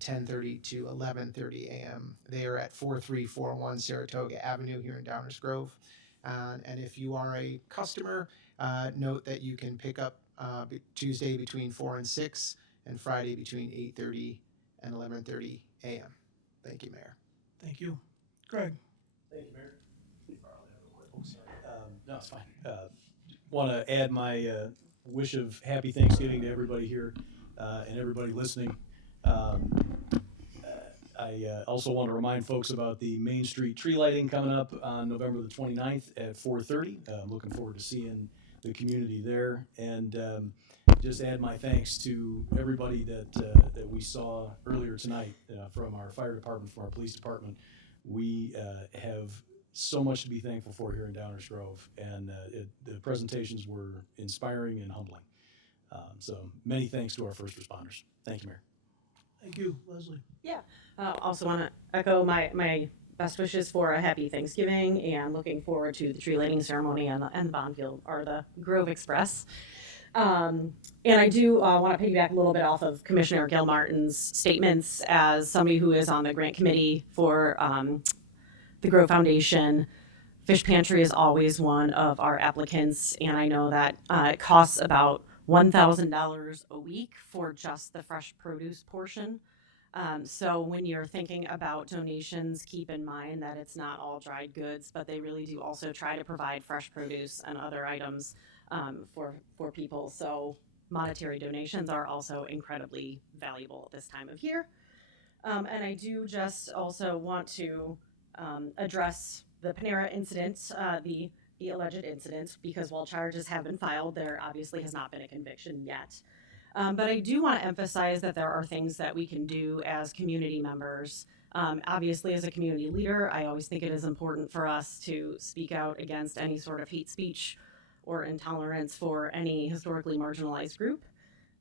10:30 to 11:30 a.m. They are at 4341 Saratoga Avenue here in Downers Grove. And if you are a customer, note that you can pick up Tuesday between 4 and 6 and Friday between 8:30 and 11:30 a.m. Thank you, Mayor. Thank you. Greg? Thank you, Mayor. No, it's fine. Want to add my wish of happy Thanksgiving to everybody here and everybody listening. I also want to remind folks about the Main Street tree lighting coming up on November the 29th at 4:30. I'm looking forward to seeing the community there, and just add my thanks to everybody that we saw earlier tonight from our fire department, from our police department. We have so much to be thankful for here in Downers Grove, and the presentations were inspiring and humbling. So many thanks to our first responders. Thank you, Mayor. Thank you. Leslie? Yeah. Also want to echo my best wishes for a happy Thanksgiving, and looking forward to the tree lighting ceremony and the Bonneville, or the Grove Express. And I do want to piggyback a little bit off of Commissioner Gilmartin's statements as somebody who is on the grant committee for the Grove Foundation. Fish Pantry is always one of our applicants, and I know that it costs about $1,000 a week for just the fresh produce portion. So when you're thinking about donations, keep in mind that it's not all dried goods, but they really do also try to provide fresh produce and other items for people. So monetary donations are also incredibly valuable at this time of year. And I do just also want to address the Panera incident, the alleged incident, because while charges have been filed, there obviously has not been a conviction yet. But I do want to emphasize that there are things that we can do as community members. Obviously, as a community leader, I always think it is important for us to speak out against any sort of hate speech or intolerance for any historically marginalized group.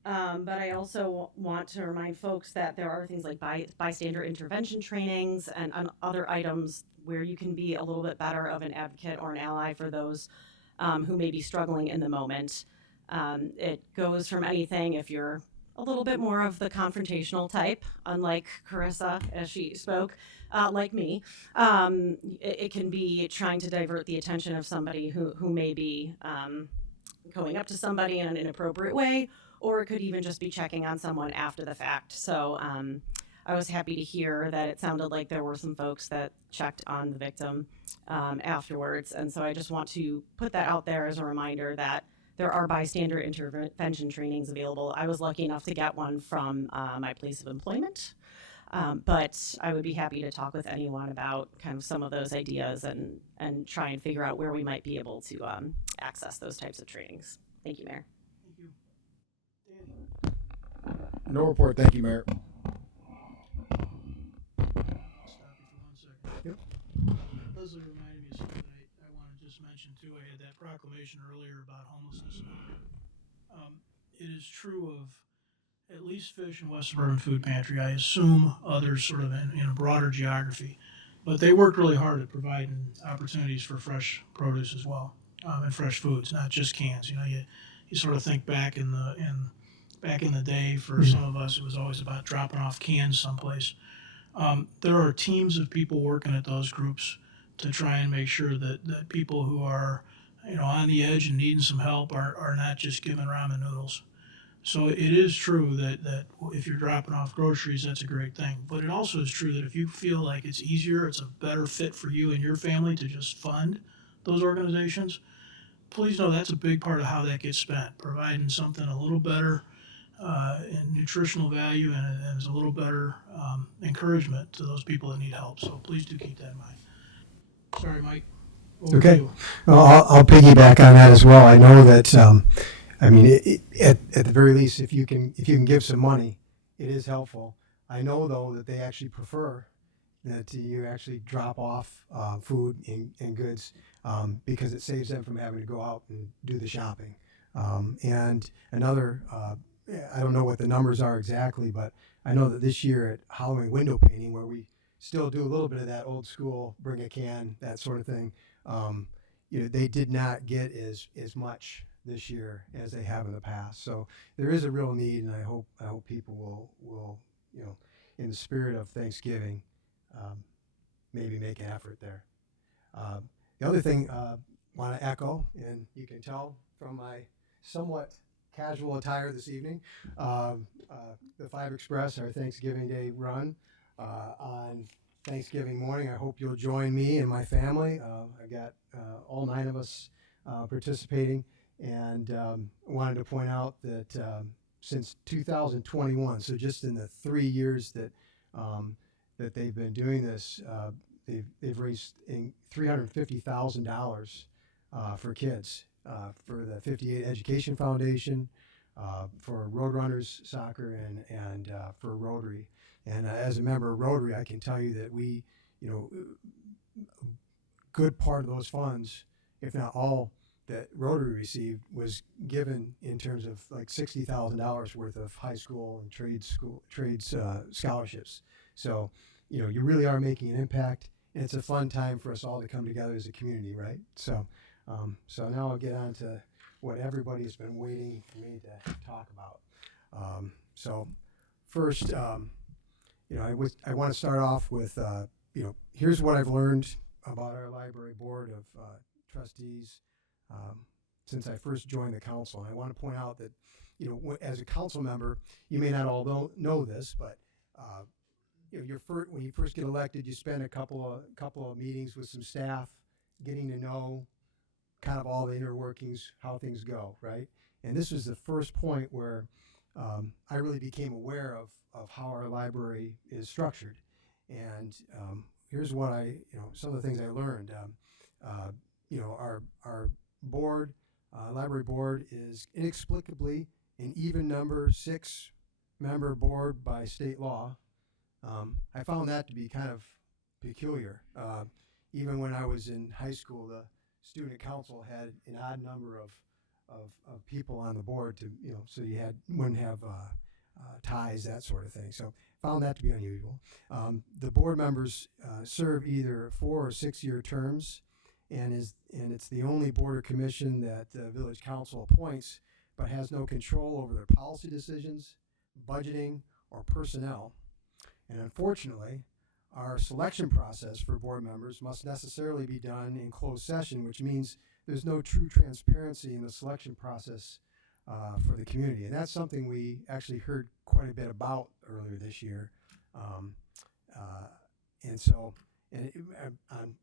But I also want to remind folks that there are things like bystander intervention trainings and other items where you can be a little bit better of an advocate or an ally for those who may be struggling in the moment. It goes from anything, if you're a little bit more of the confrontational type, unlike Carissa as she spoke, like me, it can be trying to divert the attention of somebody who may be going up to somebody in an inappropriate way, or it could even just be checking on someone after the fact. So I was happy to hear that it sounded like there were some folks that checked on the victim afterwards. And so I just want to put that out there as a reminder that there are bystander intervention trainings available. I was lucky enough to get one from my place of employment, but I would be happy to talk with anyone about kind of some of those ideas and try and figure out where we might be able to access those types of trainings. Thank you, Mayor. Thank you. Danny? No report. Thank you, Mayor. Stop you for 1 second. Yep. Leslie reminded me of something I want to just mention too. I had that proclamation earlier about homelessness. It is true of at least Fish and West Suburban Food Pantry. I assume others sort of in a broader geography, but they worked really hard at providing opportunities for fresh produce as well, and fresh foods, not just cans. You know, you sort of think back in the day, for some of us, it was always about dropping off cans someplace. There are teams of people working at those groups to try and make sure that people who are, on the edge and needing some help are not just given ramen noodles. So it is true that if you're dropping off groceries, that's a great thing. But it also is true that if you feel like it's easier, it's a better fit for you and your family to just fund those organizations, please know that's a big part of how that gets spent, providing something a little better in nutritional value and is a little better encouragement to those people that need help. So please do keep that in mind. Sorry, Mike. Over to Okay. you. Well, I'll piggyback on that as well. I know that, at the very least, if you can give some money, it is helpful. I know though that they actually prefer that you actually drop off food and goods because it saves them from having to go out and do the shopping. And another, I don't know what the numbers are exactly, but I know that this year at Halloween window painting, where we still do a little bit of that old school, bring a can, that sort of thing, they did not get as much this year as they have in the past. So there is a real need, and I hope people will in the spirit of Thanksgiving, maybe make an effort there. The other thing I want to echo, and you can tell from my somewhat casual attire this evening, the 5 Express, our Thanksgiving Day run on Thanksgiving morning. I hope you'll join me and my family. I got all 9 of us participating, and wanted to point out that since 2021, so just in the 3 years that they've been doing this, they've raised $350,000 for kids, for the 58 Education Foundation, for Roadrunners Soccer, and for Rotary. And as a member of Rotary, I can tell you that we, a good part of those funds, if not all, that Rotary received was given in terms of like $60,000 worth of high school and trades scholarships. So, you really are making an impact, and it's a fun time for us all to come together as a community, right? So, so now I'll get on to what everybody's been waiting for me to talk about. So, first, I want to start off with, here's what I've learned about our library board of trustees since I first joined the council. And I want to point out that, as a council member, you may not all know this, but when you first get elected, you spend a couple of meetings with some staff, getting to know kind of all the inner workings, how things go, right? And this was the first point where I really became aware of how our library is structured. And here's what some of the things I learned. Our board, library board, is inexplicably an even number 6-member board by state law. I found that to be kind of peculiar. Even when I was in high school, the student council had an odd number of people on the board to, so you wouldn't have ties, that sort of thing. So found that to be unusual. The board members serve either 4 or 6-year terms, and it's the only board or commission that the village council appoints, but has no control over their policy decisions, budgeting, or personnel. And unfortunately, our selection process for board members must necessarily be done in closed session, which means there's no true transparency in the selection process for the community. And that's something we actually heard quite a bit about earlier this year. On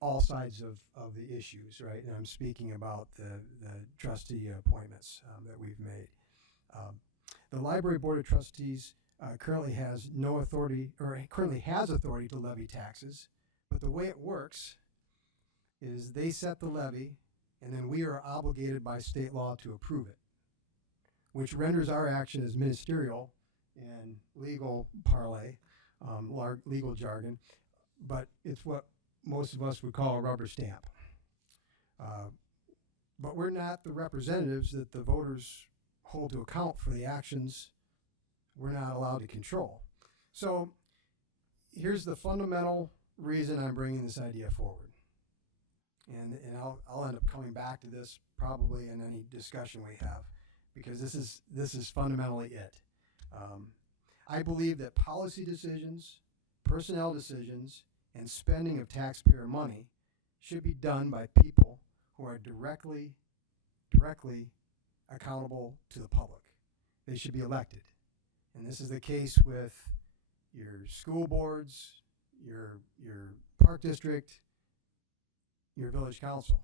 all sides of the issues, right? And I'm speaking about the trustee appointments that we've made. The Library Board of Trustees currently has no authority, or currently has authority to levy taxes, but the way it works is they set the levy, and then we are obligated by state law to approve it, which renders our action as ministerial in legal parlay, legal jargon, but it's what most of us would call a rubber stamp. But we're not the representatives that the voters hold to account for the actions we're not allowed to control. So here's the fundamental reason I'm bringing this idea forward. And I'll end up coming back to this probably in any discussion we have, because this is fundamentally it. I believe that policy decisions, personnel decisions, and spending of taxpayer money should be done by people who are directly accountable to the public. They should be elected. And this is the case with your school boards, your park district, your village council.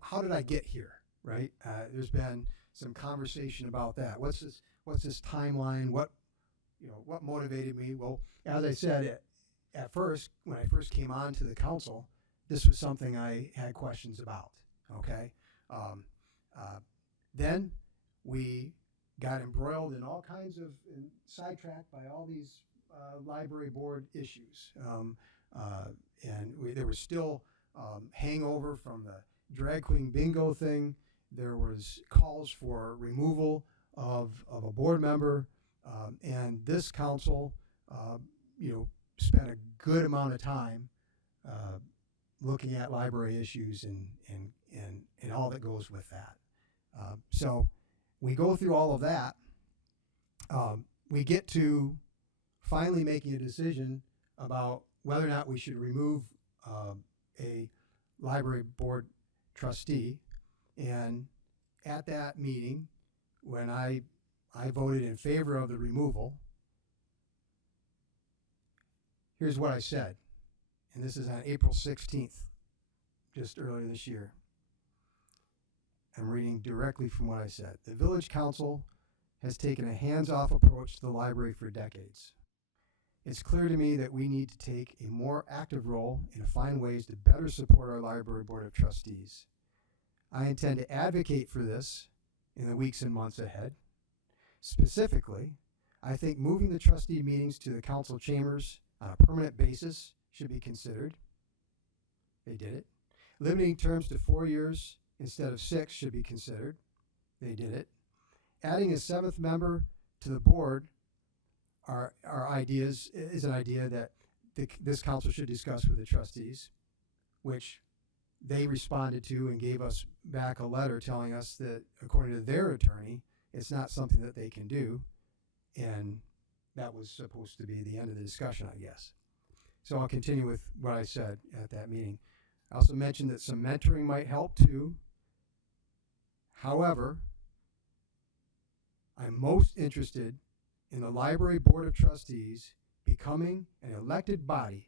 How did I get here, right? There's been some conversation about that. What's this timeline? What motivated me? Well, as I said, at first, when I first came on to the council, this was something I had questions about, okay? Then we got embroiled in all kinds of, sidetracked by all these library board issues. There was still hangover from the drag queen bingo thing. There was calls for removal of a board member. And this council, spent a good amount of time looking at library issues and all that goes with that. So we go through all of that. We get to finally making a decision about whether or not we should remove a library board trustee. And at that meeting, when I voted in favor of the removal, here's what I said. And this is on April 16th, just earlier this year. I'm reading directly from what I said. The Village Council has taken a hands-off approach to the library for decades. It's clear to me that we need to take a more active role and find ways to better support our library board of trustees. I intend to advocate for this in the weeks and months ahead. Specifically, I think moving the trustee meetings to the council chambers on a permanent basis should be considered. They did it. Limiting terms to 4 years instead of 6 should be considered. They did it. Adding a 7th member to the board is an idea that this council should discuss with the trustees, which they responded to and gave us back a letter telling us that, according to their attorney, it's not something that they can do. And that was supposed to be the end of the discussion, I guess. So I'll continue with what I said at that meeting. I also mentioned that some mentoring might help too. However, I'm most interested in the library board of trustees becoming an elected body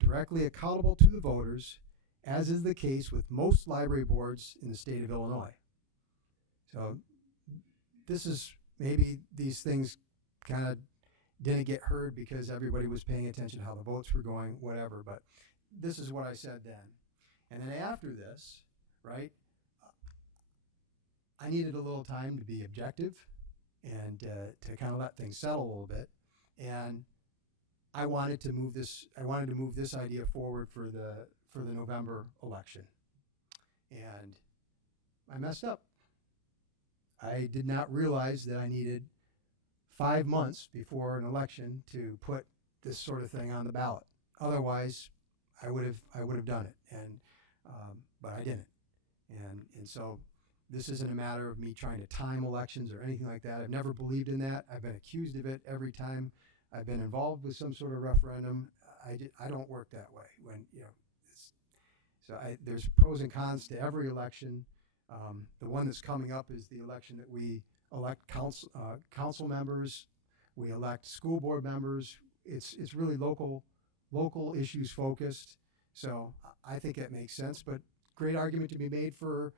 directly accountable to the voters, as is the case with most library boards in the state of Illinois. So this is, maybe these things kind of didn't get heard because everybody was paying attention to how the votes were going, whatever, but this is what I said then. And then after this, right, I needed a little time to be objective and to kind of let things settle a little bit. And I wanted to move this idea forward for the November election. And I messed up. I did not realize that I needed 5 months before an election to put this sort of thing on the ballot. Otherwise, I would have done it, and but I didn't. And so this isn't a matter of me trying to time elections or anything like that. I've never believed in that. I've been accused of it every time I've been involved with some sort of referendum. I don't work that way. When there's pros and cons to every election. The one that's coming up is the election that we elect council members, we elect school board members. It's really local issues focused. So I think that makes sense, but great argument to be made for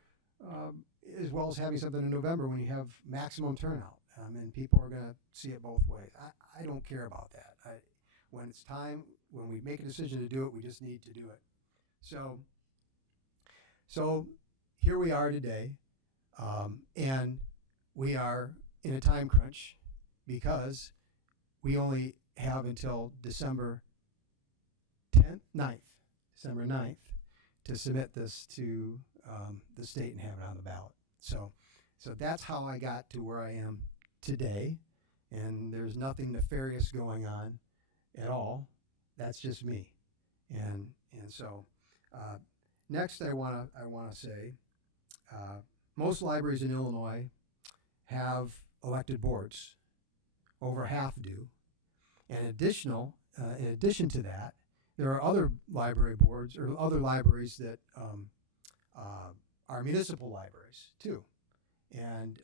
as well as having something in November when you have maximum turnout, and people are going to see it both ways. I don't care about that. When it's time, when we make a decision to do it, we just need to do it. So here we are today, and we are in a time crunch because we only have until December 9th to submit this to the state and have it on the ballot. So that's how I got to where I am today, and there's nothing nefarious going on at all. That's just me. And so next I want to say most libraries in Illinois have elected boards. Over half do. And in addition to that, there are other library boards or other libraries that are municipal libraries too. And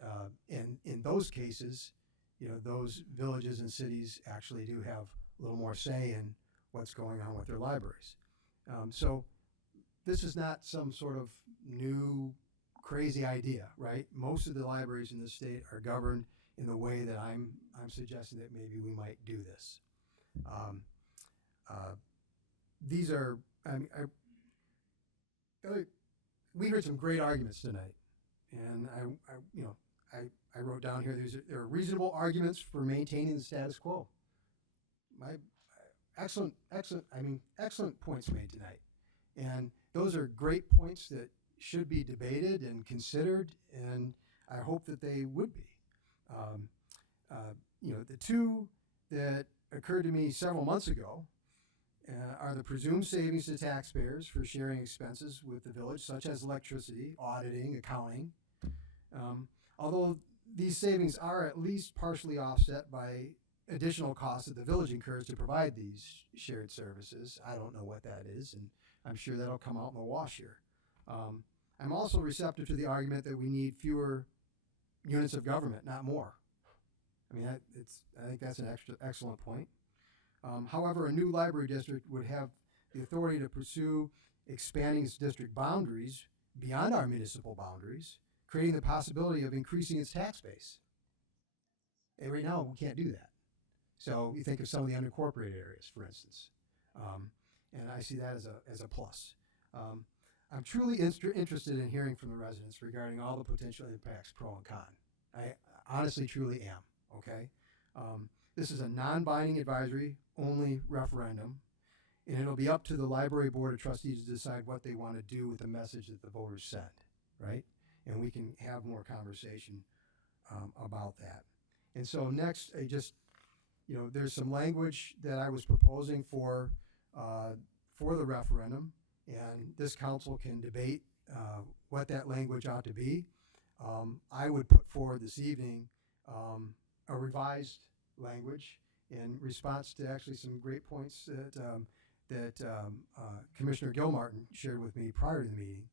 in those cases, those villages and cities actually do have a little more say in what's going on with their libraries. So this is not some sort of new crazy idea, right? Most of the libraries in the state are governed in the way that I'm suggesting that maybe we might do this. These are, we heard some great arguments tonight, and I wrote down here there are reasonable arguments for maintaining the status quo. Excellent points made tonight, and those are great points that should be debated and considered, and I hope that they would be. The two that occurred to me several months ago are the presumed savings to taxpayers for sharing expenses with the village, such as electricity, auditing, accounting. Although these savings are at least partially offset by additional costs that the village incurs to provide these shared services. I don't know what that is, and I'm sure that'll come out in the wash here. I'm also receptive to the argument that we need fewer units of government, not more. I mean, I think that's an excellent point. However, a new library district would have the authority to pursue expanding its district boundaries beyond our municipal boundaries, creating the possibility of increasing its tax base. And right now, we can't do that. So you think of some of the unincorporated areas, for instance, and I see that as a plus. I'm truly interested in hearing from the residents regarding all the potential impacts, pro and con. I honestly, truly am, okay? This is a non-binding advisory only referendum, and it'll be up to the library board of trustees to decide what they want to do with the message that the voters send, right? And we can have more conversation about that. And so next, there's some language that I was proposing for the referendum, and this council can debate what that language ought to be. I would put forward this evening a revised language in response to actually some great points that Commissioner Gilmartin shared with me prior to the meeting.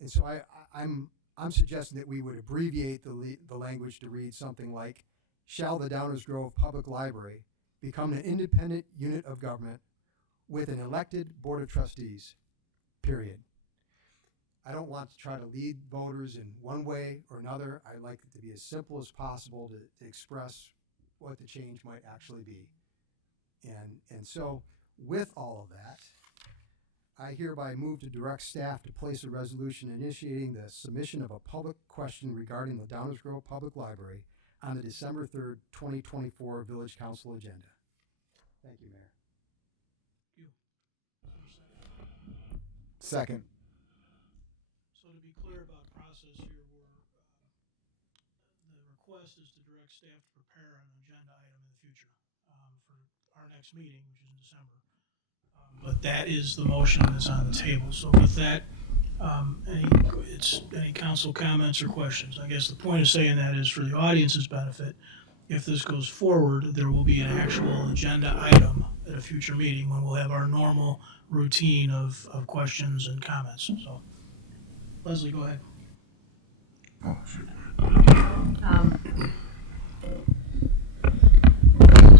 And so I'm suggesting that we would abbreviate the language to read something like, shall the Downers Grove Public Library become an independent unit of government with an elected board of trustees, period. I don't want to try to lead voters in one way or another. I'd like it to be as simple as possible to express what the change might actually be. And so with all of that, I hereby move to direct staff to place a resolution initiating the submission of a public question regarding the Downers Grove Public Library on the December 3rd, 2024 Village Council agenda. Thank you, Mayor. Second. So to be clear about process here, the request is to direct staff to prepare an agenda item in the future for our next meeting, which is in December. But that is the motion that's on the table. So with that, any council comments or questions? I guess the point of saying that is for the audience's benefit. If this goes forward, there will be an actual agenda item at a future meeting when we'll have our normal routine of questions and comments. So, Leslie, go ahead.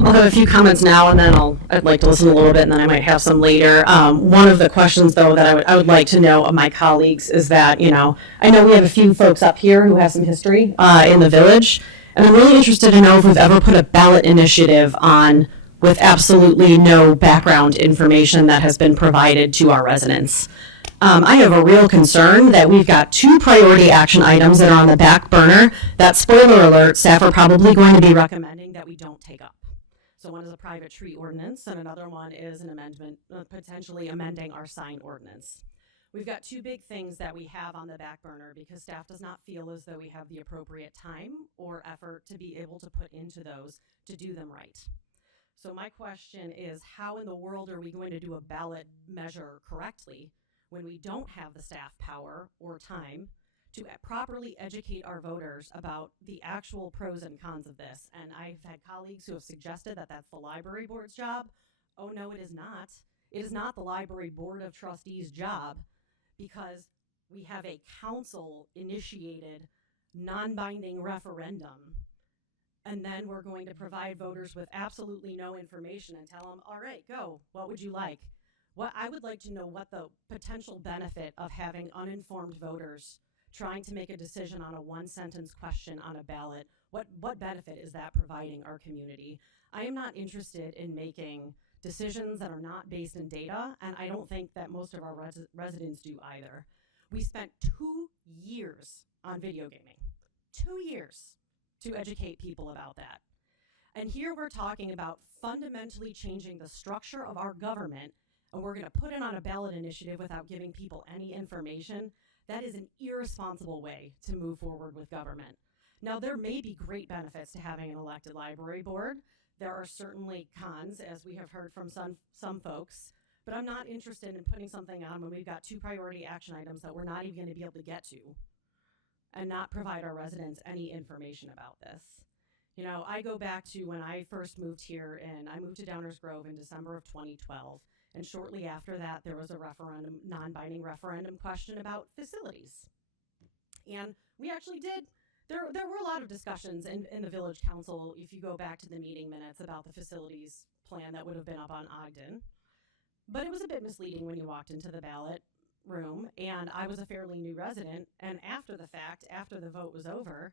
I'll have a few comments now, and then I'd like to listen a little bit, and then I might have some later. One of the questions, though, that I would like to know of my colleagues is that, I know we have a few folks up here who have some history in the village, and I'm really interested to know if we've ever put a ballot initiative on with absolutely no background information that has been provided to our residents. I have a real concern that we've got 2 priority action items that are on the back burner that, spoiler alert, staff are probably going to be recommending that we don't take up. So one is a private tree ordinance, and another one is an amendment, potentially amending our sign ordinance. We've got 2 big things that we have on the back burner because staff does not feel as though we have the appropriate time or effort to be able to put into those to do them right. So my question is, how in the world are we going to do a ballot measure correctly when we don't have the staff power or time to properly educate our voters about the actual pros and cons of this? And I've had colleagues who have suggested that that's the library board's job. Oh, no, it is not. It is not the library board of trustees' job because we have a council-initiated, non-binding referendum, and then we're going to provide voters with absolutely no information and tell them, all right, go, what would you like? I would like to know what the potential benefit of having uninformed voters trying to make a decision on a 1-sentence question on a ballot, what benefit is that providing our community? I am not interested in making decisions that are not based in data, and I don't think that most of our residents do either. We spent 2 years on video gaming, 2 years to educate people about that. And here we're talking about fundamentally changing the structure of our government, and we're going to put it on a ballot initiative without giving people any information. That is an irresponsible way to move forward with government. Now, there may be great benefits to having an elected library board. There are certainly cons, as we have heard from some folks, But I'm not interested in putting something on when we've got 2 priority action items that we're not even going to be able to get to and not provide our residents any information about this. You know, I go back to when I first moved here, and I moved to Downers Grove in December of 2012. And shortly after that, there was a referendum, non-binding referendum question about facilities. And we actually did, there were a lot of discussions in the village council, if you go back to the meeting minutes, about the facilities plan that would have been up on Ogden. But it was a bit misleading when you walked into the ballot room, and I was a fairly new resident, and after the fact, after the vote was over,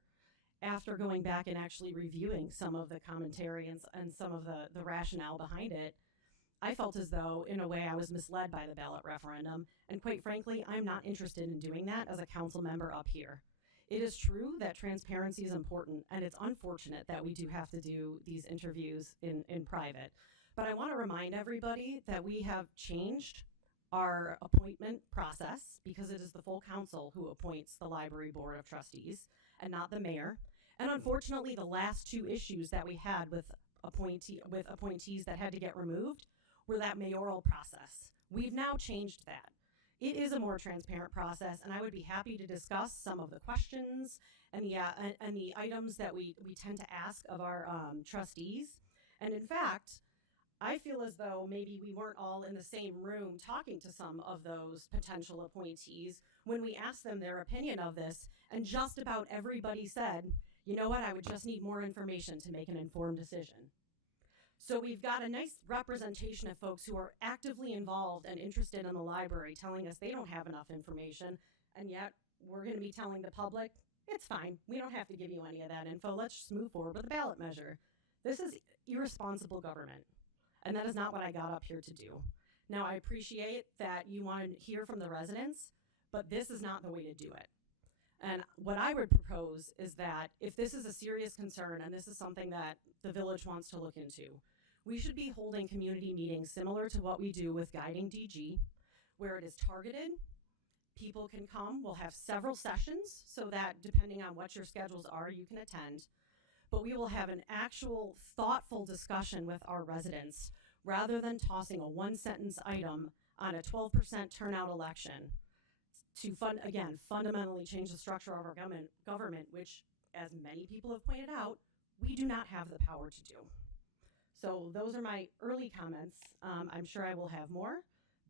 after going back and actually reviewing some of the commentary and some of the rationale behind it, I felt as though, in a way, I was misled by the ballot referendum, and quite frankly, I'm not interested in doing that as a council member up here. It is true that transparency is important, and it's unfortunate that we do have to do these interviews in private. But I want to remind everybody that we have changed our appointment process because it is the full council who appoints the library board of trustees and not the mayor. And unfortunately, the last 2 issues that we had with appointees that had to get removed were that mayoral process. We've now changed that. It is a more transparent process, and I would be happy to discuss some of the questions and the items that we tend to ask of our trustees. And in fact, I feel as though maybe we weren't all in the same room talking to some of those potential appointees when we asked them their opinion of this, and just about everybody said, you know what, I would just need more information to make an informed decision. So we've got a nice representation of folks who are actively involved and interested in the library telling us they don't have enough information, and yet we're going to be telling the public, it's fine, we don't have to give you any of that info, let's just move forward with the ballot measure. This is irresponsible government, and that is not what I got up here to do. Now, I appreciate that you want to hear from the residents, but this is not the way to do it. And what I would propose is that if this is a serious concern and this is something that the village wants to look into, we should be holding community meetings similar to what we do with Guiding DG, where it is targeted. People can come. We'll have several sessions so that depending on what your schedules are, you can attend. But we will have an actual thoughtful discussion with our residents rather than tossing a 1-sentence item on a 12% turnout election to fundamentally change the structure of our government, which, as many people have pointed out, we do not have the power to do. So those are my early comments. I'm sure I will have more,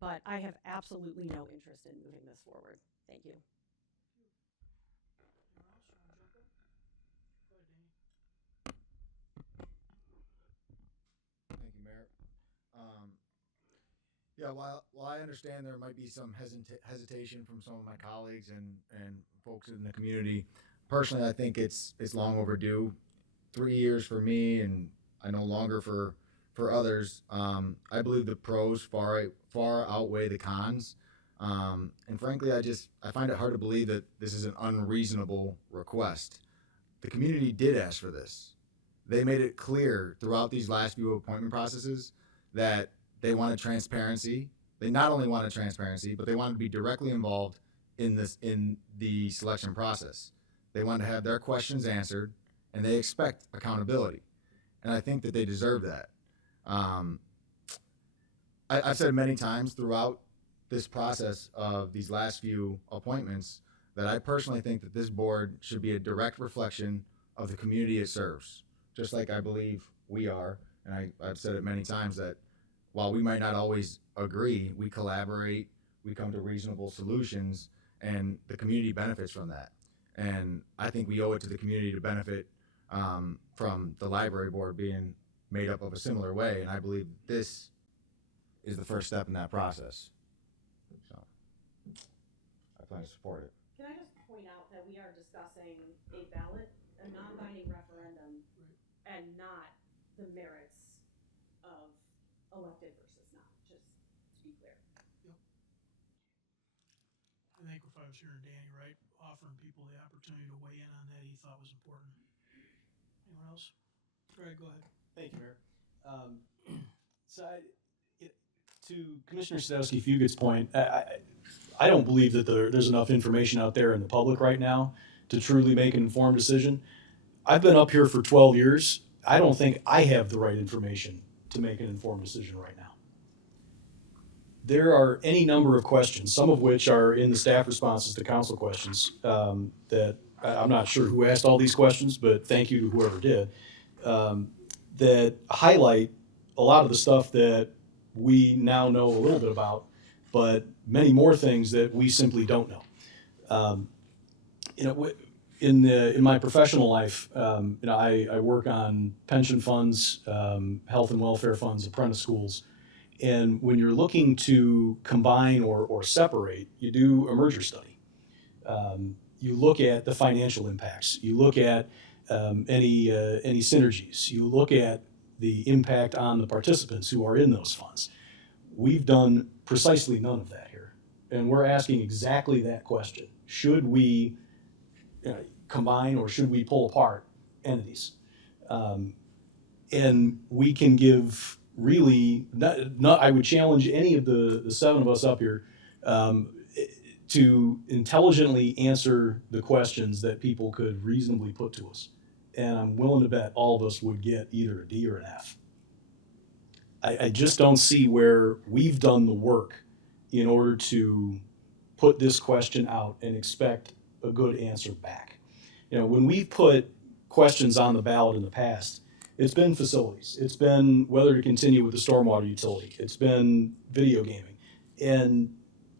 but I have absolutely no interest in moving this forward. Thank you. Thank you, Mayor. Yeah, while I understand there might be some hesitation from some of my colleagues and folks in the community, personally, I think it's long overdue. 3 years for me, and I know longer for others. I believe the pros far outweigh the cons, and frankly, I find it hard to believe that this is an unreasonable request. The community did ask for this. They made it clear throughout these last few appointment processes that they wanted transparency. They not only wanted transparency, but they wanted to be directly involved in the selection process. They wanted to have their questions answered, and they expect accountability. And I think that they deserve that. I've said many times throughout this process of these last few appointments that I personally think that this board should be a direct reflection of the community it serves, just like I believe we are. And I've said it many times that while we might not always agree, we collaborate, we come to reasonable solutions, and the community benefits from that. And I think we owe it to the community to benefit from the library board being made up of a similar way. And I believe this is the first step in that process. So I plan to support it. Can I just point out that we are discussing a ballot, a non-binding referendum, and not the merits of elected versus not, just to be clear. Yep. I think if I was hearing Danny right, offering people the opportunity to weigh in on that he thought was important. Anyone else? Greg, go ahead. Thank you, Mayor. To Commissioner Sadowski Fugit's point, I don't believe that there's enough information out there in the public right now to truly make an informed decision. I've been up here for 12 years. I don't think I have the right information to make an informed decision right now. there are any number of questions, some of which are in the staff responses to council questions, that I'm not sure who asked all these questions, but thank you to whoever did, that highlight a lot of the stuff that we now know a little bit about, but many more things that we simply don't know. You know, in my professional life, you know, I work on pension funds, health and welfare funds, apprentice schools. And when you're looking to combine or separate, you do a merger study. You look at the financial impacts. You look at any synergies. You look at the impact on the participants who are in those funds. We've done precisely none of that here. And we're asking exactly that question. Should we combine or should we pull apart entities? And we can give really, I would challenge any of the seven of us up here to intelligently answer the questions that people could reasonably put to us. And I'm willing to bet all of us would get either a D or an F. I just don't see where we've done the work in order to put this question out and expect a good answer back. You know, when we've put questions on the ballot in the past, it's been facilities. It's been whether to continue with the stormwater utility. It's been video gaming. And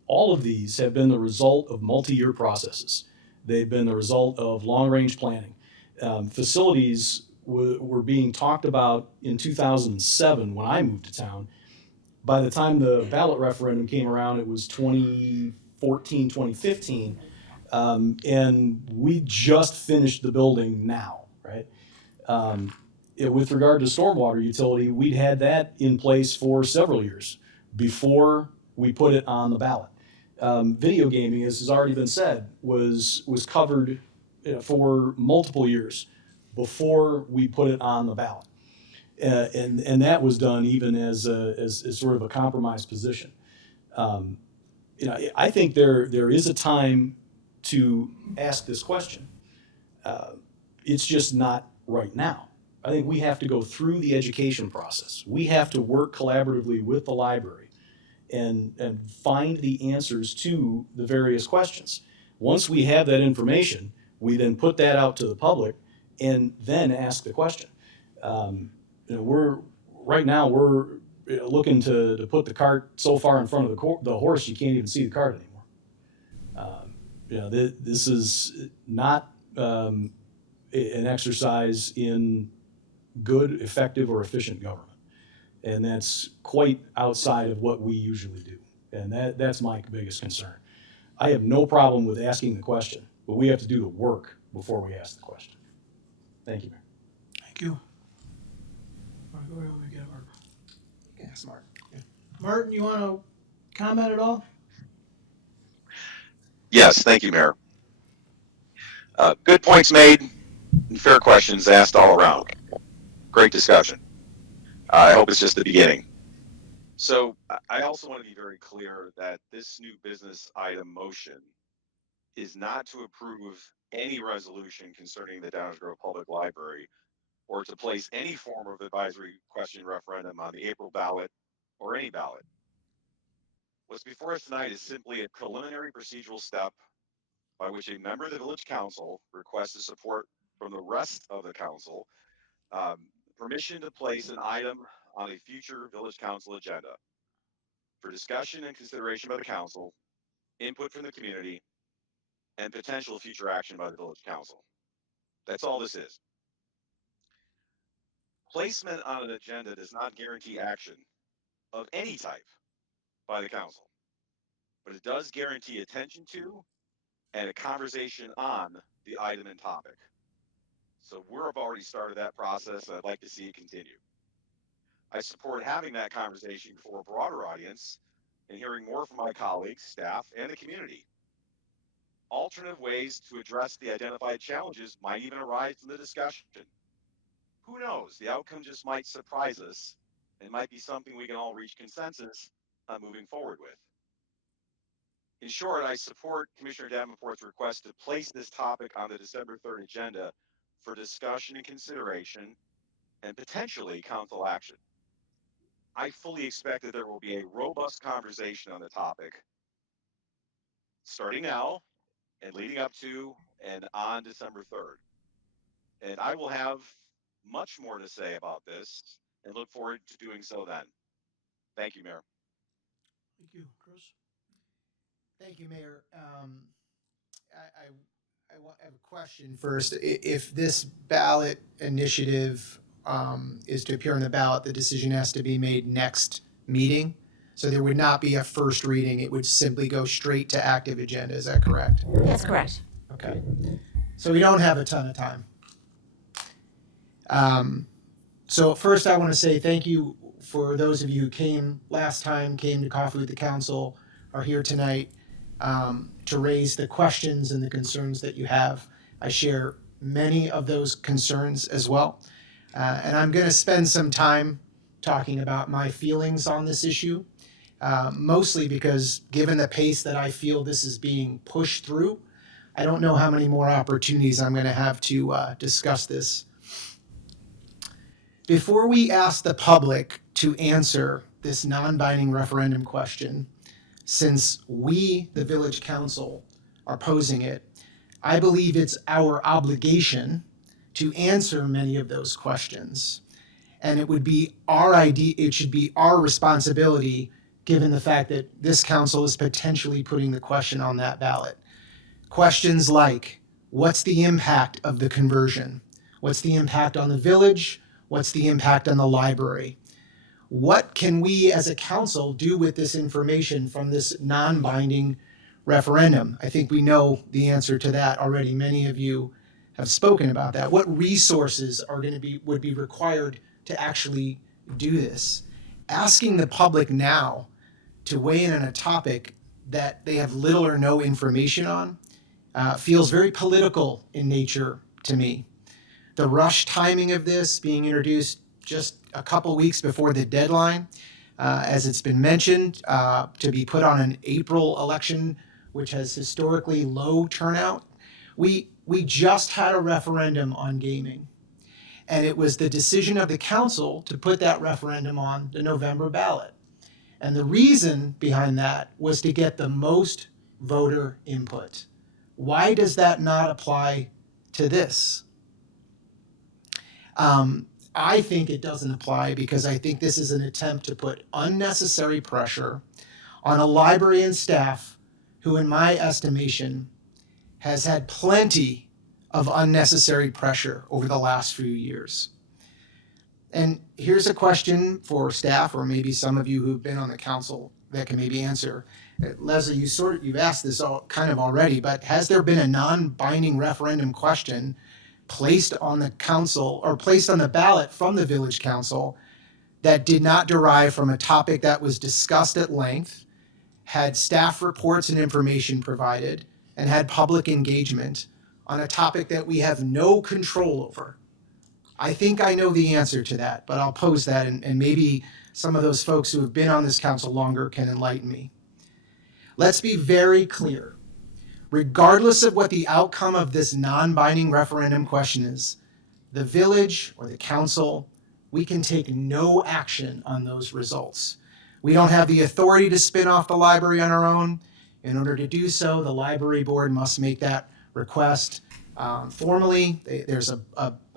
all of these have been the result of multi-year processes. They've been the result of long-range planning. Facilities were being talked about in 2007 when I moved to town. By the time the ballot referendum came around, it was 2014, 2015. And we just finished the building now, right? With regard to stormwater utility, we'd had that in place for several years before we put it on the ballot. Video gaming, as has already been said, was covered for multiple years before we put it on the ballot. And that was done even as sort of a compromise position. You know, I think there is a time to ask this question. It's just not right now. I think we have to go through the education process. We have to work collaboratively with the library and find the answers to the various questions. Once we have that information, we then put that out to the public and then ask the question. You know, we're looking to put the cart so far in front of the horse you can't even see the cart anymore. You know, this is not an exercise in good, effective, or efficient government. And that's quite outside of what we usually do. And that's my biggest concern. I have no problem with asking the question, but we have to do the work before we ask the question. Thank you, Mayor. Thank you. All right, go ahead, let me get Martin. Yeah, smart. Yeah. Martin, you want to comment at all? Yes, thank you, Mayor. Good points made and fair questions asked all around. Great discussion. I hope it's just the beginning. So I also want to be very clear that this new business item motion is not to approve any resolution concerning the Downers Grove Public Library or to place any form of advisory question referendum on the April ballot or any ballot. What's before us tonight is simply a preliminary procedural step by which a member of the Village Council requests the support from the rest of the council, permission to place an item on a future Village Council agenda for discussion and consideration by the council, input from the community, and potential future action by the Village Council. That's all this is. Placement on an agenda does not guarantee action of any type by the council, but it does guarantee attention to and a conversation on the item and topic. So we've already started that process, and I'd like to see it continue. I support having that conversation before a broader audience and hearing more from my colleagues, staff, and the community. Alternative ways to address the identified challenges might even arise in the discussion. Who knows? The outcome just might surprise us and might be something we can all reach consensus on moving forward with. In short, I support Commissioner Davenport's request to place this topic on the December 3rd agenda for discussion and consideration and potentially council action. I fully expect that there will be a robust conversation on the topic starting now and leading up to and on December 3rd. And I will have much more to say about this and look forward to doing so then. Thank you, Mayor. Thank you, Chris. Thank you, Mayor. I have a question first. If this ballot initiative is to appear on the ballot, the decision has to be made next meeting. So there would not be a first reading. It would simply go straight to active agenda. Is that correct? That's correct. Okay. So we don't have a ton of time. So first I want to say thank you for those of you who came last time, came to Coffee with the Council, are here tonight to raise the questions and the concerns that you have. I share many of those concerns as well. And I'm going to spend some time talking about my feelings on this issue, mostly because given the pace that I feel this is being pushed through, I don't know how many more opportunities I'm going to have to discuss this. Before we ask the public to answer this non-binding referendum question, since we, the Village Council, are posing it, I believe it's our obligation to answer many of those questions. And it would be our idea, it should be our responsibility, given the fact that this council is potentially putting the question on that ballot. Questions like, what's the impact of the conversion? What's the impact on the village? What's the impact on the library? What can we as a council do with this information from this non-binding referendum? I think we know the answer to that already. Many of you have spoken about that. What resources are would be required to actually do this? Asking the public now to weigh in on a topic that they have little or no information on feels very political in nature to me. The rush timing of this being introduced just a couple weeks before the deadline, as it's been mentioned, to be put on an April election, which has historically low turnout. We just had a referendum on gaming, and it was the decision of the council to put that referendum on the November ballot. And the reason behind that was to get the most voter input. Why does that not apply to this? I think it doesn't apply because I think this is an attempt to put unnecessary pressure on a library and staff who, in my estimation, has had plenty of unnecessary pressure over the last few years. And here's a question for staff, or maybe some of you who've been on the council that can maybe answer. Leslie, you've asked this kind of already, but has there been a non-binding referendum question placed on the council or placed on the ballot from the village council that did not derive from a topic that was discussed at length, had staff reports and information provided, and had public engagement on a topic that we have no control over? I think I know the answer to that, but I'll pose that, and maybe some of those folks who have been on this council longer can enlighten me. Let's be very clear. Regardless of what the outcome of this non-binding referendum question is, the village or the council, we can take no action on those results. We don't have the authority to spin off the library on our own. In order to do so, the library board must make that request formally. There's an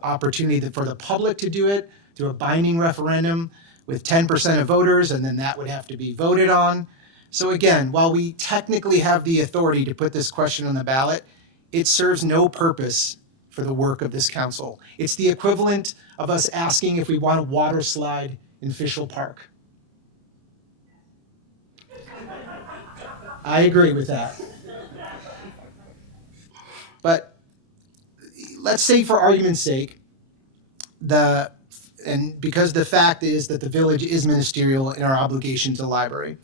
opportunity for the public to do it through a binding referendum with 10% of voters, and then that would have to be voted on. So again, while we technically have the authority to put this question on the ballot, it serves no purpose for the work of this council. It's the equivalent of us asking if we want a water slide in Fishel Park. I agree with that. But let's say for argument's sake, and because the fact is that the village is ministerial in our obligation to the library,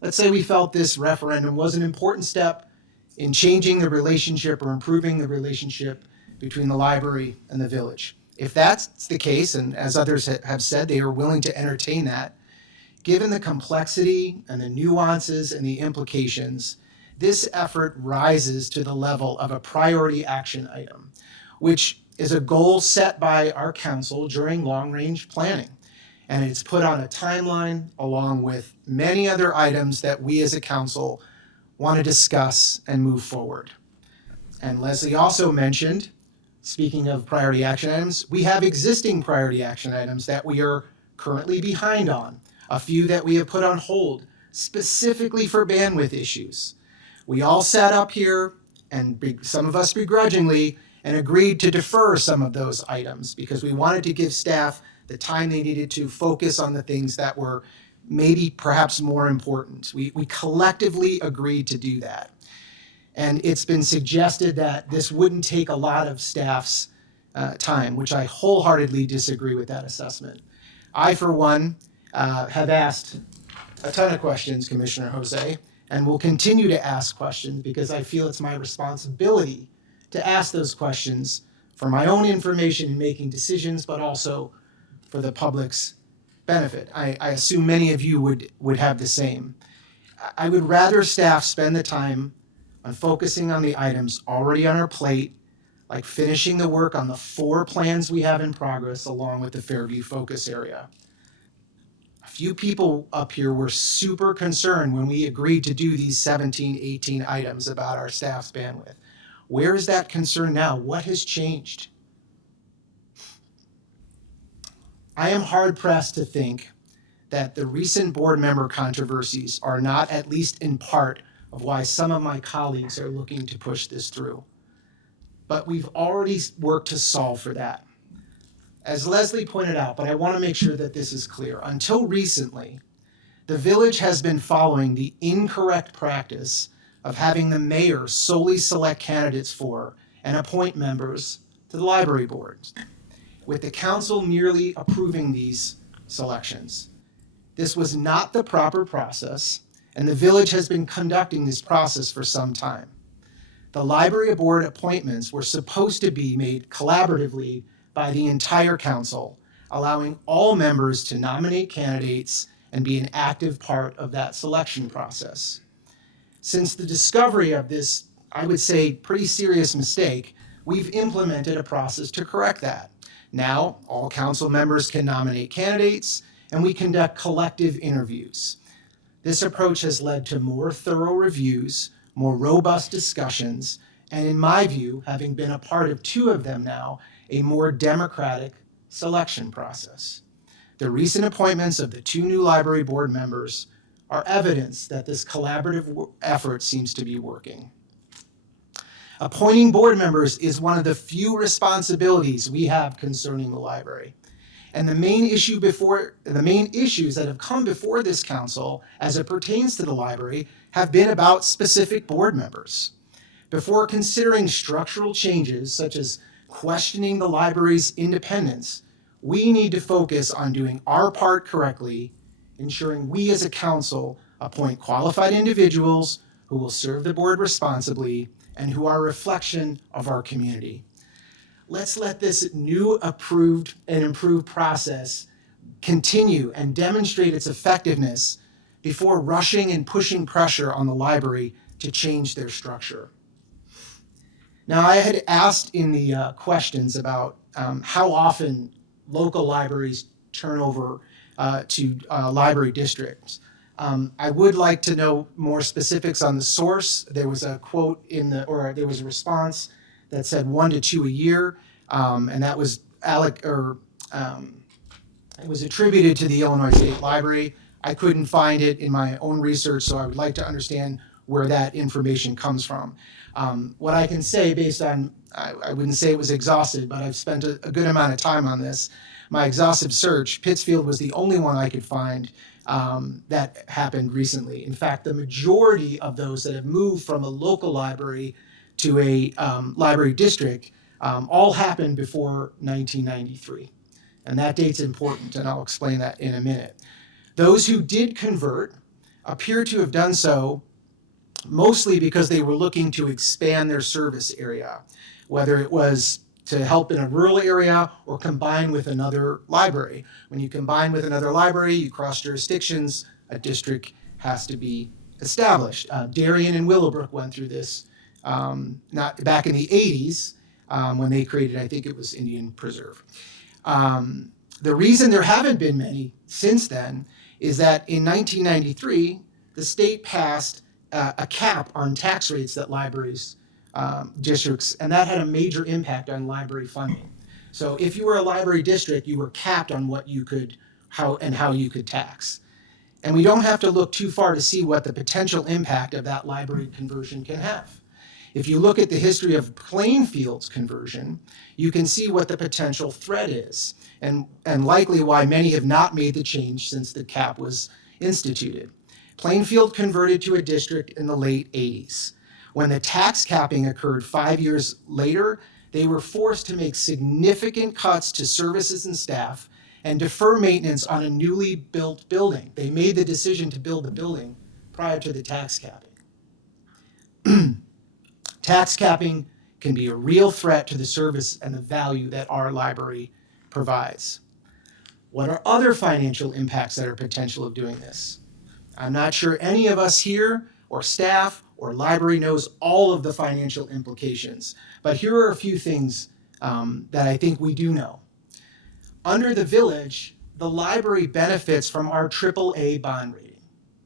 let's say we felt this referendum was an important step in changing the relationship or improving the relationship between the library and the village. If that's the case, and as others have said, they are willing to entertain that, given the complexity and the nuances and the implications, this effort rises to the level of a priority action item, which is a goal set by our council during long-range planning. and it's put on a timeline along with many other items that we as a council want to discuss and move forward. And Leslie also mentioned, speaking of priority action items, we have existing priority action items that we are currently behind on, a few that we have put on hold specifically for bandwidth issues. We all sat up here, and some of us begrudgingly, and agreed to defer some of those items because we wanted to give staff the time they needed to focus on the things that were maybe perhaps more important. We collectively agreed to do that. And it's been suggested that this wouldn't take a lot of staff's time, which I wholeheartedly disagree with that assessment. I, for one, have asked a ton of questions, Commissioner Jose, and will continue to ask questions because I feel it's my responsibility to ask those questions for my own information in making decisions, but also for the public's benefit. I assume many of you would have the same. I would rather staff spend the time on focusing on the items already on our plate, like finishing the work on the 4 plans we have in progress along with the Fairview focus area. A few people up here were super concerned when we agreed to do these 17, 18 items about our staff's bandwidth. Where is that concern now? What has changed? I am hard-pressed to think that the recent board member controversies are not, at least in part, of why some of my colleagues are looking to push this through. But we've already worked to solve for that. As Leslie pointed out, but I want to make sure that this is clear, until recently, the village has been following the incorrect practice of having the mayor solely select candidates for and appoint members to the library boards, with the council merely approving these selections. This was not the proper process, and the village has been conducting this process for some time. The library board appointments were supposed to be made collaboratively by the entire council, allowing all members to nominate candidates and be an active part of that selection process. Since the discovery of this, I would say, pretty serious mistake, we've implemented a process to correct that. Now, all council members can nominate candidates, and we conduct collective interviews. This approach has led to more thorough reviews, more robust discussions, and in my view, having been a part of 2 of them now, a more democratic selection process. The recent appointments of the 2 new library board members are evidence that this collaborative effort seems to be working. Appointing board members is one of the few responsibilities we have concerning the library. And the main issues that have come before this council as it pertains to the library have been about specific board members. Before considering structural changes such as questioning the library's independence, we need to focus on doing our part correctly, ensuring we as a council appoint qualified individuals who will serve the board responsibly and who are a reflection of our community. Let's let this new approved and improved process continue and demonstrate its effectiveness before rushing and pushing pressure on the library to change their structure. Now, I had asked in the questions about how often local libraries turn over to library districts. I would like to know more specifics on the source. There was a quote there was a response that said 1 to 2 a year, and that was it was attributed to the Illinois State Library. I couldn't find it in my own research, so I would like to understand where that information comes from. What I can say based on, I wouldn't say it was exhaustive, but I've spent a good amount of time on this. My exhaustive search, Pittsfield was the only one I could find that happened recently. In fact, the majority of those that have moved from a local library to a library district all happened before 1993. And that date's important, and I'll explain that in a minute. Those who did convert appear to have done so mostly because they were looking to expand their service area, whether it was to help in a rural area or combine with another library. When you combine with another library, you cross jurisdictions, a district has to be established. Darien and Willowbrook went through this not back in the 80s when they created, I think it was Indian Preserve. The reason there haven't been many since then is that in 1993, the state passed a cap on tax rates that libraries districts, and that had a major impact on library funding. So if you were a library district, you were capped on what you could, how you could tax. And we don't have to look too far to see what the potential impact of that library conversion can have. If you look at the history of Plainfield's conversion, you can see what the potential threat is, and likely why many have not made the change since the cap was instituted. Plainfield converted to a district in the late 80s. When the tax capping occurred 5 years later, they were forced to make significant cuts to services and staff and defer maintenance on a newly built building. They made the decision to build the building prior to the tax capping. Tax capping can be a real threat to the service and the value that our library provides. What are other financial impacts that are potential of doing this? I'm not sure any of us here or staff or library knows all of the financial implications, but here are a few things that I think we do know. Under the village, the library benefits from our AAA bond rating.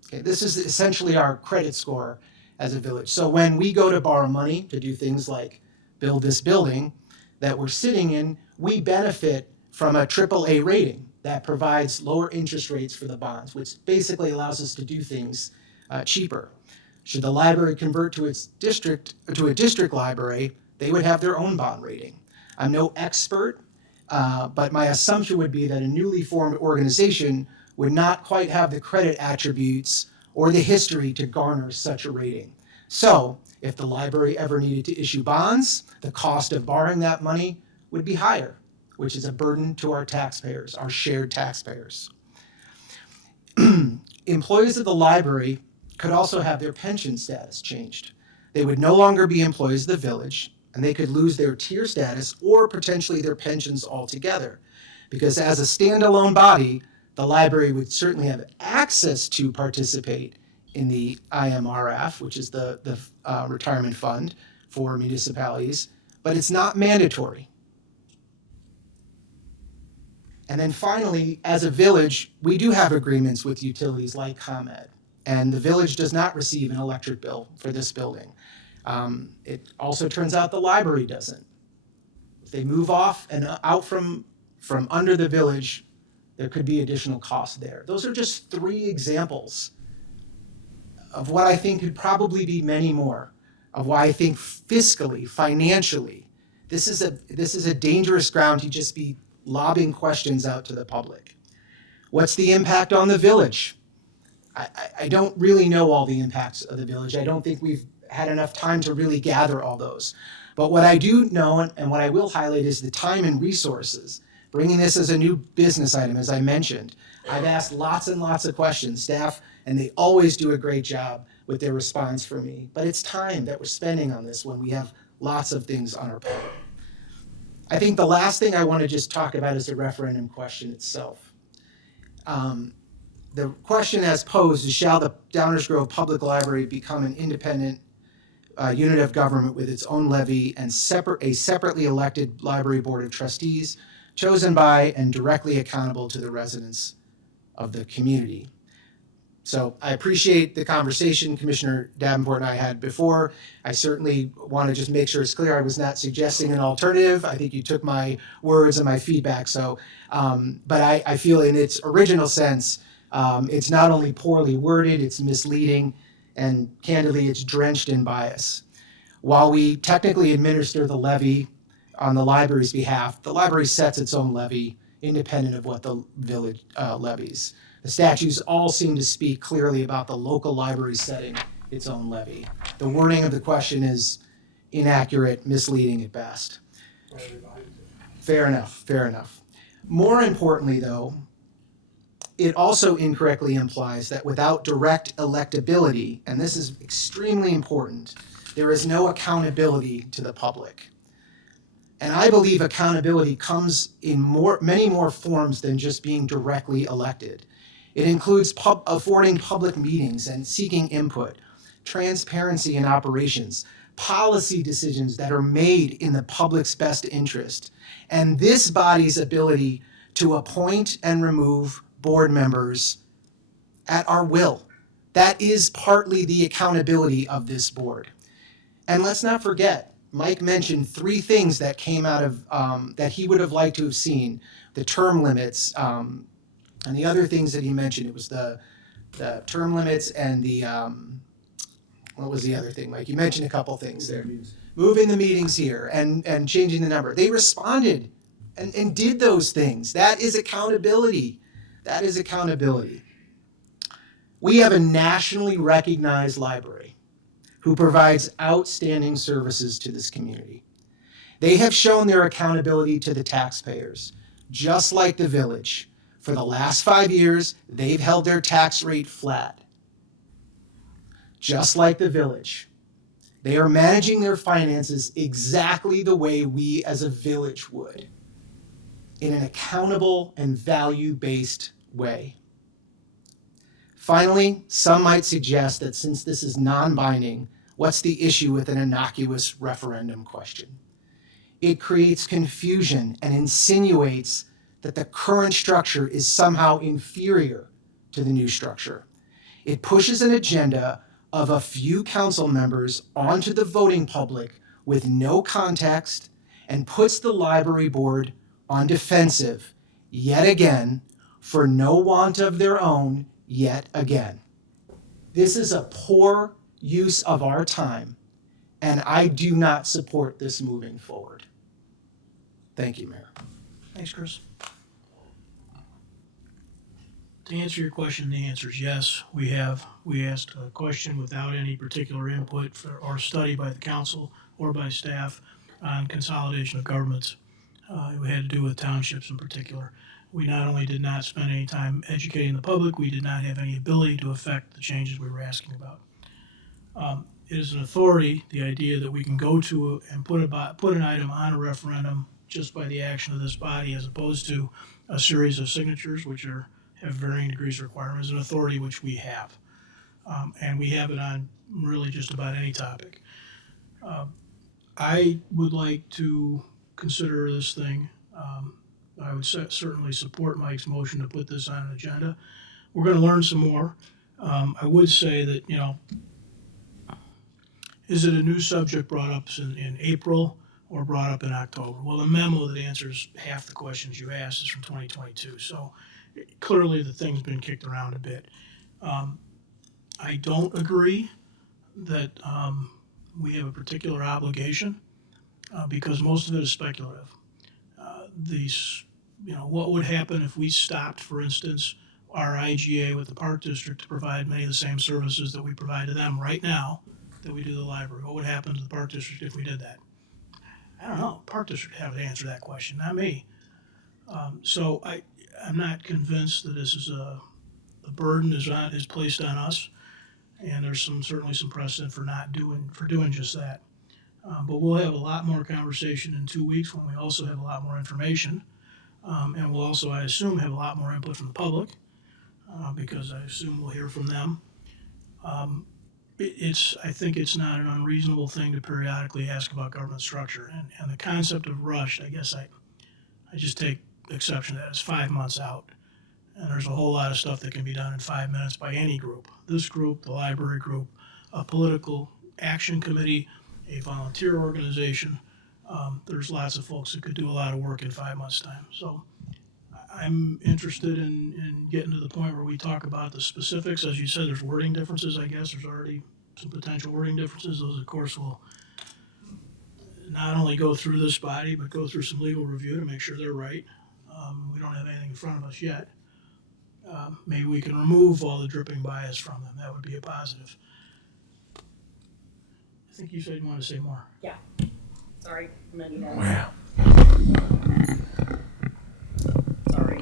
Okay, this is essentially our credit score as a village. So when we go to borrow money to do things like build this building that we're sitting in, we benefit from a AAA rating that provides lower interest rates for the bonds, which basically allows us to do things cheaper. Should the library convert to a district library, they would have their own bond rating. I'm no expert, but my assumption would be that a newly formed organization would not quite have the credit attributes or the history to garner such a rating. So, if the library ever needed to issue bonds, the cost of borrowing that money would be higher, which is a burden to our taxpayers, our shared taxpayers. Employees of the library could also have their pension status changed. They would no longer be employees of the village, and they could lose their tier status or potentially their pensions altogether. Because as a standalone body, the library would certainly have access to participate in the IMRF, which is the retirement fund for municipalities, but it's not mandatory. And then finally, as a village, we do have agreements with utilities like ComEd, and the village does not receive an electric bill for this building. It also turns out the library doesn't. If they move off and out from under the village, there could be additional costs there. Those are just 3 examples of what I think could probably be many more, of why I think fiscally, financially, this is a dangerous ground to just be lobbing questions out to the public. What's the impact on the village? I don't really know all the impacts of the village. I don't think we've had enough time to really gather all those. But what I do know and what I will highlight is the time and resources. Bringing this as a new business item, as I mentioned, I've asked lots and lots of questions, staff, and they always do a great job with their response for me. But it's time that we're spending on this when we have lots of things on our plate. I think the last thing I want to just talk about is the referendum question itself. The question as posed is, shall the Downers Grove Public Library become an independent unit of government with its own levy and a separately elected library board of trustees chosen by and directly accountable to the residents of the community? So I appreciate the conversation Commissioner Davenport and I had before. I certainly want to just make sure it's clear I was not suggesting an alternative. I think you took my words and my feedback. So, but I feel in its original sense, it's not only poorly worded, it's misleading, and candidly, it's drenched in bias. While we technically administer the levy on the library's behalf, the library sets its own levy independent of what the village levies. The statutes all seem to speak clearly about the local library setting its own levy. The wording of the question is inaccurate, misleading at best. Fair enough. More importantly, though, it also incorrectly implies that without direct electability, and this is extremely important, there is no accountability to the public. And I believe accountability comes in many more forms than just being directly elected. It includes affording public meetings and seeking input, transparency in operations, policy decisions that are made in the public's best interest, and this body's ability to appoint and remove board members at our will. That is partly the accountability of this board. And let's not forget, Mike mentioned 3 things that came out of, that he would have liked to have seen, the term limits, and the other things that he mentioned. It was the term limits and the, what was the other thing, Mike? You mentioned a couple things there. Moving the meetings here and changing the number. They responded and did those things. That is accountability. That is accountability. We have a nationally recognized library who provides outstanding services to this community. They have shown their accountability to the taxpayers, just like the village. For the last 5 years, they've held their tax rate flat, just like the village. They are managing their finances exactly the way we as a village would, in an accountable and value-based way. Finally, some might suggest that since this is non-binding, what's the issue with an innocuous referendum question? It creates confusion and insinuates that the current structure is somehow inferior to the new structure. It pushes an agenda of a few council members onto the voting public with no context and puts the library board on defensive yet again for no want of their own yet again. This is a poor use of our time, and I do not support this moving forward. Thank you, Mayor. Thanks, Chris. To answer your question, the answer is yes. We asked a question without any particular input or study by the council or by staff on consolidation of governments. It had to do with townships in particular. We not only did not spend any time educating the public, we did not have any ability to affect the changes we were asking about. It is an authority, the idea that we can go to and put an item on a referendum just by the action of this body, as opposed to a series of signatures which have varying degrees of requirement, is an authority which we have. And we have it on really just about any topic. I would like to consider this thing. I would certainly support Mike's motion to put this on an agenda. We're going to learn some more. I would say that, is it a new subject brought up in April or brought up in October? Well, the memo that answers half the questions you asked is from 2022. So clearly the thing's been kicked around a bit. I don't agree that we have a particular obligation because most of it is speculative. What would happen if we stopped, for instance, our IGA with the Park District to provide many of the same services that we provide to them right now that we do to the library? What would happen to the Park District if we did that? I don't know. Park District would have to answer that question, not me. So I'm not convinced that this is the burden is placed on us, and there's certainly some precedent for doing just that. But we'll have a lot more conversation in 2 weeks when we also have a lot more information, and we'll also, I assume, have a lot more input from the public because I assume we'll hear from them. I think it's not an unreasonable thing to periodically ask about government structure, and the concept of rushed, I guess I just take exception to that. It's 5 months out, and there's a whole lot of stuff that can be done in 5 minutes by any group. This group, the library group, a political action committee, a volunteer organization. There's lots of folks that could do a lot of work in 5 months' time. So I'm interested in getting to the point where we talk about the specifics. As you said, there's wording differences, I guess. There's already some potential wording differences. Those, of course, will not only go through this body, but go through some legal review to make sure they're right. We don't have anything in front of us yet. Maybe we can remove all the dripping bias from them. That would be a positive. I think you said you wanted to say more. Yeah. Sorry, I'm gonna need that. Wow. Sorry.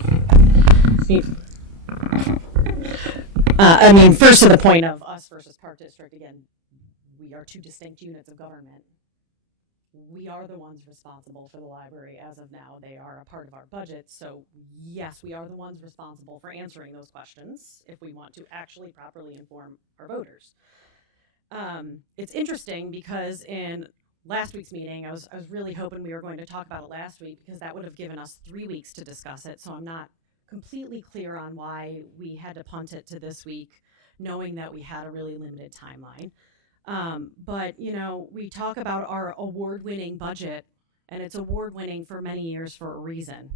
I mean, first to the point of us versus Park District, again, we are 2 distinct units of government. We are the ones responsible for the library as of now. They are a part of our budget. So yes, we are the ones responsible for answering those questions if we want to actually properly inform our voters. It's interesting because in last week's meeting, I was really hoping we were going to talk about it last week because that would have given us 3 weeks to discuss it. So I'm not completely clear on why we had to punt it to this week, knowing that we had a really limited timeline. But, you know, we talk about our award-winning budget, and it's award-winning for many years for a reason.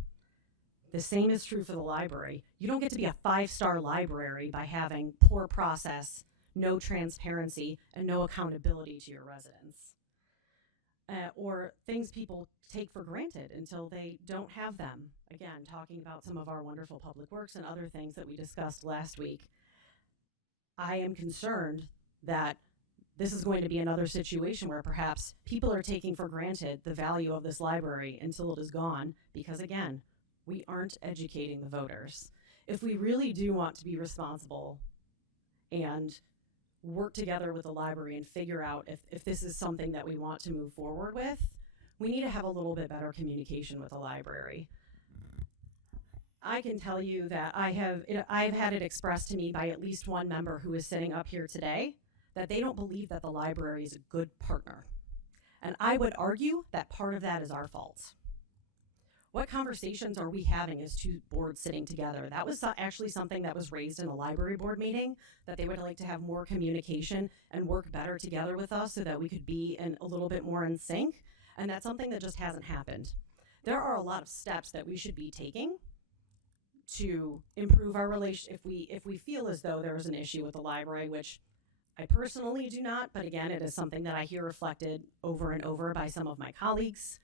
The same is true for the library. You don't get to be a 5-star library by having poor process, no transparency, and no accountability to your residents. Or things people take for granted until they don't have them. Again, talking about some of our wonderful public works and other things that we discussed last week. I am concerned that this is going to be another situation where perhaps people are taking for granted the value of this library until it is gone because, again, we aren't educating the voters. If we really do want to be responsible and work together with the library and figure out if this is something that we want to move forward with, we need to have a little bit better communication with the library. I can tell you that I've had it expressed to me by at least one member who is sitting up here today that they don't believe that the library is a good partner. And I would argue that part of that is our fault. What conversations are we having as two boards sitting together? That was actually something that was raised in a library board meeting, that they would like to have more communication and work better together with us so that we could be a little bit more in sync. And that's something that just hasn't happened. There are a lot of steps that we should be taking to improve our relation. If we feel as though there is an issue with the library, which I personally do not, but again, it is something that I hear reflected over and over by some of my colleagues,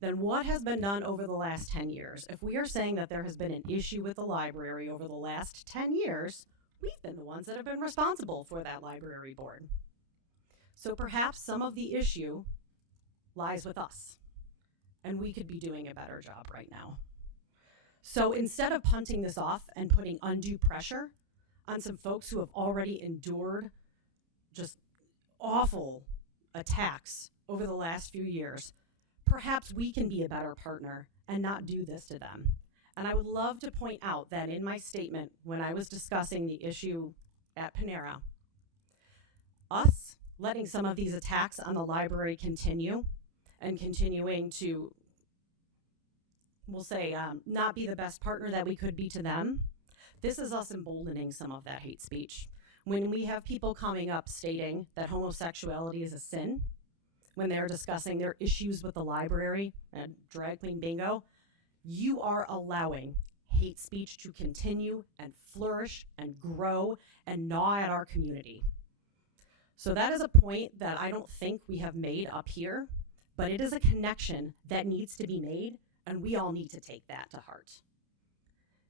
then what has been done over the last 10 years? If we are saying that there has been an issue with the library over the last 10 years, we've been the ones that have been responsible for that library board. So perhaps some of the issue lies with us, and we could be doing a better job right now. So instead of punting this off and putting undue pressure on some folks who have already endured just awful attacks over the last few years, perhaps we can be a better partner and not do this to them. And I would love to point out that in my statement, when I was discussing the issue at Panera, us letting some of these attacks on the library continue and continuing to, we'll say, not be the best partner that we could be to them, this is us emboldening some of that hate speech. When we have people coming up stating that homosexuality is a sin, when they're discussing their issues with the library and drag queen bingo, you are allowing hate speech to continue and flourish and grow and gnaw at our community. So that is a point that I don't think we have made up here, but it is a connection that needs to be made, and we all need to take that to heart.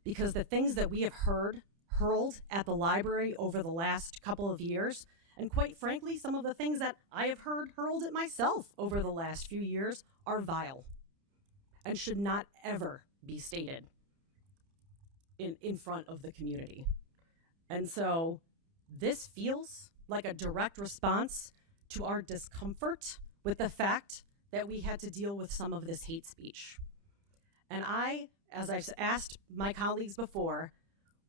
Because the things that we have heard hurled at the library over the last couple of years, and quite frankly, some of the things that I have heard hurled at myself over the last few years are vile and should not ever be stated in front of the community. And so this feels like a direct response to our discomfort with the fact that we had to deal with some of this hate speech. And I, as I've asked my colleagues before,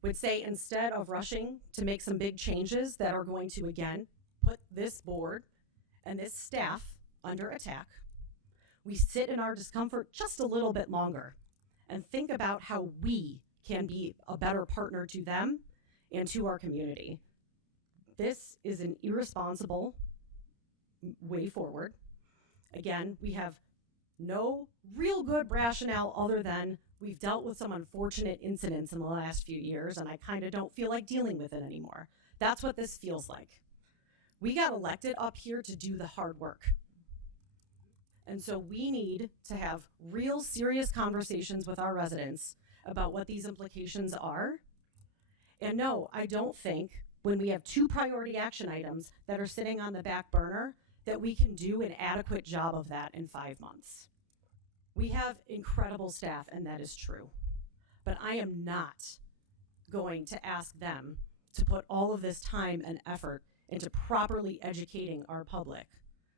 would say instead of rushing to make some big changes that are going to, again, put this board and this staff under attack, we sit in our discomfort just a little bit longer and think about how we can be a better partner to them and to our community. This is an irresponsible way forward. Again, we have no real good rationale other than we've dealt with some unfortunate incidents in the last few years, and I kind of don't feel like dealing with it anymore. That's what this feels like. We got elected up here to do the hard work. And so we need to have real serious conversations with our residents about what these implications are. And no, I don't think when we have 2 priority action items that are sitting on the back burner that we can do an adequate job of that in 5 months. We have incredible staff, and that is true. But I am not going to ask them to put all of this time and effort into properly educating our public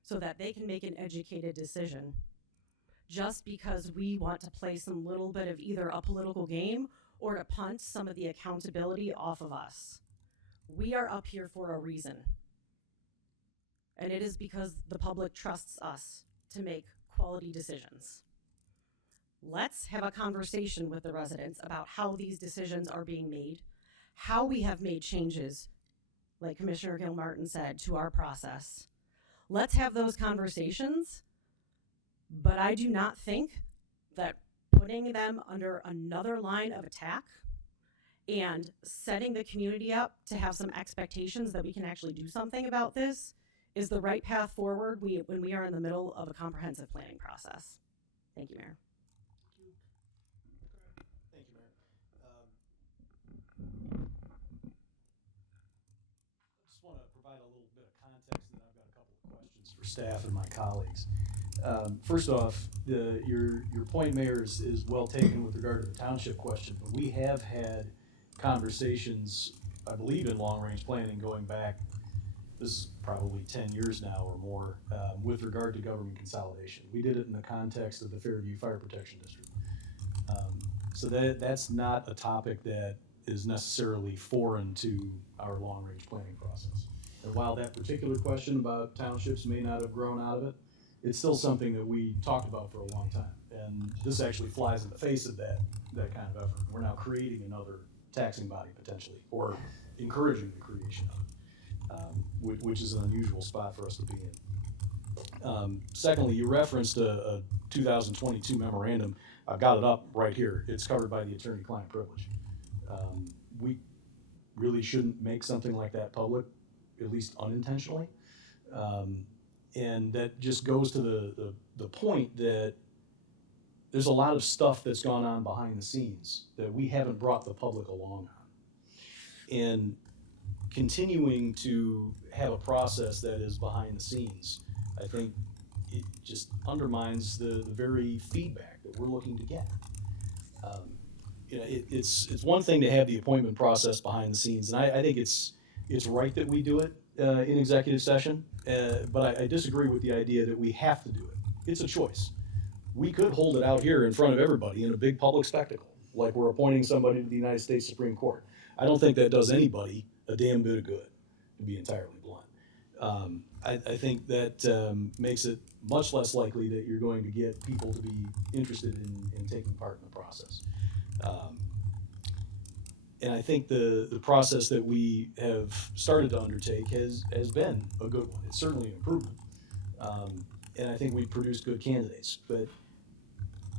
so that they can make an educated decision just because we want to play some little bit of either a political game or to punt some of the accountability off of us. We are up here for a reason. and it is because the public trusts us to make quality decisions. Let's have a conversation with the residents about how these decisions are being made, how we have made changes, like Commissioner Gilmartin said, to our process. Let's have those conversations, but I do not think that putting them under another line of attack and setting the community up to have some expectations that we can actually do something about this is the right path forward when we are in the middle of a comprehensive planning process. Thank you, Mayor. Thank you, Mayor. I just want to provide a little bit of context, and I've got a couple of questions for staff and my colleagues. First off, your point, Mayor, is well taken with regard to the township question, but we have had conversations, I believe, in long-range planning going back, this is probably 10 years now or more, with regard to government consolidation. We did it in the context of the Fairview Fire Protection District. So that's not a topic that is necessarily foreign to our long-range planning process. And while that particular question about townships may not have grown out of it, it's still something that we talked about for a long time. And this actually flies in the face of that kind of effort. We're now creating another taxing body potentially, or encouraging the creation of it, which is an unusual spot for us to be in. Secondly, you referenced a 2022 memorandum. I've got it up right here. It's covered by the attorney-client privilege. We really shouldn't make something like that public, at least unintentionally. And that just goes to the point that there's a lot of stuff that's gone on behind the scenes that we haven't brought the public along on. And continuing to have a process that is behind the scenes, I think it just undermines the very feedback that we're looking to get. It's one thing to have the appointment process behind the scenes, and I think it's right that we do it in executive session, but I disagree with the idea that we have to do it. It's a choice. We could hold it out here in front of everybody in a big public spectacle, like we're appointing somebody to the United States Supreme Court. I don't think that does anybody a damn bit of good, to be entirely blunt. I think that makes it much less likely that you're going to get people to be interested in taking part in the process. And I think the process that we have started to undertake has been a good one. It's certainly an improvement. And I think we've produced good candidates. But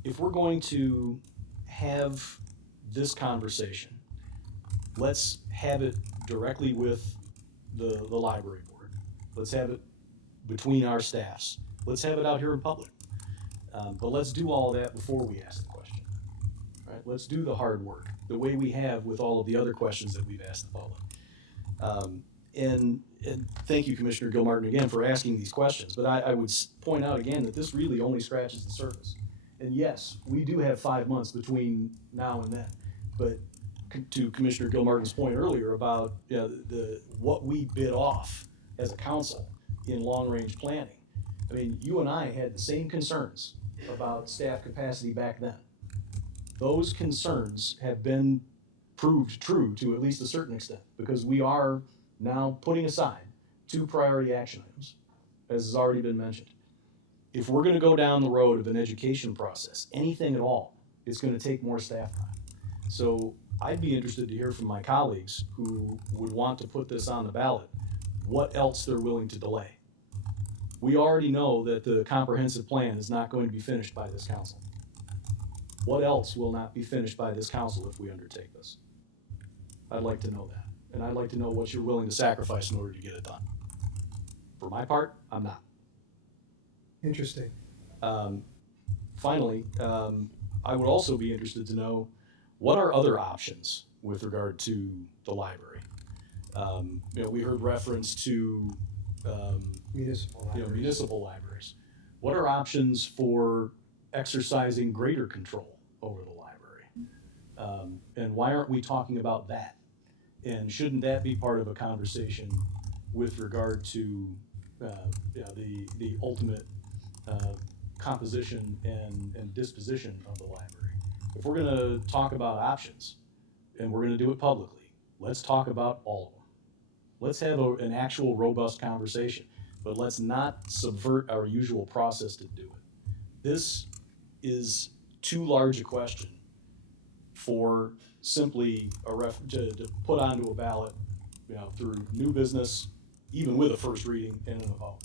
if we're going to have this conversation, let's have it directly with the library board. Let's have it between our staffs. Let's have it out here in public. But let's do all of that before we ask the question. Right? Let's do the hard work, the way we have with all of the other questions that we've asked the public. And thank you, Commissioner Gilmartin, again, for asking these questions. But I would point out again that this really only scratches the surface. And yes, we do have 5 months between now and then. But to Commissioner Gilmartin's point earlier about what we bid off as a council in long-range planning, I mean, you and I had the same concerns about staff capacity back then. Those concerns have been proved true to at least a certain extent, because we are now putting aside 2 priority action items, as has already been mentioned. If we're going to go down the road of an education process, anything at all, it's going to take more staff time. So I'd be interested to hear from my colleagues who would want to put this on the ballot, what else they're willing to delay. We already know that the comprehensive plan is not going to be finished by this council. What else will not be finished by this council if we undertake this? I'd like to know that. And I'd like to know what you're willing to sacrifice in order to get it done. For my part, I'm not. Interesting. Finally, I would also be interested to know what are other options with regard to the library. We heard reference to municipal libraries. What are options for exercising greater control over the library? And why aren't we talking about that? And shouldn't that be part of a conversation with regard to the ultimate composition and disposition of the library? If we're going to talk about options and we're going to do it publicly, let's talk about all of them. Let's have an actual robust conversation. but let's not subvert our usual process to do it. This is too large a question for simply to put onto a ballot, through new business, even with a first reading and a vote.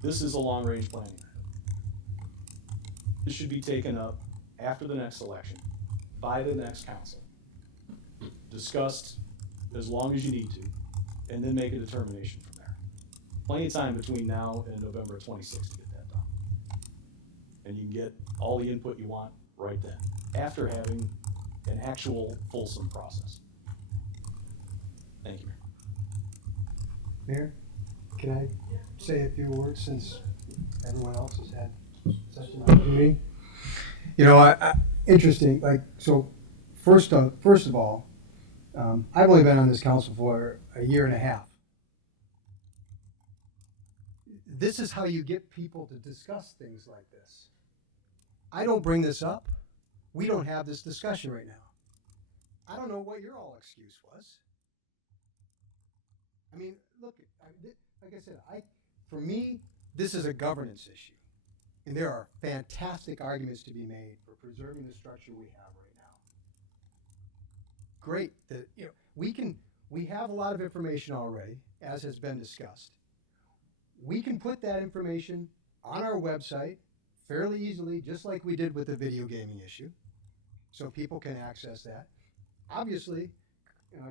This is a long-range planning item. This should be taken up after the next election by the next council, discussed as long as you need to, and then make a determination from there. Plenty of time between now and November 26th to get that done. And you can get all the input you want right then, after having an actual fulsome process. Thank you, Mayor. Mayor, can I say a few words since everyone else has had such an opportunity? Interesting, first of all, I've only been on this council for a year and a half. This is how you get people to discuss things like this. I don't bring this up. We don't have this discussion right now. I don't know what your all excuse was. I mean, look, like I said, for me, this is a governance issue. And there are fantastic arguments to be made for preserving the structure we have right now. Great that we have a lot of information already, as has been discussed. We can put that information on our website fairly easily, just like we did with the video gaming issue, so people can access that. Obviously,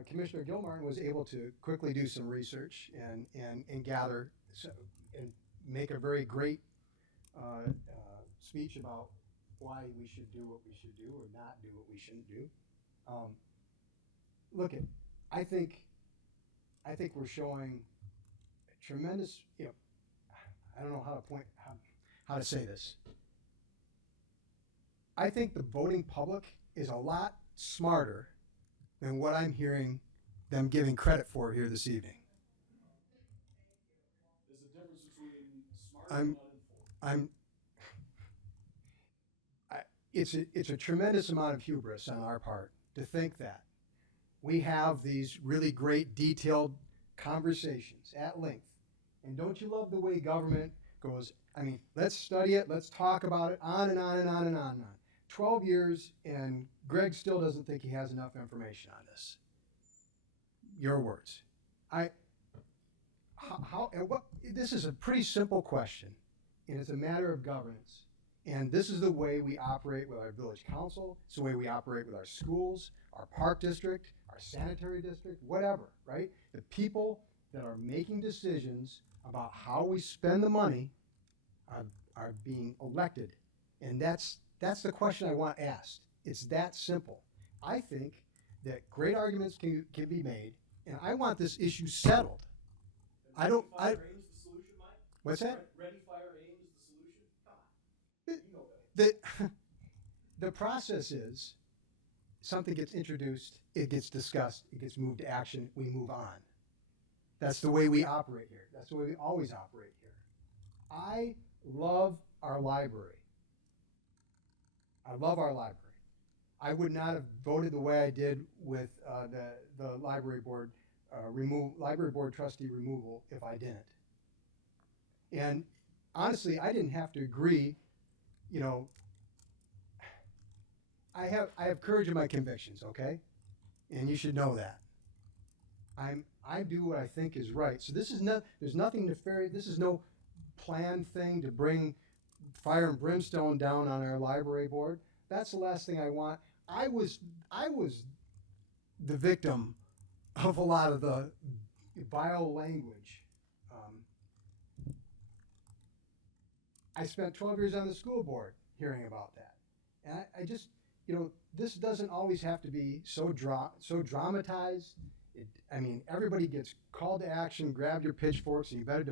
Commissioner Gilmartin was able to quickly do some research and gather and make a very great speech about why we should do what we should do or not do what we shouldn't do. I think we're showing tremendous. I don't know how to say this. I think the voting public is a lot smarter than what I'm hearing them giving credit for here this evening. There's a difference between smart and uninformed. It's a tremendous amount of hubris on our part to think that we have these really great detailed conversations at length. And don't you love the way government goes, let's study it, let's talk about it, on and on and on and on and on. 12 years, and Greg still doesn't think he has enough information on this. Your words. This is a pretty simple question, and it's a matter of governance. And this is the way we operate with our village council. It's the way we operate with our schools, our park district, our sanitary district, whatever, right? The people that are making decisions about how we spend the money are being elected. And that's the question I want asked. It's that simple. I think that great arguments can be made, and I want this issue settled. What's that? Ready, fire, aim is the solution? Come on. You know that. The process is something gets introduced, it gets discussed, it gets moved to action, we move on. That's the way we operate here. That's the way we always operate here. I love our library. I love our library. I would not have voted the way I did with the library board library board trustee removal if I didn't. And honestly, I didn't have to agree. I have courage in my convictions, okay? And you should know that. I do what I think is right. So this is there's nothing nefarious. This is no planned thing to bring fire and brimstone down on our library board. That's the last thing I want. I was the victim of a lot of the vile language. I spent 12 years on the school board hearing about that. And I just, this doesn't always have to be so dramatized. Everybody gets called to action, grab your pitchforks, and you better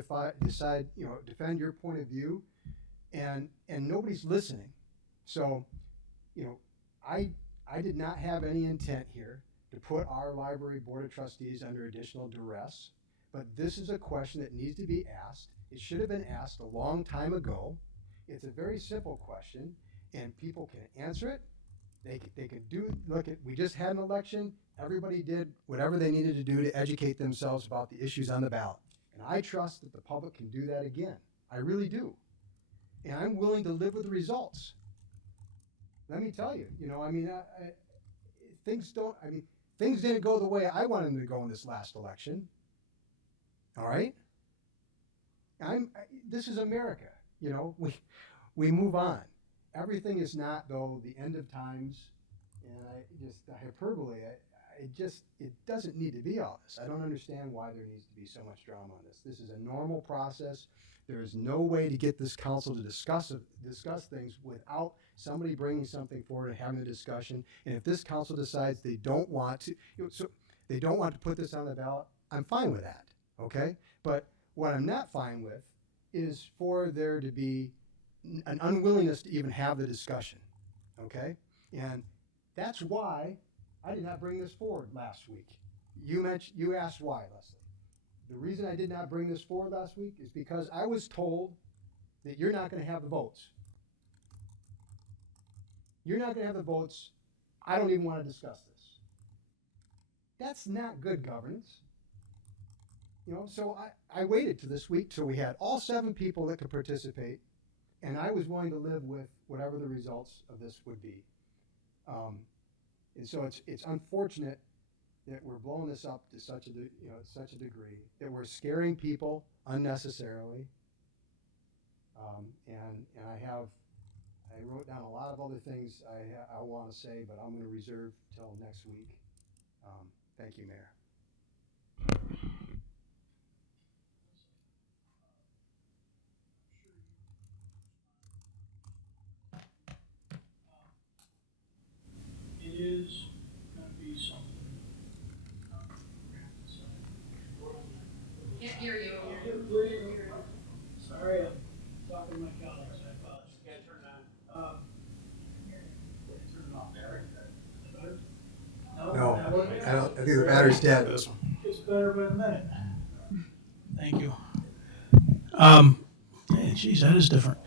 decide, defend your point of view. And nobody's listening. So, I did not have any intent here to put our library board of trustees under additional duress, but this is a question that needs to be asked. It should have been asked a long time ago. It's a very simple question, and people can answer it. They could we just had an election. Everybody did whatever they needed to do to educate themselves about the issues on the ballot. And I trust that the public can do that again. I really do. And I'm willing to live with the results. Let me tell you, things didn't go the way I wanted them to go in this last election. All right? This is America. We move on. Everything is not, though, the end of times, and the hyperbole. It doesn't need to be all this. I don't understand why there needs to be so much drama on this. This is a normal process. There is no way to get this council to discuss things without somebody bringing something forward and having a discussion. And if this council decides they don't want to put this on the ballot, I'm fine with that. Okay? But what I'm not fine with is for there to be an unwillingness to even have the discussion. Okay? And that's why I did not bring this forward last week. You asked why, Leslie. The reason I did not bring this forward last week is because I was told that you're not going to have the votes. You're not going to have the votes. I don't even want to discuss this. That's not good governance. So I waited to this week till we had all 7 people that could participate, and I was willing to live with whatever the results of this would be. And so it's unfortunate that we're blowing this up to such a degree that we're scaring people unnecessarily. And I wrote down a lot of other things I want to say, but I'm going to reserve till next week. Thank you, Mayor. It is going to be something. Can't hear you. Sorry, I'm talking to my colleagues. I apologize. Can't turn it on. Turn it off. Better? No, I don't. I think the battery's dead. It's better by a minute. Thank you. Geez, that is different.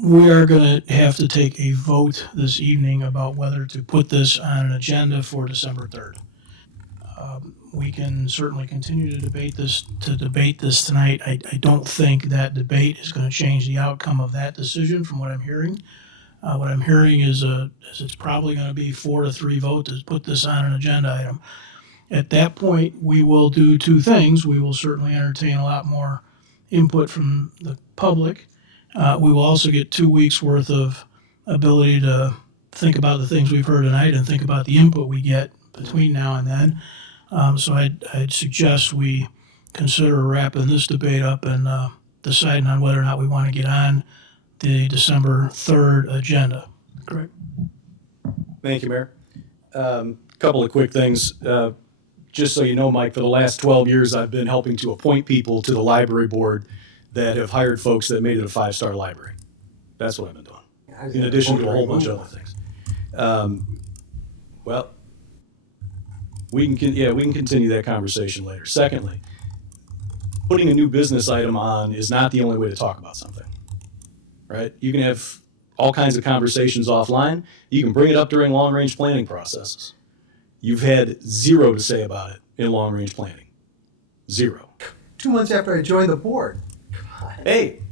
We are going to have to take a vote this evening about whether to put this on an agenda for December 3rd. We can certainly continue to debate this tonight. I don't think that debate is going to change the outcome of that decision from what I'm hearing. What I'm hearing is it's probably going to be 4-3 vote to put this on an agenda item. At that point, we will do 2 things. We will certainly entertain a lot more input from the public. We will also get 2 weeks worth of ability to think about the things we've heard tonight and think about the input we get between now and then. So I'd suggest we consider wrapping this debate up and deciding on whether or not we want to get on the December 3rd agenda. Correct? Thank you, Mayor. Couple of quick things. Just so you know, Mike, for the last 12 years, I've been helping to appoint people to the library board that have hired folks that made it a 5-star library. That's what I've been doing, in addition to a whole bunch of other things. Well, we can continue that conversation later. Secondly, putting a new business item on is not the only way to talk about something, right? You can have all kinds of conversations offline. You can bring it up during long-range planning processes. You've had 0 to say about it in long-range planning. 0. 2 months after I joined the board. Hey,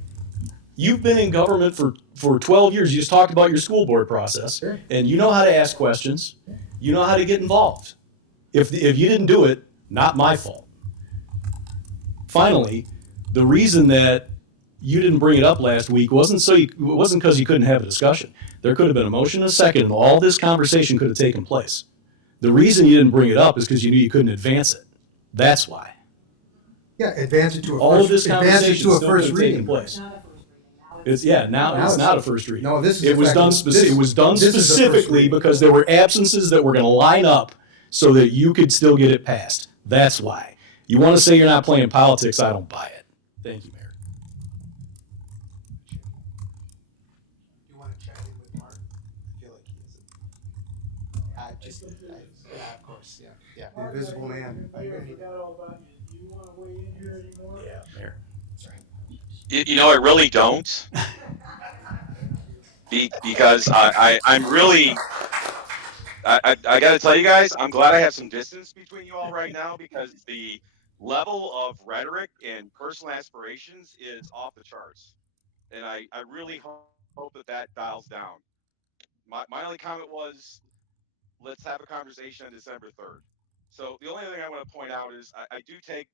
you've been in government for 12 years. You just talked about your school board process, and you know how to ask questions. You know how to get involved. If you didn't do it, not my fault. Finally, the reason that you didn't bring it up last week wasn't because you couldn't have a discussion. There could have been a motion and a second, and all this conversation could have taken place. The reason you didn't bring it up is because you knew you couldn't advance it. That's why. Yeah, advance it to a all first, of this conversation to a first reading. Place. Now it's not a first reading. No, this is it was done. It was done specifically because there were absences that were going to line up so that you could still get it passed. That's why. You want to say you're not playing politics? I don't buy it. Thank you, Mayor. You want to chat in with Mark? I feel like he is. Of course, yeah. The invisible man. I forgot all about you. Do you want to weigh in here anymore? Yeah, Mayor. That's right. I really don't. Because I'm really, I got to tell you guys, I'm glad I have some distance between you all right now because the level of rhetoric and personal aspirations is off the charts. And I really hope that that dials down. My only comment was, let's have a conversation on December 3rd. So the only thing I want to point out is I do take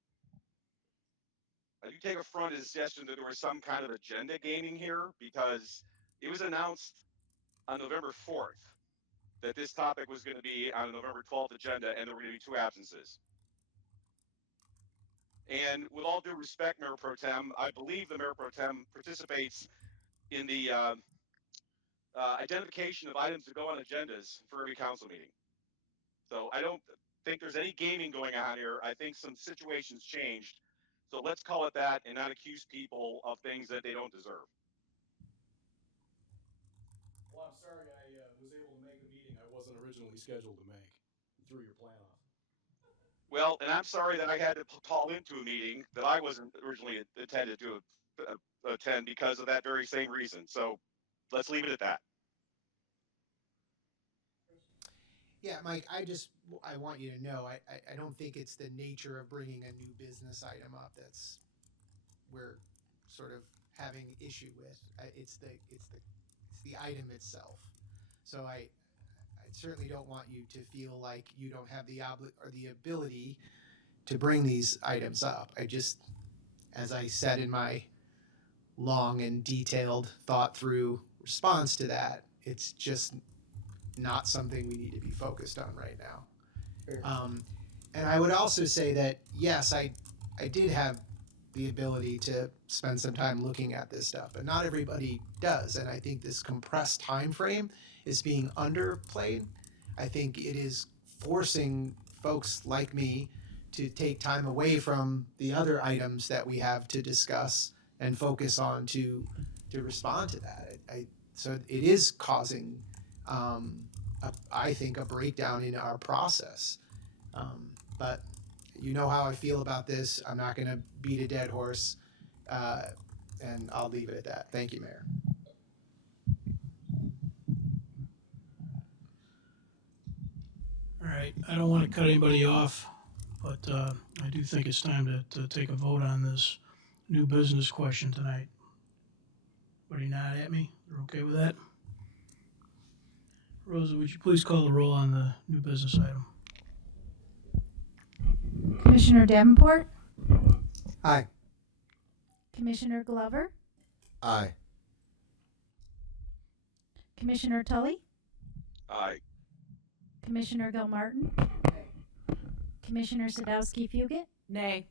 affront to the suggestion that there was some kind of agenda gaming here, because it was announced on November 4th that this topic was going to be on the November 12th agenda, and there were going to be 2 absences. And with all due respect, Mayor Pro Tem, I believe the Mayor Pro Tem participates in the identification of items to go on agendas for every council meeting. So I don't think there's any gaming going on here. I think some situations changed. So let's call it that and not accuse people of things that they don't deserve. Well, I'm sorry I was able to make a meeting I wasn't originally scheduled to make. You threw your plan off. Well, and I'm sorry that I had to call into a meeting that I wasn't originally intended to attend because of that very same reason. So let's leave it at that. Yeah, Mike, I want you to know, I don't think it's the nature of bringing a new business item up that's we're sort of having issue with. It's the item itself. So I certainly don't want you to feel like you don't have the ability to bring these items up. I just, as I said in my long and detailed thought through response to that, it's just not something we need to be focused on right now. And I would also say that, yes, I did have the ability to spend some time looking at this stuff, but not everybody does. And I think this compressed time frame is being underplayed. I think it is forcing folks like me to take time away from the other items that we have to discuss and focus on to respond to that. So it is causing, I think, a breakdown in our process. But you know how I feel about this. I'm not going to beat a dead horse, and I'll leave it at that. Thank you, Mayor. All right, I don't want to cut anybody off, but I do think it's time to take a vote on this new business question tonight. Everybody nod at me? You're okay with that? Rosa, would you please call the roll on the new business item? Commissioner Davenport, Aye. Commissioner Glover, Aye. Commissioner Tully, Aye. Commissioner Gilmartin, Commissioner Sadowski-Fugit, Nay.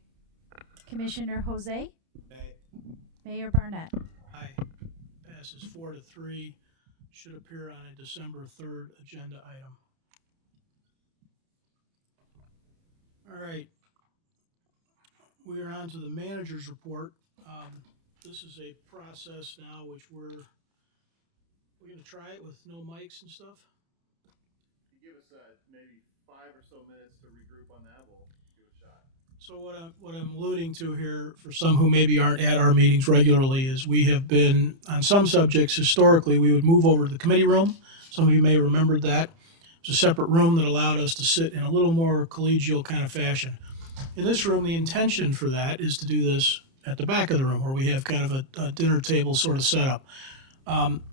Commissioner Jose, Nay. Mayor Barnett. Aye. Passes 4-3. Should appear on a December 3rd agenda item. All right. We are on to the manager's report. This is a process now which we're going to try it with no mics and stuff. If you give us maybe 5 or so minutes to regroup on that, we'll give it a shot. So what I'm alluding to here, for some who maybe aren't at our meetings regularly, is we have been, on some subjects, historically, we would move over to the committee room. Some of you may remember that. It's a separate room that allowed us to sit in a little more collegial kind of fashion. In this room, the intention for that is to do this at the back of the room, where we have kind of a dinner table sort of setup.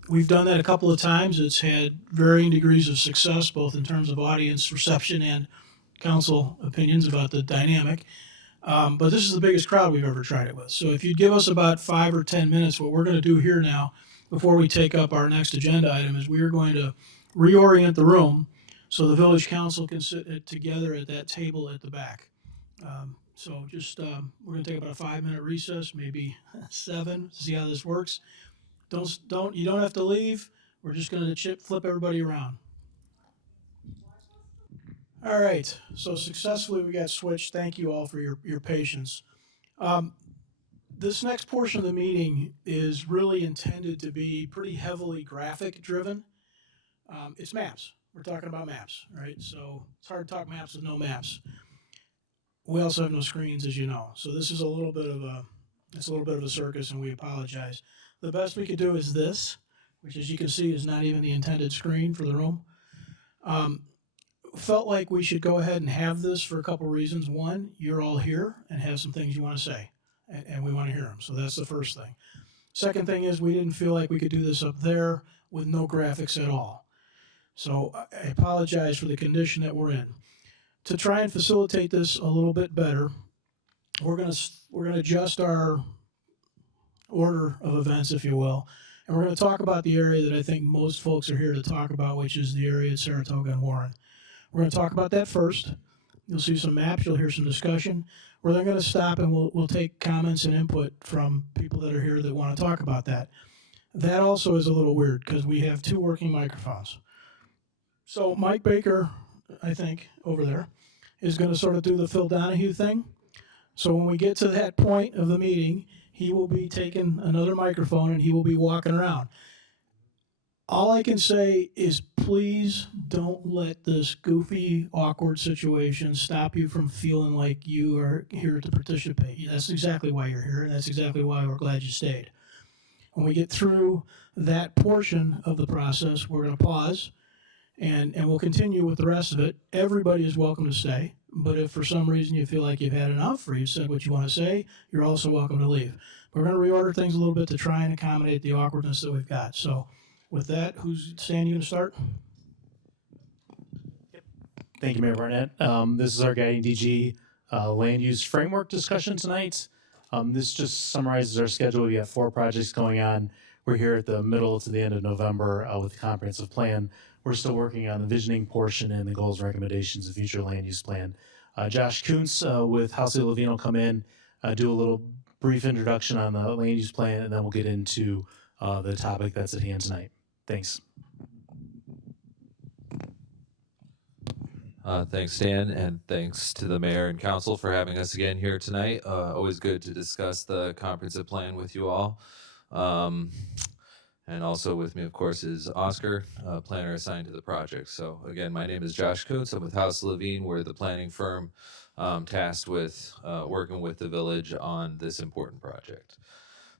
We've done that a couple of times. It's had varying degrees of success, both in terms of audience reception and council opinions about the dynamic. But this is the biggest crowd we've ever tried it with. So if you'd give us about 5 or 10 minutes, what we're going to do here now, before we take up our next agenda item, is we are going to reorient the room so the village council can sit together at that table at the back. So just, we're going to take about a 5-minute recess, maybe 7, to see how this works. You don't have to leave. We're just going to flip everybody around. All right, so successfully we got switched. Thank you all for your patience. This next portion of the meeting is really intended to be pretty heavily graphic driven. It's maps. We're talking about maps, right? So it's hard to talk maps with no maps. We also have no screens, as you know. So this is a little bit of a circus, and we apologize. The best we could do is this, which, as you can see, is not even the intended screen for the room. felt like we should go ahead and have this for a couple reasons. One, you're all here and have some things you want to say, and we want to hear them. So that's the first thing. Second thing is we didn't feel like we could do this up there with no graphics at all. So I apologize for the condition that we're in. To try and facilitate this a little bit better, we're gonna adjust our order of events, if you will, and we're going to talk about the area that I think most folks are here to talk about, which is the area at Saratoga and Warren. We're going to talk about that first. You'll see some maps. You'll hear some discussion. We're then going to stop and we'll take comments and input from people that are here that want to talk about that. That also is a little weird because we have two working microphones. So Mike Baker, I think, over there, is going to sort of do the Phil Donahue thing. So when we get to that point of the meeting, he will be taking another microphone and he will be walking around. All I can say is please don't let this goofy, awkward situation stop you from feeling like you are here to participate. That's exactly why you're here, and that's exactly why we're glad you stayed. When we get through that portion of the process, we're going to pause, and we'll continue with the rest of it. Everybody is welcome to stay, but if for some reason you feel like you've had enough or you've said what you want to say, you're also welcome to leave. We're going to reorder things a little bit to try and accommodate the awkwardness that we've got. So with that, who's Stan, you going to start? Thank you, Mayor Barnett. This is our guiding DG land use framework discussion tonight. This just summarizes our schedule. We have 4 projects going on. We're here at the middle to the end of November with the comprehensive plan. We're still working on the visioning portion and the goals and recommendations of future land use plan. Josh Kuntz with House of Levine will come in, do a little brief introduction on the land use plan, and then we'll get into the topic that's at hand tonight. Thanks. Thanks, Stan, and thanks to the mayor and council for having us again here tonight. Always good to discuss the comprehensive plan with you all. And also with me, of course, is Oscar, planner assigned to the project. So again, my name is Josh Kuntz. I'm with House Levine. We're the planning firm tasked with working with the village on this important project.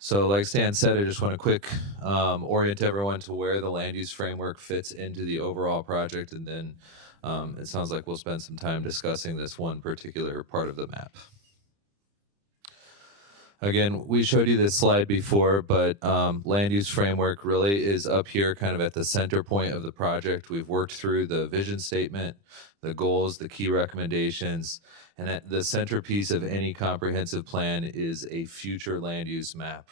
So like Stan said, I just want to quick orient everyone to where the land use framework fits into the overall project, and then it sounds like we'll spend some time discussing this one particular part of the map. Again, we showed you this slide before, but land use framework really is up here kind of at the center point of the project. We've worked through the vision statement, the goals, the key recommendations, and at the centerpiece of any comprehensive plan is a future land use map.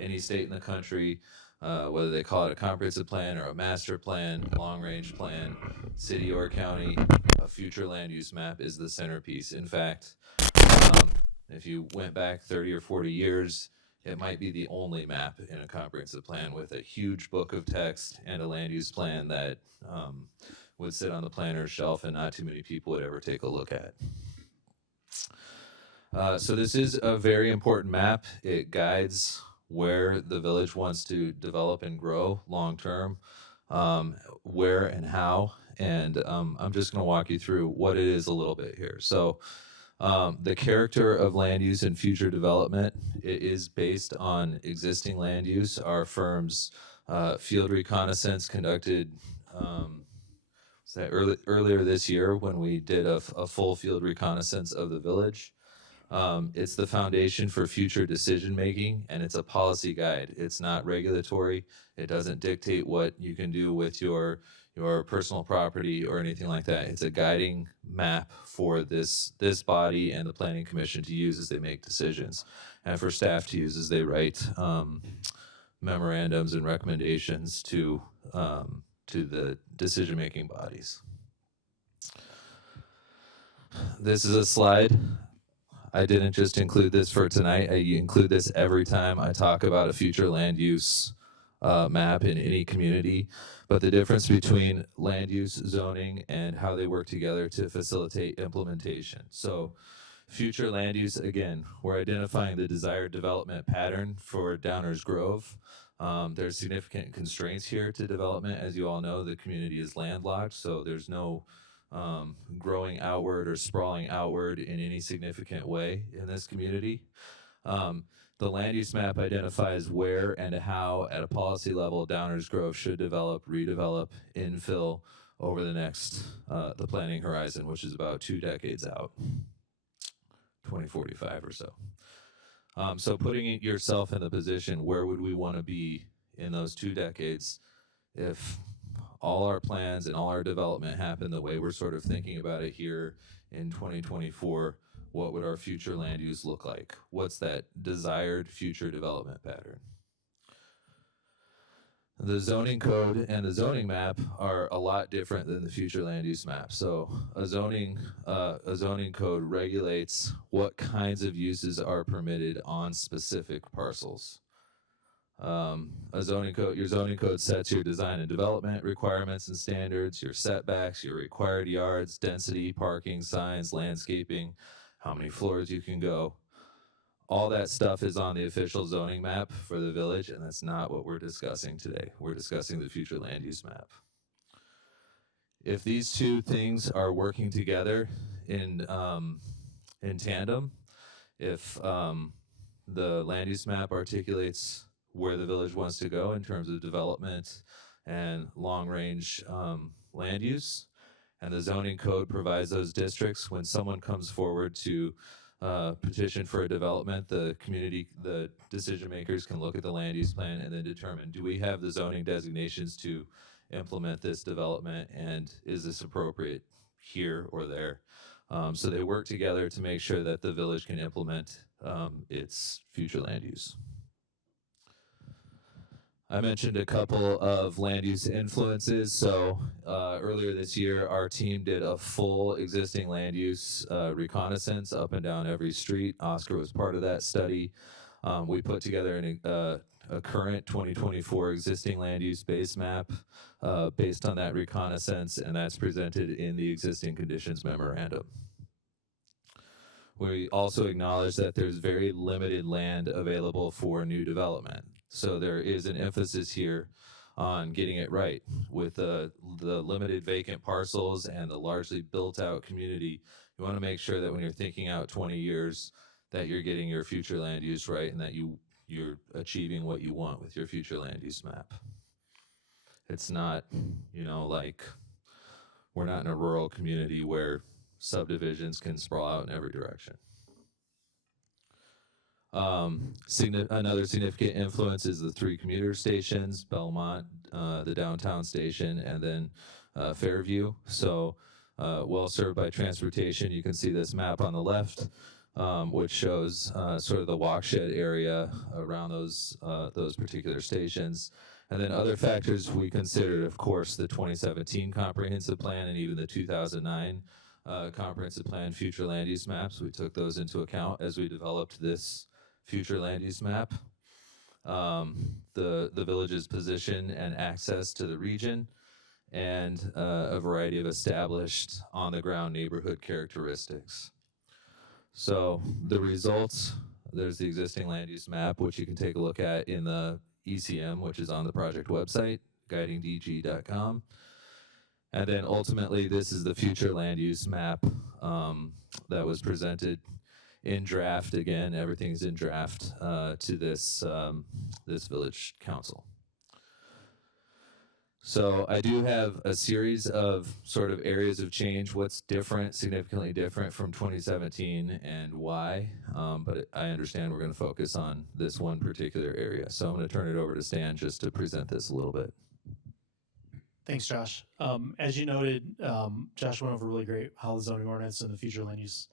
Any state in the country, whether they call it a comprehensive plan or a master plan, long-range plan, city or county, a future land use map is the centerpiece. In fact, if you went back 30 or 40 years, it might be the only map in a comprehensive plan with a huge book of text and a land use plan that would sit on the planner's shelf and not too many people would ever take a look at. So this is a very important map. It guides where the village wants to develop and grow long-term, where and how, and I'm just going to walk you through what it is a little bit here. So the character of land use and future development, it is based on existing land use. Our firm's field reconnaissance conducted earlier this year when we did a full field reconnaissance of the village. It's the foundation for future decision making, and it's a policy guide. It's not regulatory. It doesn't dictate what you can do with your personal property or anything like that. It's a guiding map for this body and the planning commission to use as they make decisions, and for staff to use as they write memorandums and recommendations to the decision-making bodies. This is a slide. I didn't just include this for tonight. I include this every time I talk about a future land use map in any community. But the difference between land use, zoning, and how they work together to facilitate implementation. So future land use, again, we're identifying the desired development pattern for Downers Grove. There's significant constraints here to development. As you all know, the community is landlocked, so there's no growing outward or sprawling outward in any significant way in this community. The land use map identifies where and how, at a policy level, Downers Grove should develop, redevelop, infill, over the next, the planning horizon, which is about 2 decades out, 2045 or so. So putting yourself in the position, where would we want to be in those 2 decades if all our plans and all our development happen the way we're sort of thinking about it here in 2024? What would our future land use look like? What's that desired future development pattern? The zoning code and the zoning map are a lot different than the future land use map. So a zoning code regulates what kinds of uses are permitted on specific parcels. Your zoning code sets your design and development requirements and standards, your setbacks, your required yards, density, parking, signs, landscaping, how many floors you can go. All that stuff is on the official zoning map for the village, and that's not what we're discussing today. We're discussing the future land use map. If these two things are working together in tandem, if the land use map articulates where the village wants to go in terms of development and long-range land use, and the zoning code provides those districts, when someone comes forward to petition for a development, the decision makers can look at the land use plan and then determine, do we have the zoning designations to implement this development, and is this appropriate here or there? So they work together to make sure that the village can implement its future land use. I mentioned a couple of land use influences. So earlier this year, our team did a full existing land use reconnaissance up and down every street. Oscar was part of that study. We put together a current 2024 existing land use base map based on that reconnaissance, and that's presented in the existing conditions memorandum. We also acknowledge that there's very limited land available for new development. So there is an emphasis here on getting it right with the limited vacant parcels and the largely built out community. You want to make sure that when you're thinking out 20 years that you're getting your future land use right, and that you're achieving what you want with your future land use map. It's not, like we're not in a rural community where subdivisions can sprawl out in every direction. Another significant influence is the 3 commuter stations, Belmont, the downtown station, and then Fairview. So well served by transportation. You can see this map on the left, which shows sort of the walkshed area around those particular stations. And then other factors we considered, of course, the 2017 comprehensive plan and even the 2009 comprehensive plan future land use maps. We took those into account as we developed this future land use map. The village's position and access to the region, and a variety of established on-the-ground neighborhood characteristics. So the results, there's the existing land use map, which you can take a look at in the ECM, which is on the project website, guidingdg.com. And then ultimately, this is the future land use map that was presented in draft. Again, everything's in draft to this village council. So I do have a series of sort of areas of change. What's different, significantly different from 2017, and why? But I understand we're going to focus on this one particular area. So I'm going to turn it over to Stan just to present this a little bit. Thanks, Josh. As you noted, Josh went over really great how the zoning ordinance and the future land use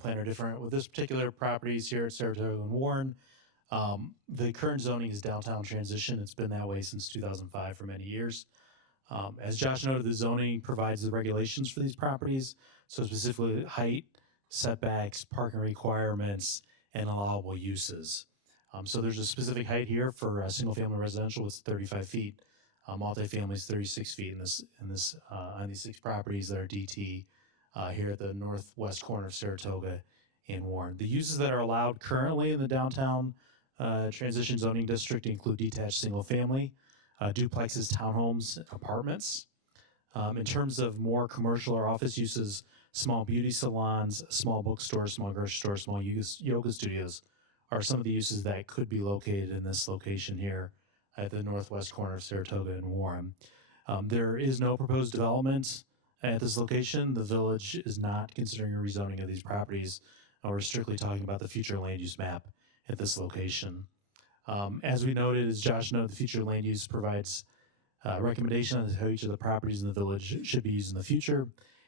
plan are different. With this particular properties here at Saratoga and Warren, the current zoning is downtown transition. It's been that way since 2005 for many years. As Josh noted, the zoning provides the regulations for these properties, so specifically height, setbacks, parking requirements, and allowable uses. So there's a specific height here for single-family residential. It's 35 feet. Multifamily is 36 feet on these 6 properties that are DT here at the northwest corner of Saratoga and Warren. The uses that are allowed currently in the downtown transition zoning district include detached single family, duplexes, townhomes, apartments. In terms of more commercial or office uses, small beauty salons, small bookstores, small grocery stores, small yoga studios are some of the uses that could be located in this location here at the northwest corner of Saratoga and Warren. There is no proposed development at this location. The village is not considering a rezoning of these properties. We're strictly talking about the future land use map at this location. As we noted, as Josh noted, the future land use provides recommendation on how each of the properties in the village should be used in the future.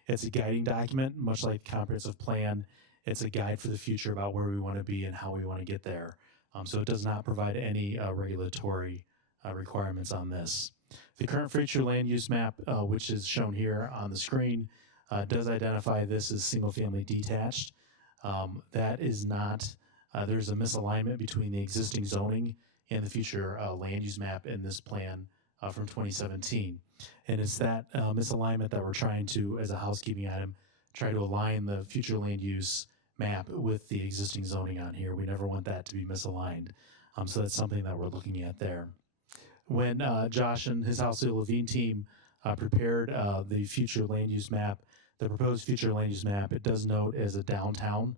It's a guiding document, much like the comprehensive plan. It's a guide for the future about where we want to be and how we want to get there. So it does not provide any regulatory requirements on this. The current future land use map, which is shown here on the screen, does identify this as single-family detached. That is not, there's a misalignment between the existing zoning and the future land use map in this plan from 2017. And it's that misalignment that we're trying to, as a housekeeping item, try to align the future land use map with the existing zoning on here. We never want that to be misaligned. So that's something that we're looking at there. When Josh and his House of Levine team prepared the future land use map, the proposed future land use map, it does note as a downtown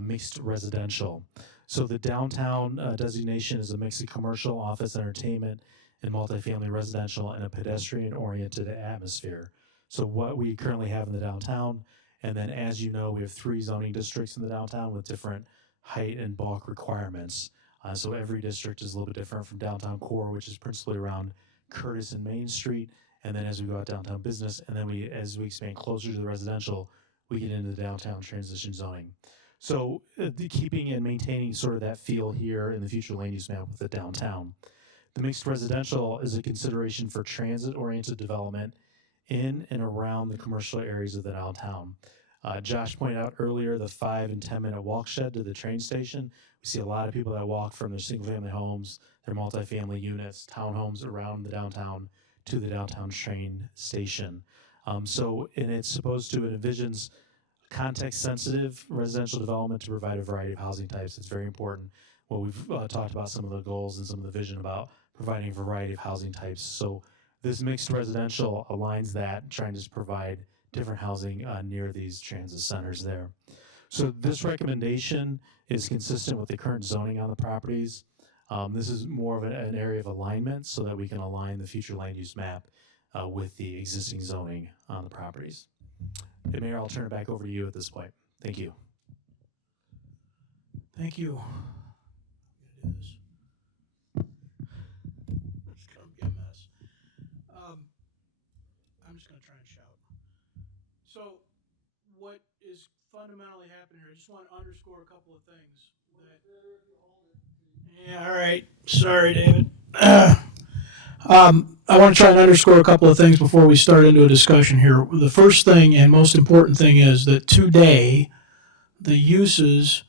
mixed residential. So the downtown designation is a mix of commercial, office, entertainment, and multifamily residential and a pedestrian-oriented atmosphere. So what we currently have in the downtown, and then as you know, we have 3 zoning districts in the downtown with different height and bulk requirements. So every district is a little bit different from downtown core, which is principally around Curtis and Main Street. And then as we go out downtown business, and then as we expand closer to the residential, we get into the downtown transition zoning. So keeping and maintaining sort of that feel here in the future land use map with the downtown. The mixed residential is a consideration for transit-oriented development in and around the commercial areas of the downtown. Josh pointed out earlier the 5 and 10 minute walk shed to the train station. We see a lot of people that walk from their single-family homes, their multifamily units, townhomes around the downtown to the downtown train station. And it's supposed to, it envisions context-sensitive residential development to provide a variety of housing types. It's very important. Well, we've talked about some of the goals and some of the vision about providing a variety of housing types. So this mixed residential aligns that, trying to provide different housing near these transit centers there. So this recommendation is consistent with the current zoning on the properties. This is more of an area of alignment so that we can align the future land use map with the existing zoning on the properties. Hey, Mayor, I'll turn it back over to you at this point. Thank you. Thank you. It's gonna be a mess. I'm just gonna try and shout. So, what is fundamentally happening here? I just want to underscore a couple of things. Yeah, all right. Sorry, David. I want to try and underscore a couple of things before we start into a discussion here. The first thing and most important thing is that today, the uses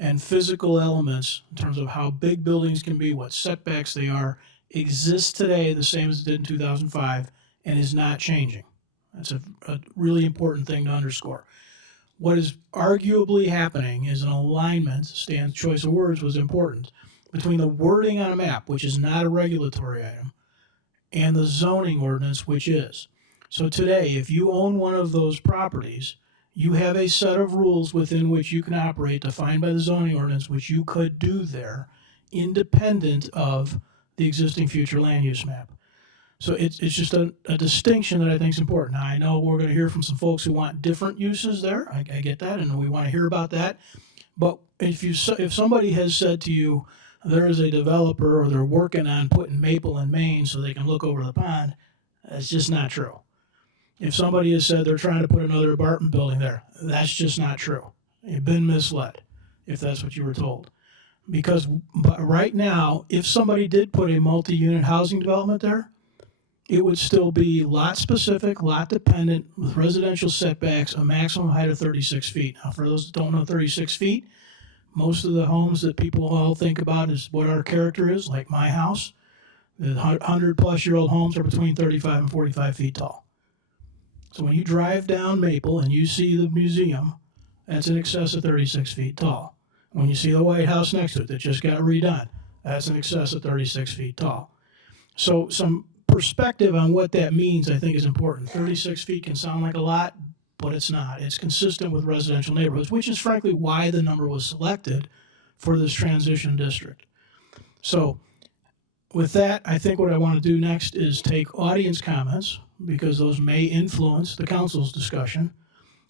and physical elements in terms of how big buildings can be, what setbacks they are, exist today the same as it did in 2005 and is not changing. That's a really important thing to underscore. What is arguably happening is an alignment, Stan's choice of words was important, between the wording on a map, which is not a regulatory item, and the zoning ordinance, which is. So today, if you own one of those properties, you have a set of rules within which you can operate defined by the zoning ordinance, which you could do there, independent of the existing future land use map. So it's just a distinction that I think is important. Now, I know we're going to hear from some folks who want different uses there. I get that, and we want to hear about that. But if somebody has said to you, there is a developer or they're working on putting maple in Maine so they can look over the pond, that's just not true. If somebody has said they're trying to put another apartment building there, that's just not true. You've been misled, if that's what you were told. Because right now, if somebody did put a multi-unit housing development there, it would still be lot specific, lot dependent, with residential setbacks, a maximum height of 36 feet. Now, for those that don't know 36 feet, most of the homes that people all think about is what our character is, like my house. The 100-plus-year-old homes are between 35 and 45 feet tall. So when you drive down Maple and you see the museum, that's in excess of 36 feet tall. When you see the White House next to it that just got redone, that's in excess of 36 feet tall. So some perspective on what that means, I think, is important. 36 feet can sound like a lot, but it's not. It's consistent with residential neighborhoods, which is frankly why the number was selected for this transition district. So with that, I think what I want to do next is take audience comments, because those may influence the council's discussion.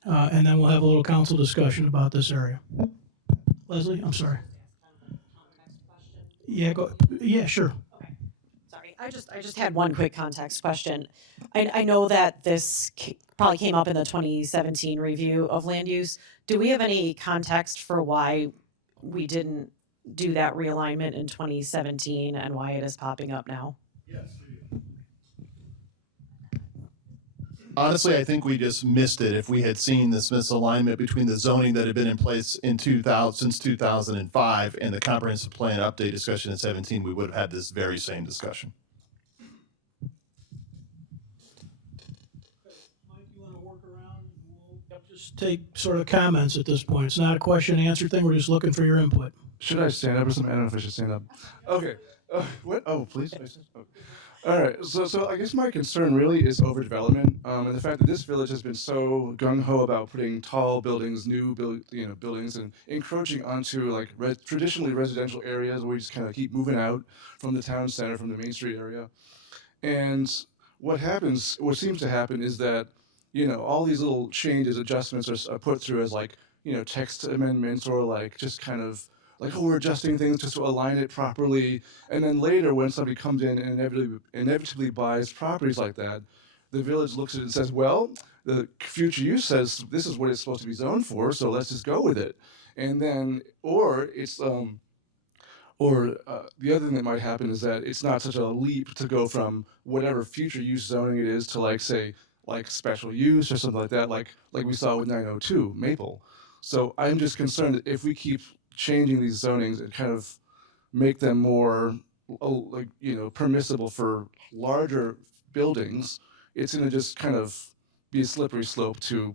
And then we'll have a little council discussion about this area. Leslie, I'm sorry. Yeah, yeah, sure. Sorry, I just had one quick context question. I know that this probably came up in the 2017 review of land use. Do we have any context for why we didn't do that realignment in 2017 and why it is popping up now? Yes. Honestly, I think we just missed it. If we had seen this misalignment between the zoning that had been in place in 2000 since 2005 and the comprehensive plan update discussion in 17, we would have had this very same discussion. Mike, you want to work around? We'll just take sort of comments at this point. It's not a question and answer thing. We're just looking for your input. Should I stand up or something? I don't know if I should stand up. Okay. What? Oh, please. Okay. All right. So I guess my concern really is overdevelopment, and the fact that this village has been so gung ho about putting tall buildings, new buildings, and encroaching onto like traditionally residential areas where we just kind of keep moving out from the town center, from the Main Street area. And what seems to happen is that, all these little changes, adjustments are put through as like, text amendments or like just kind of like, oh, we're adjusting things just to align it properly. And then later when somebody comes in and inevitably buys properties like that, the village looks at it and says, well, the future use says this is what it's supposed to be zoned for, so let's just go with it. And then, or it's, the other thing that might happen is that it's not such a leap to go from whatever future use zoning it is to like, say, like special use or something like that, like we saw with 902 Maple. So I'm just concerned that if we keep changing these zonings and kind of make them more permissible for larger buildings, it's going to just kind of be a slippery slope to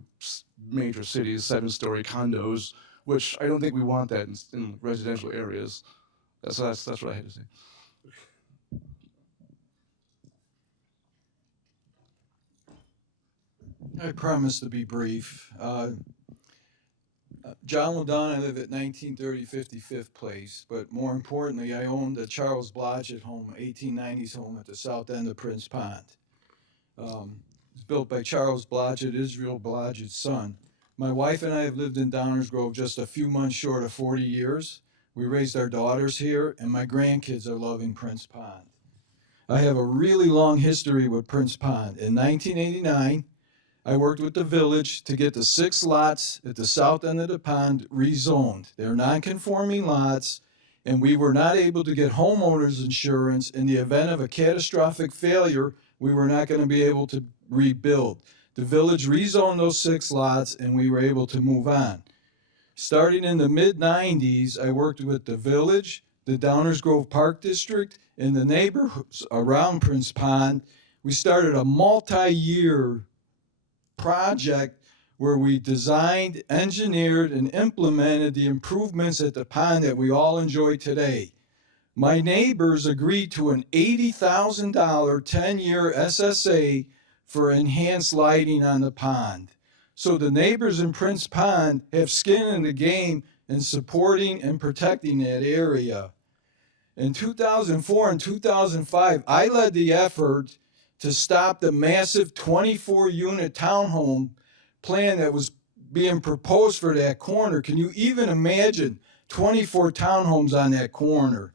major cities, 7-story condos, which I don't think we want that in residential areas. So that's what I had to say. I promise to be brief. John Ladon, I live at 1930 55th Place, but more importantly, I own the Charles Blodgett home, 1890s home at the south end of Prince Pond. It's built by Charles Blodgett, Israel Blodgett's son. My wife and I have lived in Downers Grove just a few months short of 40 years. We raised our daughters here, and my grandkids are loving Prince Pond. I have a really long history with Prince Pond. In 1989, I worked with the village to get the 6 lots at the south end of the pond rezoned. They're non-conforming lots, and we were not able to get homeowners insurance. In the event of a catastrophic failure, we were not going to be able to rebuild. The village rezoned those 6 lots, and we were able to move on. Starting in the mid-90s, I worked with the village, the Downers Grove Park District, and the neighborhoods around Prince Pond. We started a multi-year project where we designed, engineered, and implemented the improvements at the pond that we all enjoy today. My neighbors agreed to an $80,000 10-year SSA for enhanced lighting on the pond. So the neighbors in Prince Pond have skin in the game in supporting and protecting that area. In 2004 and 2005, I led the effort to stop the massive 24-unit townhome plan that was being proposed for that corner. Can you even imagine 24 townhomes on that corner?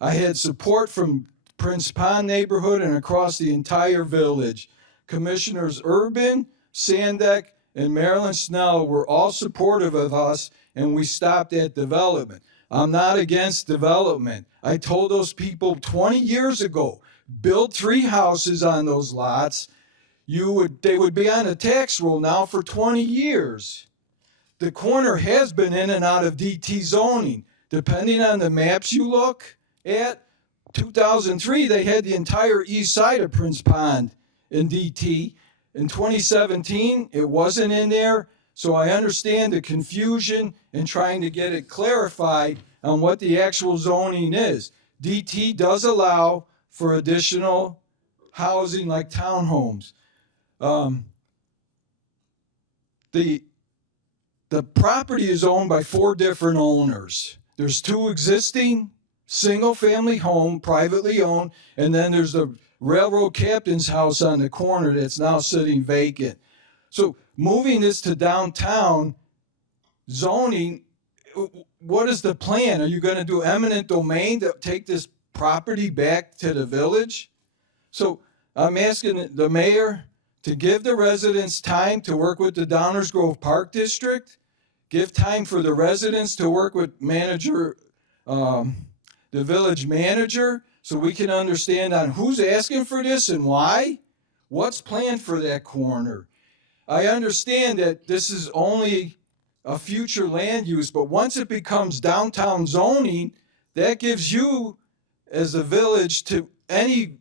I had support from Prince Pond neighborhood and across the entire village. Commissioners Urban, Sandek, and Marilyn Snell were all supportive of us, and we stopped that development. I'm not against development. I told those people 20 years ago, build 3 houses on those lots, they would be on the tax roll now for 20 years. The corner has been in and out of DT zoning. Depending on the maps you look at, 2003, they had the entire east side of Prince Pond in DT. In 2017, it wasn't in there, so I understand the confusion in trying to get it clarified on what the actual zoning is. DT does allow for additional housing like townhomes. The property is owned by 4 different owners. There's 2 existing single-family home, privately owned, and then there's the railroad captain's house on the corner that's now sitting vacant. So moving this to downtown zoning, what is the plan? Are you going to do eminent domain to take this property back to the village? So I'm asking the mayor to give the residents time to work with the Downers Grove Park District, give time for the residents to work with the village manager, so we can understand on who's asking for this and why, what's planned for that corner. I understand that this is only a future land use, but once it becomes downtown zoning, that gives you, as a village, to any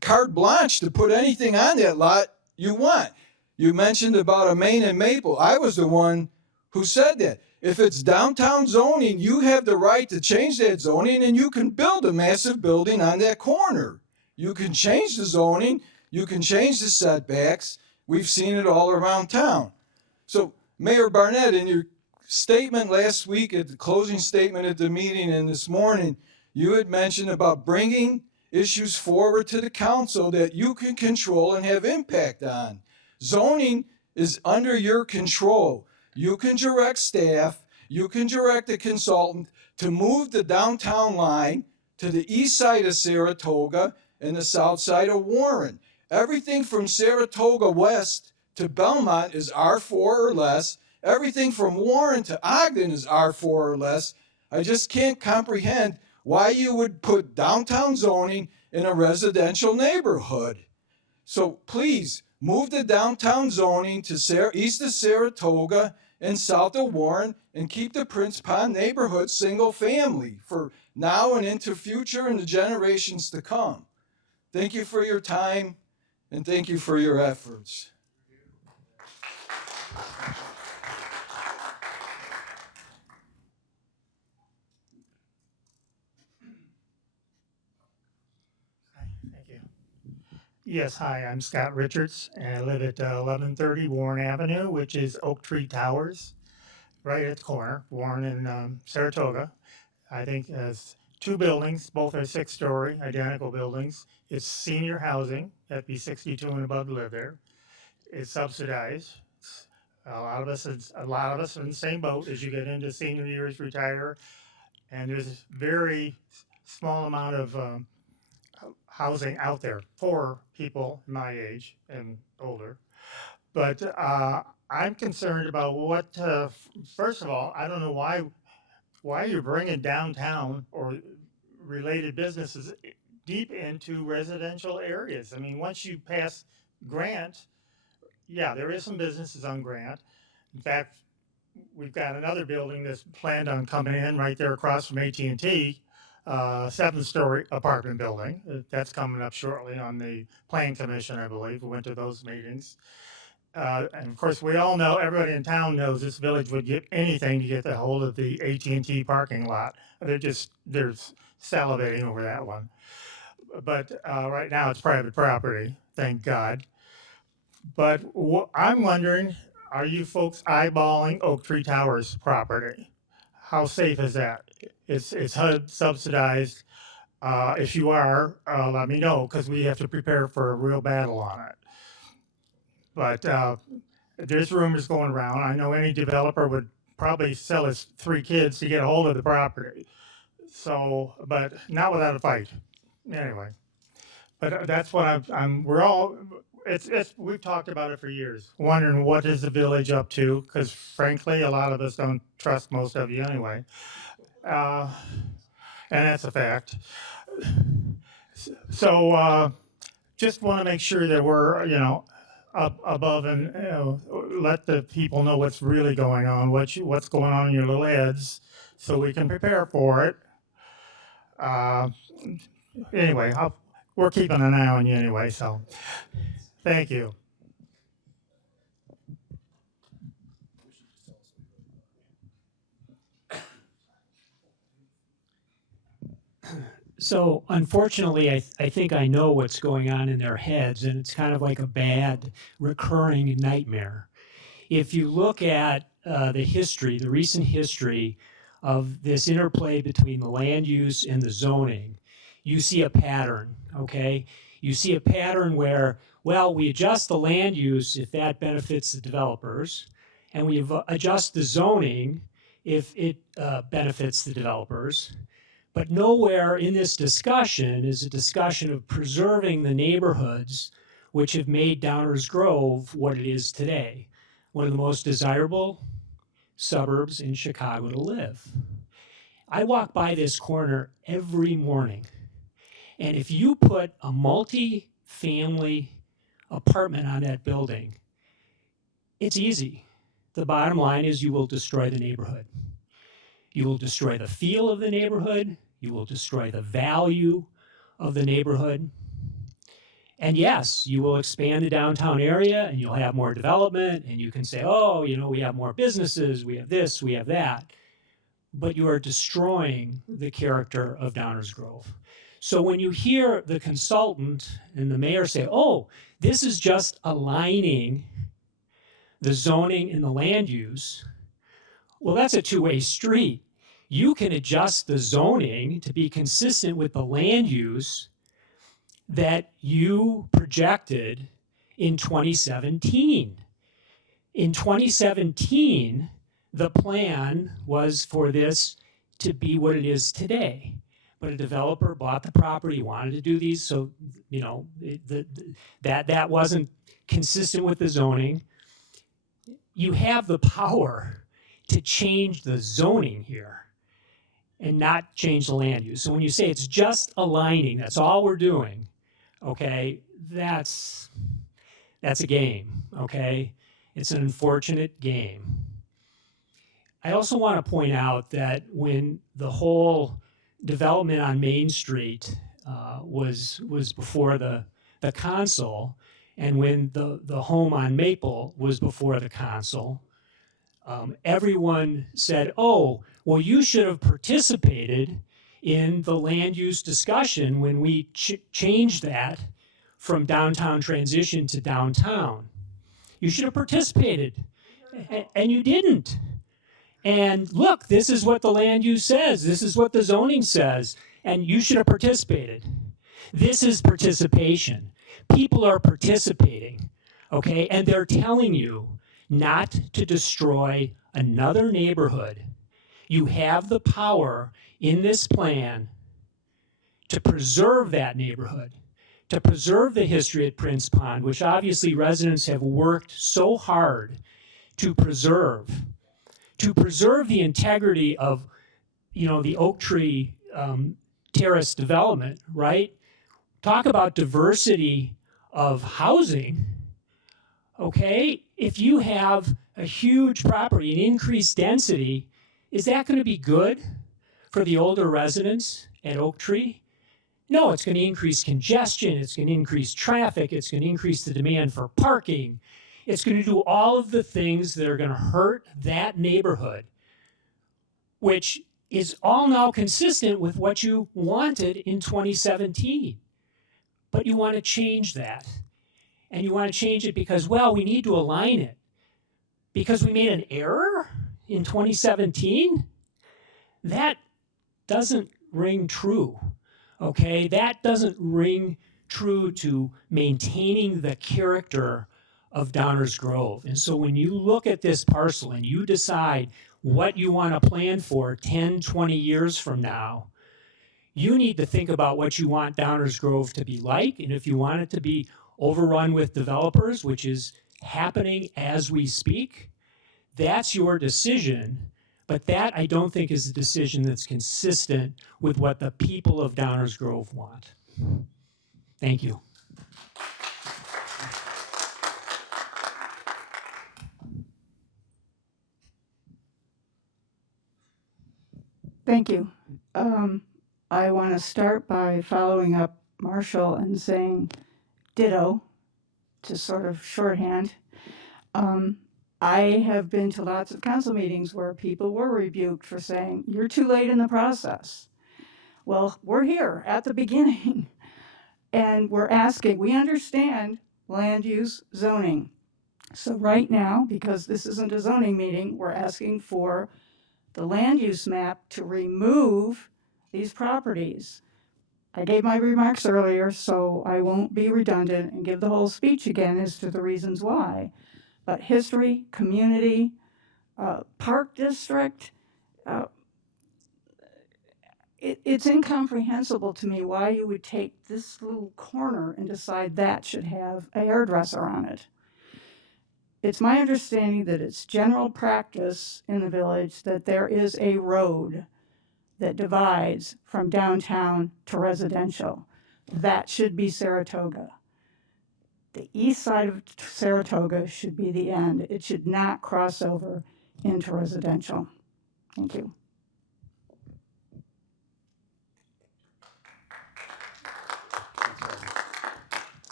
carte blanche to put anything on that lot you want. You mentioned about a Main and Maple. I was the one who said that. If it's downtown zoning, you have the right to change that zoning, and you can build a massive building on that corner. You can change the zoning, you can change the setbacks. We've seen it all around town. So, Mayor Barnett, in your statement last week, at the closing statement at the meeting and this morning, you had mentioned about bringing issues forward to the council that you can control and have impact on. Zoning is under your control. You can direct staff, you can direct a consultant to move the downtown line to the east side of Saratoga and the south side of Warren. Everything from Saratoga west to Belmont is R4 or less. Everything from Warren to Ogden is R4 or less. I just can't comprehend why you would put downtown zoning in a residential neighborhood. So please, move the downtown zoning to east of Saratoga and south of Warren, and keep the Prince Pond neighborhood single family for now and into future and the generations to come. Thank you for your time, and thank you for your efforts. Thank you. Yes, hi, I'm Scott Richards, and I live at 1130 Warren Avenue, which is Oak Tree Towers, right at the corner, Warren and Saratoga. I think has two buildings, both are 6-story, identical buildings. It's senior housing, that'd be 62 and above to live there. It's subsidized. A lot of us are in the same boat as you get into senior years, retire, and there's a very small amount of housing out there for people my age and older. But I'm concerned about what, first of all, I don't know why you're bringing downtown or related businesses deep into residential areas. I mean, once you pass Grant, yeah, there is some businesses on Grant. In fact, we've got another building that's planned on coming in right there across from AT&T, 7-story apartment building. That's coming up shortly on the Planning Commission, I believe. We went to those meetings. And of course, we all know, everybody in town knows this village would give anything to get a hold of the AT&T parking lot. They're salivating over that one. But right now it's private property, thank God. But I'm wondering, are you folks eyeballing Oak Tree Towers property? How safe is that? It's HUD subsidized. If you are, let me know, because we have to prepare for a real battle on it. But there's rumors going around. I know any developer would probably sell his 3 kids to get a hold of the property. So, but not without a fight. Anyway, but that's what we've talked about it for years, wondering what is the village up to, because frankly, a lot of us don't trust most of you anyway. And that's a fact. So just want to make sure that we're, up above and let the people know what's really going on, what's going on in your little heads, so we can prepare for it. Anyway, we're keeping an eye on you anyway, so thank you. So unfortunately, I think I know what's going on in their heads, and it's kind of like a bad recurring nightmare. If you look at the recent history of this interplay between the land use and the zoning, you see a pattern, okay? You see a pattern where, well, we adjust the land use if that benefits the developers, and we adjust the zoning if it benefits the developers. But nowhere in this discussion is a discussion of preserving the neighborhoods which have made Downers Grove what it is today, one of the most desirable suburbs in Chicago to live. I walk by this corner every morning, and if you put a multi-family apartment on that building, it's easy. The bottom line is you will destroy the neighborhood. You will destroy the feel of the neighborhood. You will destroy the value of the neighborhood. And yes, you will expand the downtown area and you'll have more development and you can say, oh, you know, we have more businesses, we have this, we have that. But you are destroying the character of Downers Grove. So when you hear the consultant and the mayor say, oh, this is just aligning the zoning and the land use, well, that's a two-way street. You can adjust the zoning to be consistent with the land use that you projected in 2017. In 2017, the plan was for this to be what it is today. But a developer bought the property, wanted to do these, so you know that wasn't consistent with the zoning. You have the power to change the zoning here and not change the land use. So when you say it's just aligning, that's all we're doing, okay, that's a game, okay? It's an unfortunate game. I also want to point out that when the whole development on Main Street was before the council, and when the home on Maple was before the council, everyone said, oh, well, you should have participated in the land use discussion when we changed that from downtown transition to downtown. You should have participated, and you didn't. And look, this is what the land use says. This is what the zoning says, and you should have participated. This is participation. People are participating, okay? And they're telling you not to destroy another neighborhood. You have the power in this plan to preserve that neighborhood, to preserve the history at Prince Pond, which obviously residents have worked so hard to preserve the integrity of, you know, the Oak Tree Terrace development, right? Talk about diversity of housing, okay? If you have a huge property, an increased density, is that going to be good for the older residents at Oak Tree? No, it's going to increase congestion, it's going to increase traffic, it's going to increase the demand for parking. It's going to do all of the things that are going to hurt that neighborhood, which is all now consistent with what you wanted in 2017. But you want to change that. And you want to change it because, well, we need to align it. Because we made an error in 2017? That doesn't ring true, okay? That doesn't ring true to maintaining the character of Downers Grove. And so when you look at this parcel and you decide what you want to plan for 10, 20 years from now, you need to think about what you want Downers Grove to be like. And if you want it to be overrun with developers, which is happening as we speak, that's your decision. But that, I don't think, is a decision that's consistent with what the people of Downers Grove want. Thank you. Thank you. I want to start by following up Marshall and saying ditto to sort of shorthand. I have been to lots of council meetings where people were rebuked for saying, you're too late in the process. Well, we're here at the beginning and we're asking, we understand land use zoning. So right now, because this isn't a zoning meeting, we're asking for the land use map to remove these properties. I gave my remarks earlier, so I won't be redundant and give the whole speech again as to the reasons why. But history, community, park district, it's incomprehensible to me why you would take this little corner and decide that should have a hairdresser on it. It's my understanding that it's general practice in the village that there is a road that divides from downtown to residential. That should be Saratoga. The east side of Saratoga should be the end. It should not cross over into residential. Thank you.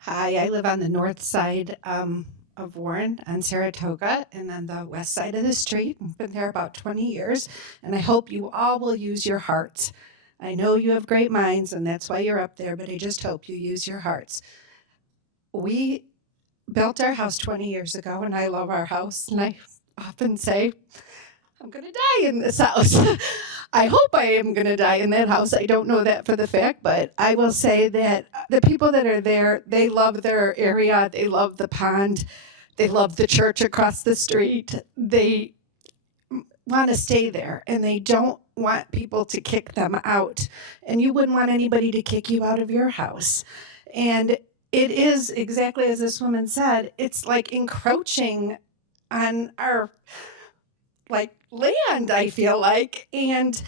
Hi, I live on the north side of Warren on Saratoga and on the west side of the street. I've been there about 20 years, and I hope you all will use your hearts. I know you have great minds, and that's why you're up there, but I just hope you use your hearts. We built our house 20 years ago, and I love our house, and I often say, I'm going to die in this house. I hope I am going to die in that house. I don't know that for the fact, but I will say that the people that are there, they love their area. They love the pond. They love the church across the street. They want to stay there, and they don't want people to kick them out. And you wouldn't want anybody to kick you out of your house. And it is exactly as this woman said, it's like encroaching on our land, I feel like. And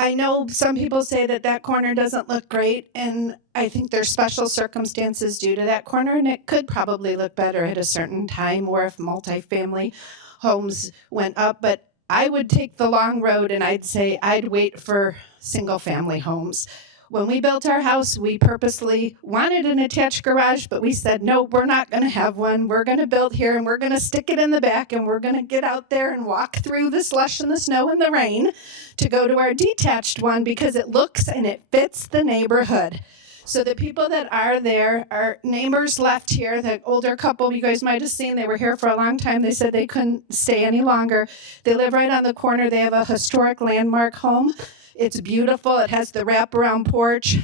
I know some people say that that corner doesn't look great, and I think there's special circumstances due to that corner, and it could probably look better at a certain time or if multifamily homes went up. But I would take the long road, and I'd say I'd wait for single family homes. When we built our house, we purposely wanted an attached garage, but we said, no, we're not going to have one. We're going to build here, and we're going to stick it in the back, and we're going to get out there and walk through the slush and the snow and the rain to go to our detached one because it looks and it fits the neighborhood. So the people that are there, our neighbors left here, the older couple you guys might have seen, they were here for a long time. They said they couldn't stay any longer. They live right on the corner. They have a historic landmark home. It's beautiful. It has the wraparound porch.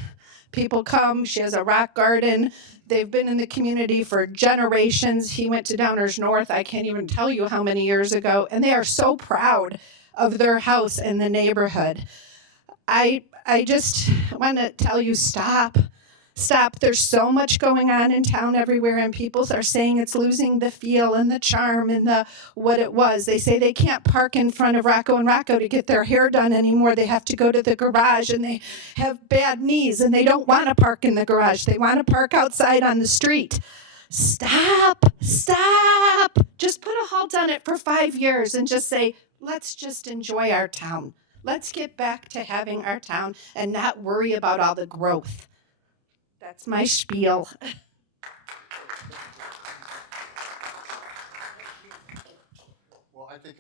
People come. She has a rock garden. They've been in the community for generations. He went to Downers North. I can't even tell you how many years ago. And they are so proud of their house and the neighborhood. I just want to tell you, stop. Stop. There's so much going on in town everywhere, and people are saying it's losing the feel and the charm and the what it was. They say they can't park in front of Rocco and Rocco to get their hair done anymore. They have to go to the garage, and they have bad knees, and they don't want to park in the garage. They want to park outside on the street. Stop. Stop. Just put a halt on it for 5 years and just say, let's just enjoy our town. Let's get back to having our town and not worry about all the growth. That's my spiel. Well, I think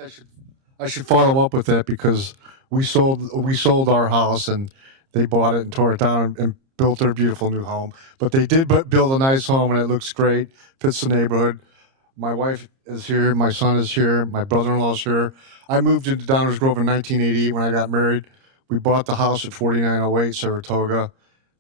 I should follow up with that because we sold our house and they bought it and tore it down and built their beautiful new home. But they did build a nice home and it looks great, fits the neighborhood. My wife is here, my son is here, my brother-in-law's here. I moved into Downers Grove in 1988 when I got married. We bought the house at 4908 Saratoga.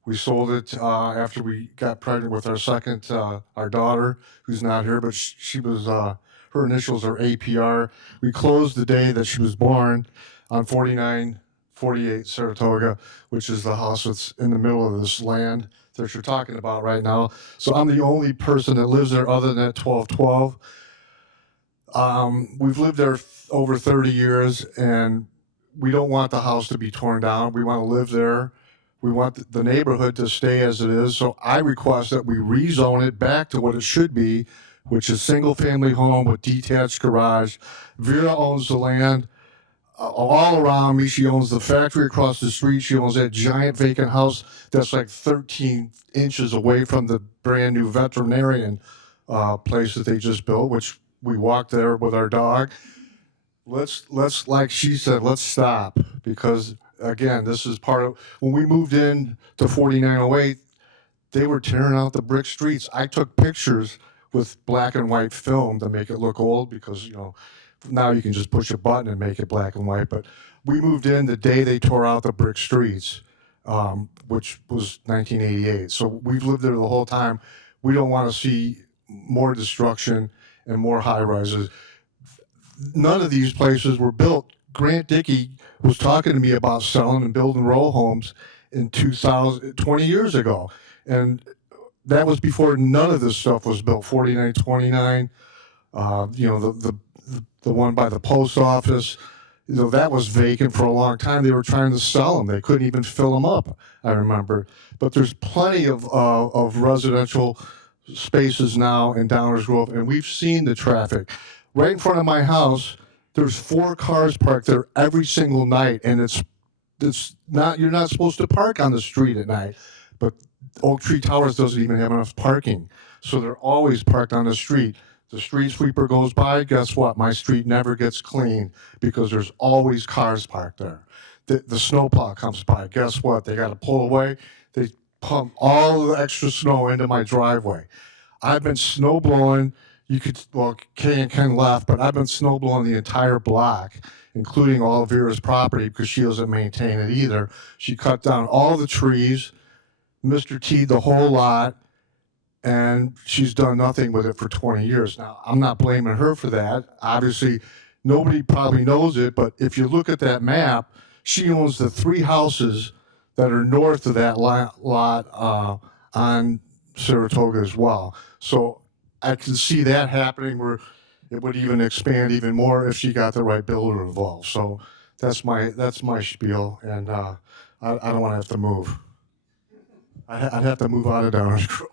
We sold it after we got pregnant with our second, our daughter, who's not here, but she was, her initials are APR. We closed the day that she was born on 4948 Saratoga, which is the house that's in the middle of this land that you're talking about right now. So I'm the only person that lives there other than at 1212. We've lived there over 30 years, and we don't want the house to be torn down. We want to live there. We want the neighborhood to stay as it is. So I request that we rezone it back to what it should be, which is single-family home with detached garage. Vera owns the land all around me. She owns the factory across the street. She owns that giant vacant house that's like 13 inches away from the brand-new veterinarian place that they just built, which we walked there with our dog. Let's like she said, let's stop because again, this is part of when we moved in to 4908, they were tearing out the brick streets. I took pictures with black and white film to make it look old because, you know, now you can just push a button and make it black and white. But we moved in the day they tore out the brick streets, which was 1988. So we've lived there the whole time. We don't want to see more destruction and more high rises. None of these places were built. Grant Dickey was talking to me about selling and building row homes in 20 years ago. And that was before none of this stuff was built. 4929, the one by the post office, that was vacant for a long time. They were trying to sell them. They couldn't even fill them up, I remember. But there's plenty of residential spaces now in Downers Grove, and we've seen the traffic. Right in front of my house, there's 4 cars parked there every single night, and it's not, you're not supposed to park on the street at night, but Oak Tree Towers doesn't even have enough parking, so they're always parked on the street. The street sweeper goes by, guess what? My street never gets cleaned because there's always cars parked there. The snowplow comes by, guess what? They got to pull away. They pump all the extra snow into my driveway. I've been snow blowing. You could, well, Ken left, but I've been snow blowing the entire block, including all of Vera's property, because she doesn't maintain it either. She cut down all the trees, Mr. T'd the whole lot, and she's done nothing with it for 20 years. Now, I'm not blaming her for that. Obviously, nobody probably knows it, but if you look at that map, she owns the 3 houses that are north of that lot on Saratoga as well. So I can see that happening where it would even expand even more if she got the right builder involved. So that's my spiel, and I don't want to have to move. I'd have to move out of Downers Grove.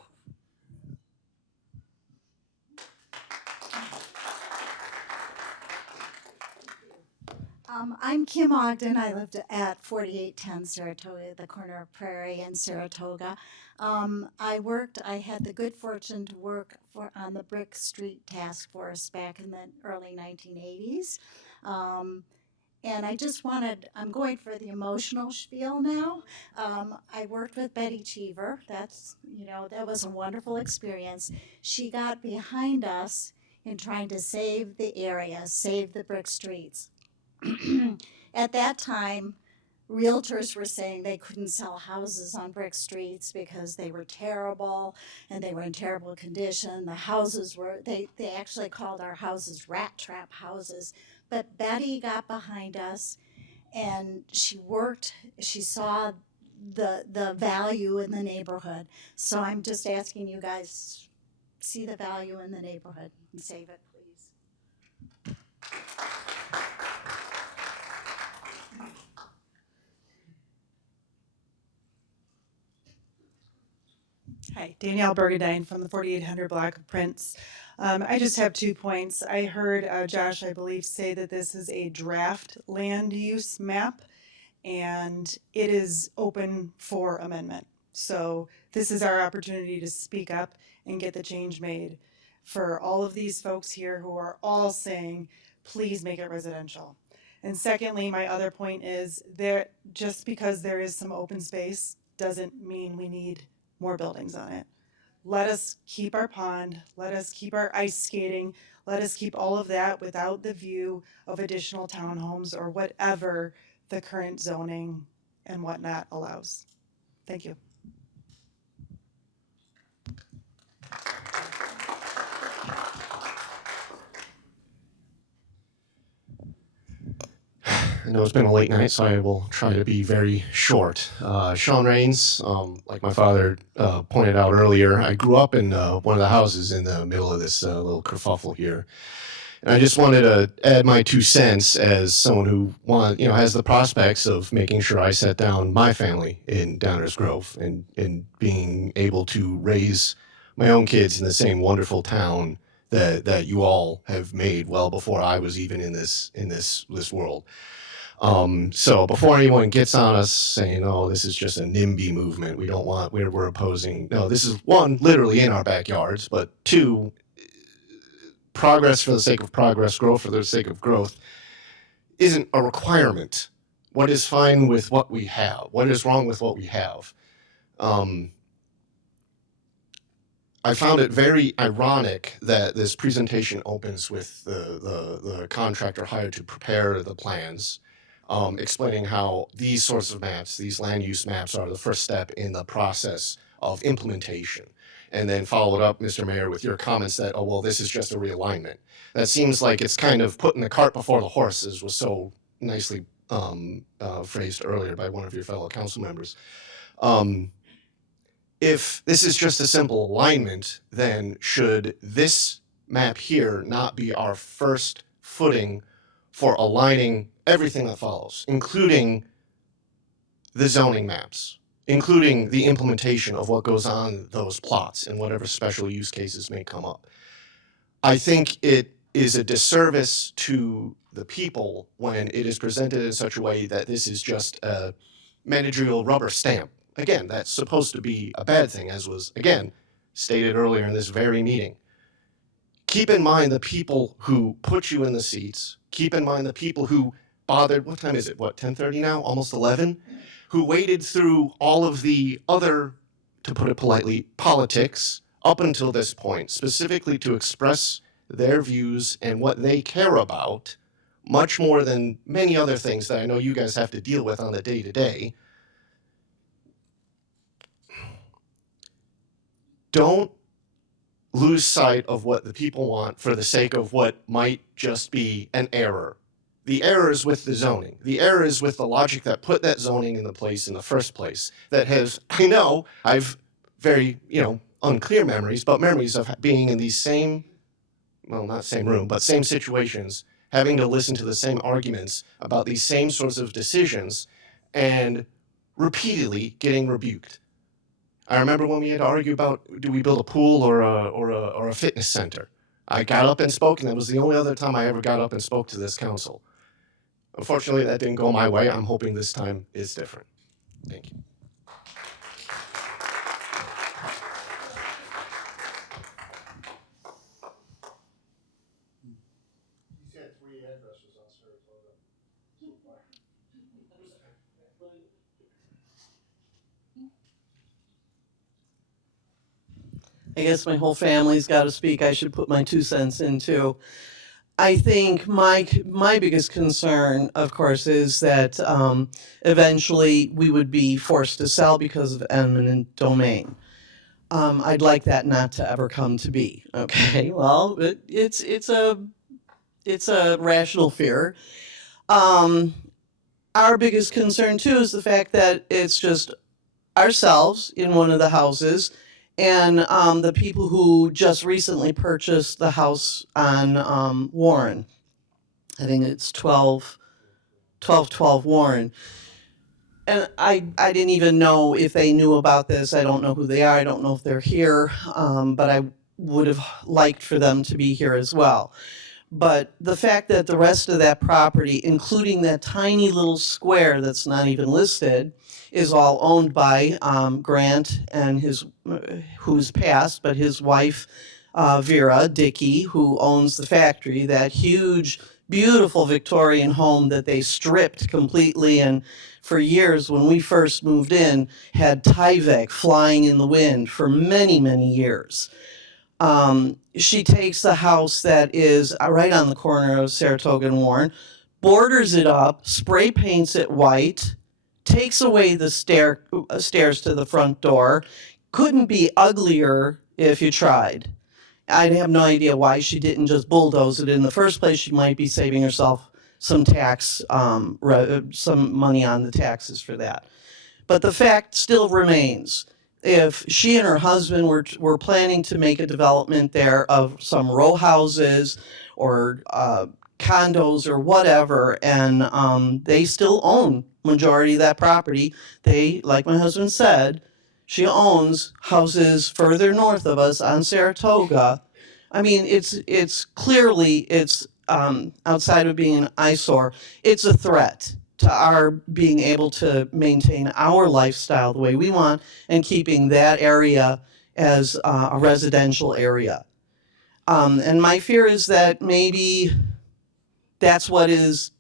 I'm Kim Ogden. I lived at 4810 Saratoga, the corner of Prairie and Saratoga. I had the good fortune to work on the Brick Street Task Force back in the early 1980s. And I'm going for the emotional spiel now. I worked with Betty Cheever. That was a wonderful experience. She got behind us in trying to save the area, save the brick streets. At that time, realtors were saying they couldn't sell houses on brick streets because they were terrible and they were in terrible condition. The houses were, they actually called our houses rat trap houses. But Betty got behind us and she saw the value in the neighborhood. So I'm just asking you guys, see the value in the neighborhood and save it, please. Hi, Danielle Bergadine from the 4800 block of Prince. I just have 2 points. I heard Josh, I believe, say that this is a draft land use map and it is open for amendment. So this is our opportunity to speak up and get the change made for all of these folks here who are all saying, please make it residential. And secondly, my other point is that just because there is some open space doesn't mean we need more buildings on it. Let us keep our pond, let us keep our ice skating, let us keep all of that without the view of additional townhomes or whatever the current zoning and whatnot allows. Thank you. I know it's been a late night, so I will try to be very short. Sean Rains, like my father pointed out earlier, I grew up in one of the houses in the middle of this little kerfuffle here. And I just wanted to add my 2 cents as someone who has the prospects of making sure I set down my family in Downers Grove and being able to raise my own kids in the same wonderful town that you all have made well before I was even in this world. So before anyone gets on us saying, oh, this is just a NIMBY movement, we're opposing, no, this is 1, literally in our backyards, but 2, progress for the sake of progress, growth for the sake of growth isn't a requirement. What is fine with what we have? What is wrong with what we have? I found it very ironic that this presentation opens with the contractor hired to prepare the plans, explaining how these sorts of maps, these land use maps, are the first step in the process of implementation. And then followed up, Mr. Mayor, with your comments that, oh, well, this is just a realignment. That seems like it's kind of putting the cart before the horses, was so nicely phrased earlier by one of your fellow council members. If this is just a simple alignment, then should this map here not be our first footing for aligning everything that follows, including the zoning maps, including the implementation of what goes on those plots and whatever special use cases may come up? I think it is a disservice to the people when it is presented in such a way that this is just a managerial rubber stamp. Again, that's supposed to be a bad thing, as was, again, stated earlier in this very meeting. Keep in mind the people who put you in the seats. Keep in mind the people who bothered, what time is it, 10:30 now, almost 11? Who waded through all of the other, to put it politely, politics up until this point, specifically to express their views and what they care about, much more than many other things that I know you guys have to deal with on the day-to-day. Don't lose sight of what the people want for the sake of what might just be an error. The error is with the zoning. The error is with the logic that put that zoning in the place in the first place. That has, I know, I've very, unclear memories, but memories of being in these same, well, not same room, but same situations, having to listen to the same arguments about these same sorts of decisions and repeatedly getting rebuked. I remember when we had to argue about, do we build a pool or a fitness center? I got up and spoke, and that was the only other time I ever got up and spoke to this council. Unfortunately, that didn't go my way. I'm hoping this time is different. Thank you. I guess my whole family's got to speak. I should put my 2 cents in too. I think my biggest concern, of course, is that eventually we would be forced to sell because of eminent domain. I'd like that not to ever come to be. Okay, well, it's a rational fear. Our biggest concern too is the fact that it's just ourselves in one of the houses and the people who just recently purchased the house on Warren. I think it's 1212 Warren. And I didn't even know if they knew about this. I don't know who they are. I don't know if they're here, but I would have liked for them to be here as well. But the fact that the rest of that property, including that tiny little square that's not even listed, is all owned by Grant and who's passed, but his wife, Vera Dickey, who owns the factory, that huge, beautiful Victorian home that they stripped completely, and for years when we first moved in, had Tyvek flying in the wind for many, many years. She takes the house that is right on the corner of Saratoga and Warren, borders it up, spray paints it white, takes away the stairs to the front door. Couldn't be uglier if you tried. I have no idea why she didn't just bulldoze it in the first place. She might be saving herself some some money on the taxes for that. But the fact still remains, if she and her husband were planning to make a development there of some row houses or condos or whatever, and they still own majority of that property. They, like my husband said, she owns houses further north of us on Saratoga. I mean, it's clearly, outside of being an eyesore, it's a threat to our being able to maintain our lifestyle the way we want and keeping that area as a residential area. And my fear is that maybe that's what is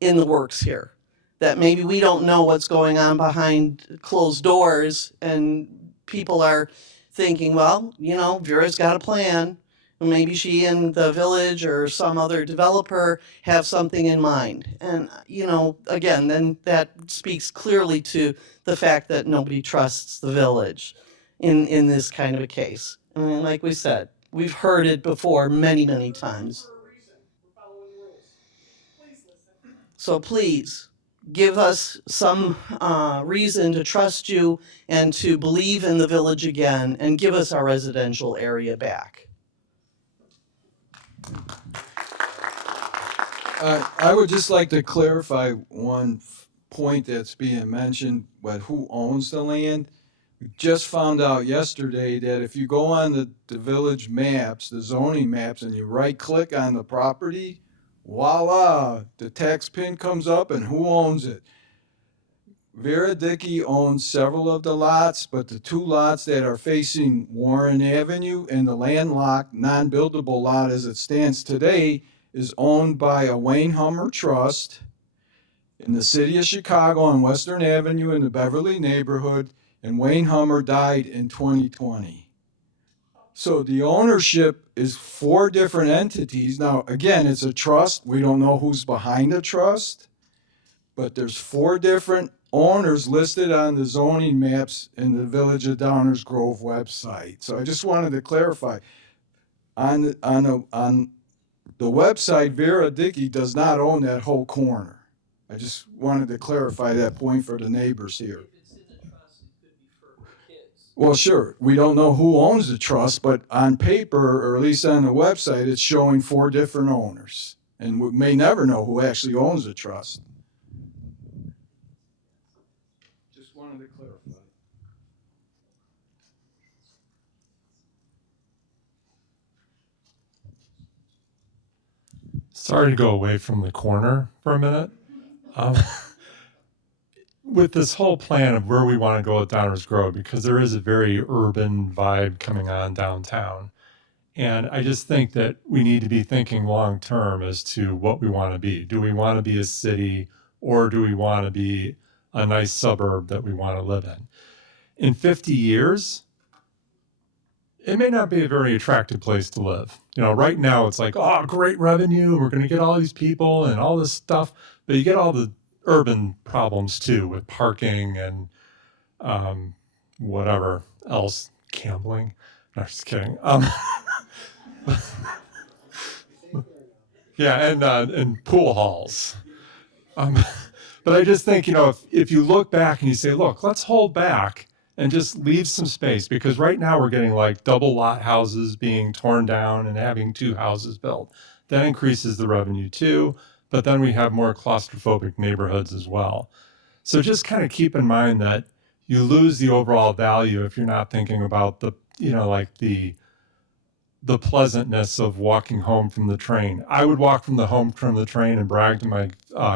in the works here. That maybe we don't know what's going on behind closed doors and people are thinking, well, Vera's got a plan. Maybe she and the village or some other developer have something in mind. And, again, then that speaks clearly to the fact that nobody trusts the village in this kind of a case. I mean, like we said, we've heard it before many, many times. So please, give us some reason to trust you and to believe in the village again and give us our residential area back. I would just like to clarify one point that's being mentioned, but who owns the land? We just found out yesterday that if you go on the village maps, the zoning maps, and you right-click on the property, voila, the tax pin comes up and who owns it? Vera Dickey owns several of the lots, but the 2 lots that are facing Warren Avenue and the landlocked, non-buildable lot as it stands today is owned by a Wayne Hummer Trust in the city of Chicago on Western Avenue in the Beverly neighborhood, and Wayne Hummer died in 2020. So the ownership is 4 different entities. Now, again, it's a trust. We don't know who's behind the trust, but there's 4 different owners listed on the zoning maps in the Village of Downers Grove website. So I just wanted to clarify. On the website, Vera Dickey does not own that whole corner. I just wanted to clarify that point for the neighbors here. Well, sure, we don't know who owns the trust, but on paper, or at least on the website, it's showing 4 different owners. And we may never know who actually owns the trust. Just wanted to clarify. Sorry to go away from the corner for a minute. With this whole plan of where we want to go at Downers Grove, because there is a very urban vibe coming on downtown. And I just think that we need to be thinking long term as to what we want to be. Do we want to be a city, or do we want to be a nice suburb that we want to live in? In 50 years, it may not be a very attractive place to live. Right now it's like, oh, great revenue, we're going to get all these people and all this stuff, but you get all the urban problems too, with parking and whatever else, gambling. No, just kidding. Yeah, and pool halls. But I just think, if you look back and you say, look, let's hold back and just leave some space, because right now we're getting like double lot houses being torn down and having 2 houses built. That increases the revenue too, but then we have more claustrophobic neighborhoods as well. So just kind of keep in mind that you lose the overall value if you're not thinking about the pleasantness of walking home from the train. I would walk from the train and brag to my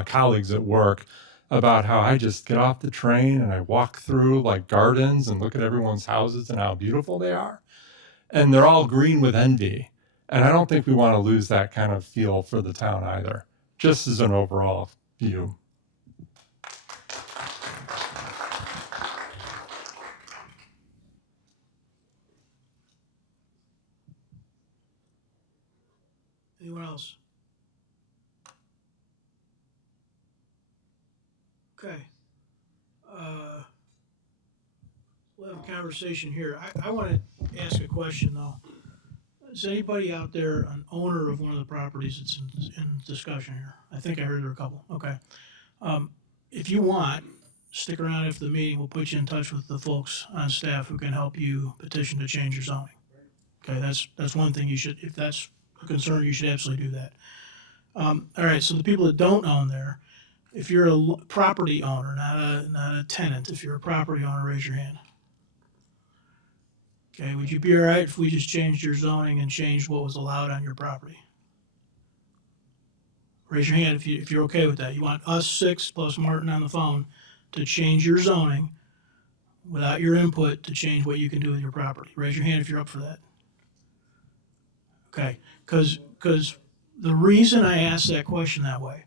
colleagues at work about how I just get off the train and I walk through like gardens and look at everyone's houses and how beautiful they are. And they're all green with envy. And I don't think we want to lose that kind of feel for the town either, just as an overall view. Anyone else? Okay. We'll have a conversation here. I want to ask a question though. Is anybody out there an owner of one of the properties that's in discussion here? I think I heard there were a couple. Okay. If you want, stick around after the meeting. We'll put you in touch with the folks on staff who can help you petition to change your zoning. Okay, that's one thing you should, if that's a concern, you should absolutely do that. All right, so the people that don't own there, if you're a property owner, not a tenant, if you're a property owner, raise your hand. Okay, would you be all right if we just changed your zoning and changed what was allowed on your property? Raise your hand if you're okay with that. You want us 6 plus Martin on the phone to change your zoning without your input to change what you can do with your property. Raise your hand if you're up for that. Okay, because the reason I asked that question that way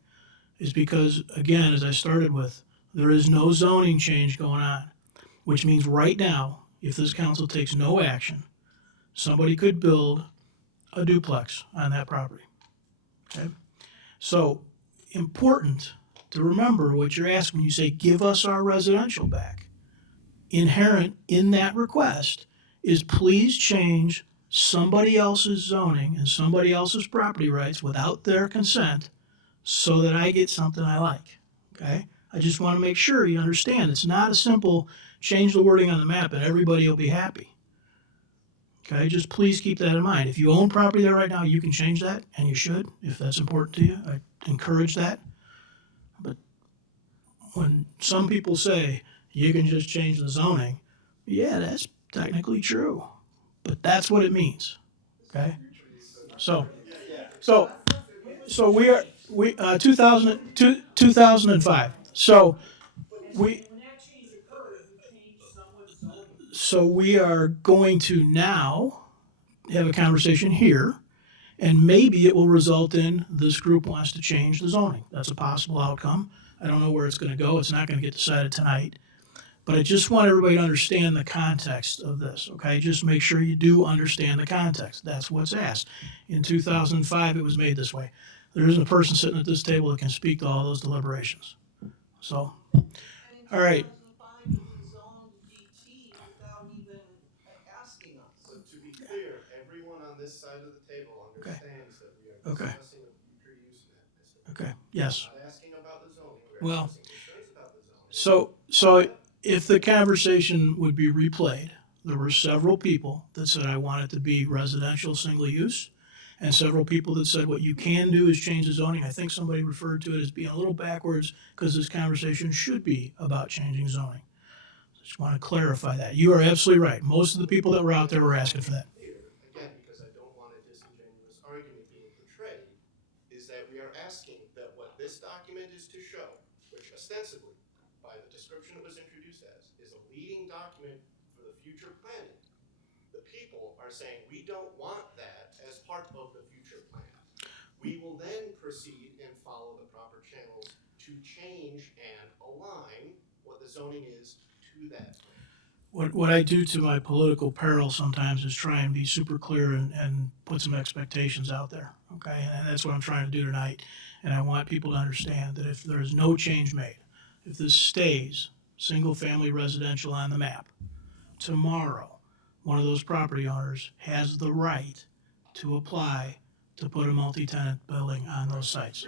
is because, again, as I started with, there is no zoning change going on, which means right now if this council takes no action, somebody could build a duplex on that property. Okay? So, important to remember what you're asking when you say, give us our residential back. Inherent in that request is please change somebody else's zoning and somebody else's property rights without their consent so that I get something I like. Okay? I just want to make sure you understand it's not a simple change the wording on the map and everybody will be happy. Okay, just please keep that in mind. If you own property there right now, you can change that, and you should, if that's important to you. I encourage that. But when some people say you can just change the zoning, yeah, that's technically true. But that's what it means. Okay? So we 2005. So we are going to now have a conversation here, and maybe it will result in this group wants to change the zoning. That's a possible outcome. I don't know where it's going to go. It's not going to get decided tonight. But I just want everybody to understand the context of this, okay? Just make sure you do understand the context. That's what's asked. In 2005, it was made this way. There isn't a person sitting at this table that can speak to all those deliberations. So, all right. To be clear, everyone on this side of the table understands that we are Okay. discussing a future use map. Okay, yes. We're not asking about the zoning, we're Well, expressing concerns about the zoning. So if the conversation would be replayed, there were several people that said I want it to be residential single use, and several people that said what you can do is change the zoning. I think somebody referred to it as being a little backwards because this conversation should be about changing zoning. Just want to clarify that. You are absolutely right. Most of the people that were out there were asking for that. Again, because I don't want a disingenuous argument being portrayed, is that we are asking that what this document is to show, which ostensibly, by the description it was introduced as, is a leading document for the future planning. The people are saying, we don't want that as part of the future plan. We will then proceed and follow the proper channels to change and align what the zoning is to that plan. What I do to my political peril sometimes is try and be super clear and put some expectations out there, okay? And that's what I'm trying to do tonight. And I want people to understand that if there is no change made, if this stays single-family residential on the map, tomorrow, one of those property owners has the right to apply to put a multi-tenant building on those sites.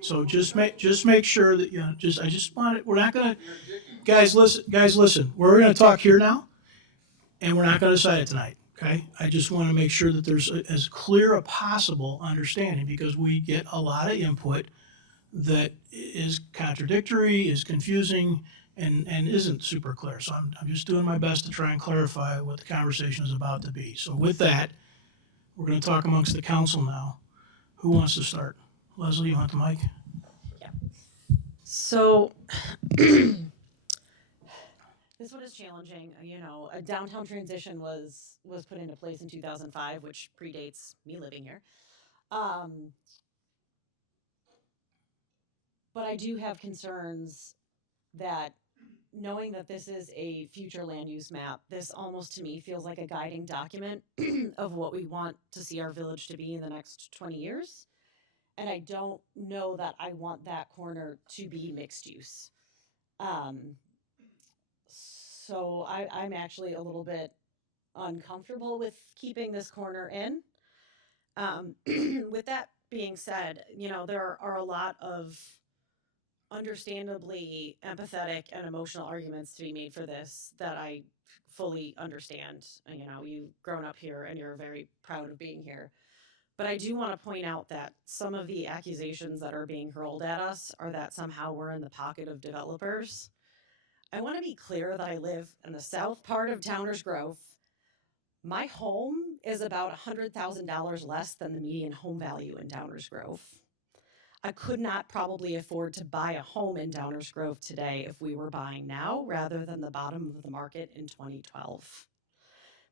So just make sure that, I just want it, we're not gonna, guys, listen, we're gonna talk here now, and we're not gonna decide it tonight, okay? I just wanna make sure that there's as clear a possible understanding, because we get a lot of input that is contradictory, is confusing, and isn't super clear. So I'm just doing my best to try and clarify what the conversation is about to be. So with that, we're gonna talk amongst the council now. Who wants to start? Leslie, you want the mic? So this one is challenging. A downtown transition was put into place in 2005, which predates me living here. But I do have concerns that knowing that this is a future land use map, this almost to me feels like a guiding document of what we want to see our village to be in the next 20 years. And I don't know that I want that corner to be mixed use. So I'm actually a little bit uncomfortable with keeping this corner in. With that being said, there are a lot of understandably empathetic and emotional arguments to be made for this that I fully understand. You've grown up here and you're very proud of being here. But I do want to point out that some of the accusations that are being hurled at us are that somehow we're in the pocket of developers. I want to be clear that I live in the south part of Downers Grove. My home is about $100,000 less than the median home value in Downers Grove. I could not probably afford to buy a home in Downers Grove today if we were buying now rather than the bottom of the market in 2012.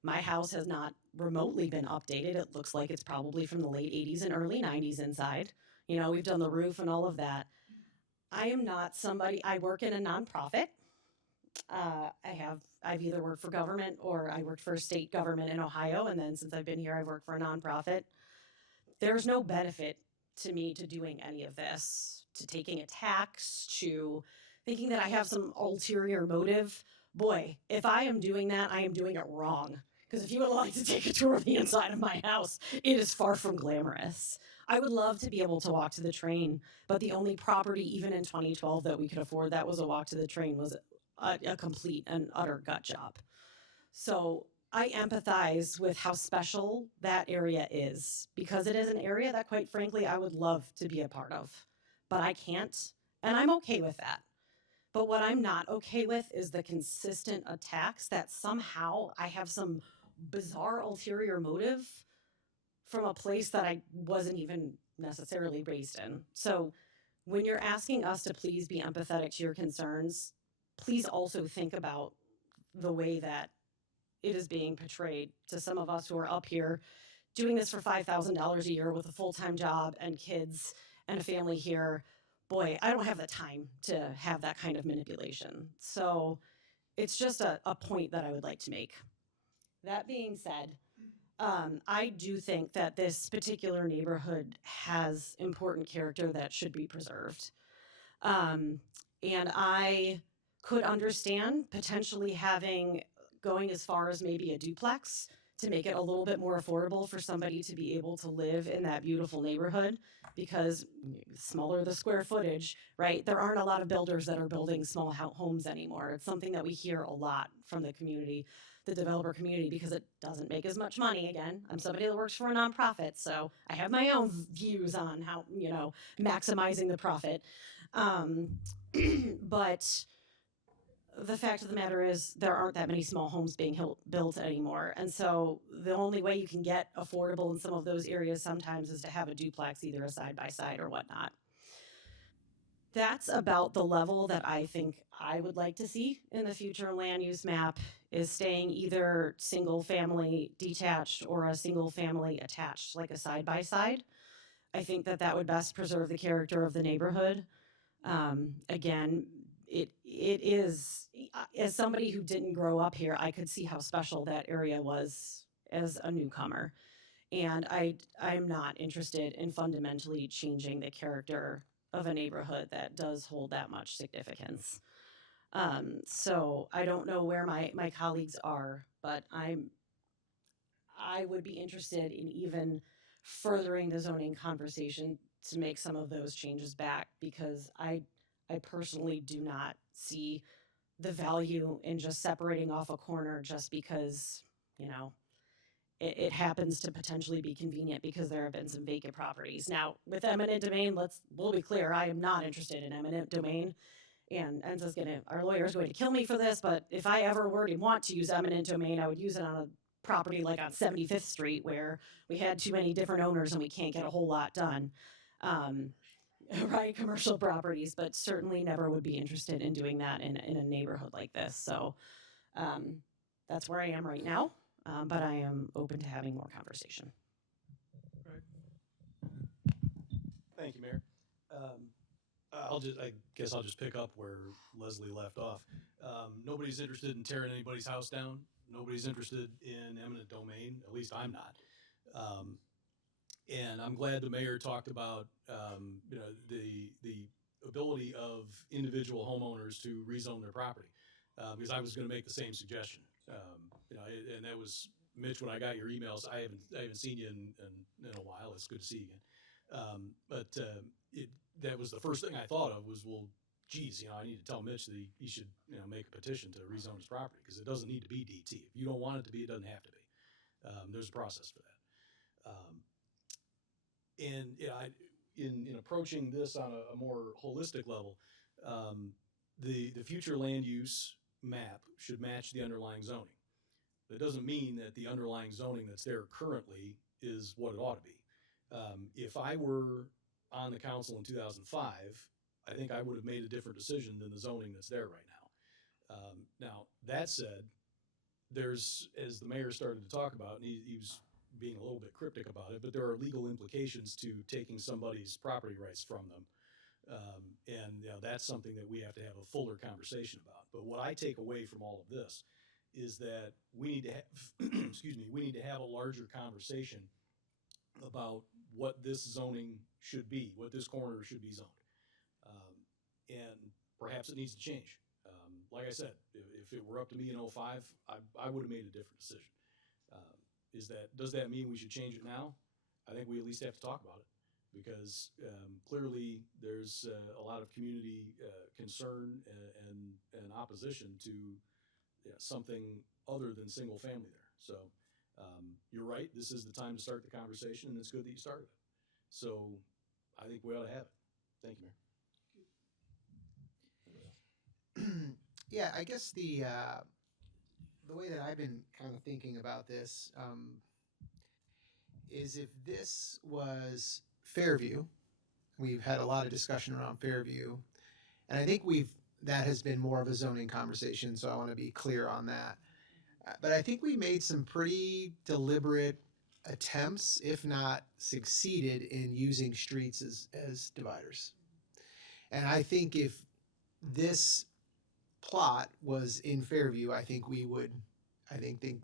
My house has not remotely been updated. It looks like it's probably from the late 80s and early 90s inside. We've done the roof and all of that. I am not somebody, I work in a nonprofit. I've either worked for government or I worked for state government in Ohio, and then since I've been here, I've worked for a nonprofit. There's no benefit to me to doing any of this, to taking a tax, to thinking that I have some ulterior motive. Boy, if I am doing that, I am doing it wrong. Because if you would like to take a tour of the inside of my house, it is far from glamorous. I would love to be able to walk to the train, but the only property, even in 2012, that we could afford that was a walk to the train was a complete and utter gut job. So I empathize with how special that area is, because it is an area that, quite frankly, I would love to be a part of, but I can't, and I'm okay with that. But what I'm not okay with is the consistent attacks that somehow I have some bizarre ulterior motive from a place that I wasn't even necessarily raised in. So when you're asking us to please be empathetic to your concerns, please also think about the way that it is being portrayed to some of us who are up here doing this for $5,000 a year with a full-time job and kids and a family here. Boy, I don't have the time to have that kind of manipulation. So it's just a point that I would like to make. That being said, I do think that this particular neighborhood has important character that should be preserved. And I could understand potentially going as far as maybe a duplex to make it a little bit more affordable for somebody to be able to live in that beautiful neighborhood, because smaller the square footage, right? There aren't a lot of builders that are building small homes anymore. It's something that we hear a lot from the community, the developer community, because it doesn't make as much money. Again, I'm somebody that works for a nonprofit, so I have my own views on how, maximizing the profit. But the fact of the matter is there aren't that many small homes being built anymore. And so the only way you can get affordable in some of those areas sometimes is to have a duplex, either a side-by-side or whatnot. That's about the level that I think I would like to see in the future land use map, is staying either single family detached or a single family attached, like a side-by-side. I think that would best preserve the character of the neighborhood. Again, it is, as somebody who didn't grow up here, I could see how special that area was as a newcomer. And I'm not interested in fundamentally changing the character of a neighborhood that does hold that much significance. So I don't know where my colleagues are, but I would be interested in even furthering the zoning conversation to make some of those changes back, because I personally do not see the value in just separating off a corner just because, it happens to potentially be convenient because there have been some vacant properties. Now, with eminent domain, we'll be clear, I am not interested in eminent domain. And our lawyer is going to kill me for this, but if I ever were to want to use eminent domain, I would use it on a property like on 75th Street, where we had too many different owners and we can't get a whole lot done. Right, commercial properties, but certainly never would be interested in doing that in a neighborhood like this. So that's where I am right now, but I am open to having more conversation. Thank you, Mayor. I guess I'll just pick up where Leslie left off. Nobody's interested in tearing anybody's house down. Nobody's interested in eminent domain. At least I'm not. And I'm glad the mayor talked about the ability of individual homeowners to rezone their property, because I was going to make the same suggestion. And that was Mitch. When I got your emails, I haven't seen you in a while. It's good to see you again. But that was the first thing I thought of was, well, geez, I need to tell Mitch that he should make a petition to rezone his property, because it doesn't need to be DT. If you don't want it to be, it doesn't have to be. There's a process for that. And in approaching this on a more holistic level, the future land use map should match the underlying zoning. That doesn't mean that the underlying zoning that's there currently is what it ought to be. If I were on the council in 2005, I think I would have made a different decision than the zoning that's there right now. Now, that said, there's, as the mayor started to talk about, and he was being a little bit cryptic about it, but there are legal implications to taking somebody's property rights from them And that's something that we have to have a fuller conversation about. But what I take away from all of this is that we need to have, excuse me, we need to have a larger conversation about what this zoning should be, what this corner should be zoned. And perhaps it needs to change. Like I said, if it were up to me in '05, I would have made a different decision. Does that mean we should change it now? I think we at least have to talk about it, because clearly there's a lot of community concern and opposition to something other than single family there. So you're right, this is the time to start the conversation, and it's good that you started it. So I think we ought to have it. Thank you, Mayor. Yeah, I guess the way that I've been kind of thinking about this is, if this was Fairview, we've had a lot of discussion around Fairview, and I think that has been more of a zoning conversation, so I want to be clear on that. But I think we made some pretty deliberate attempts, if not succeeded, in using streets as dividers. And I think if this plot was in Fairview, I think we would,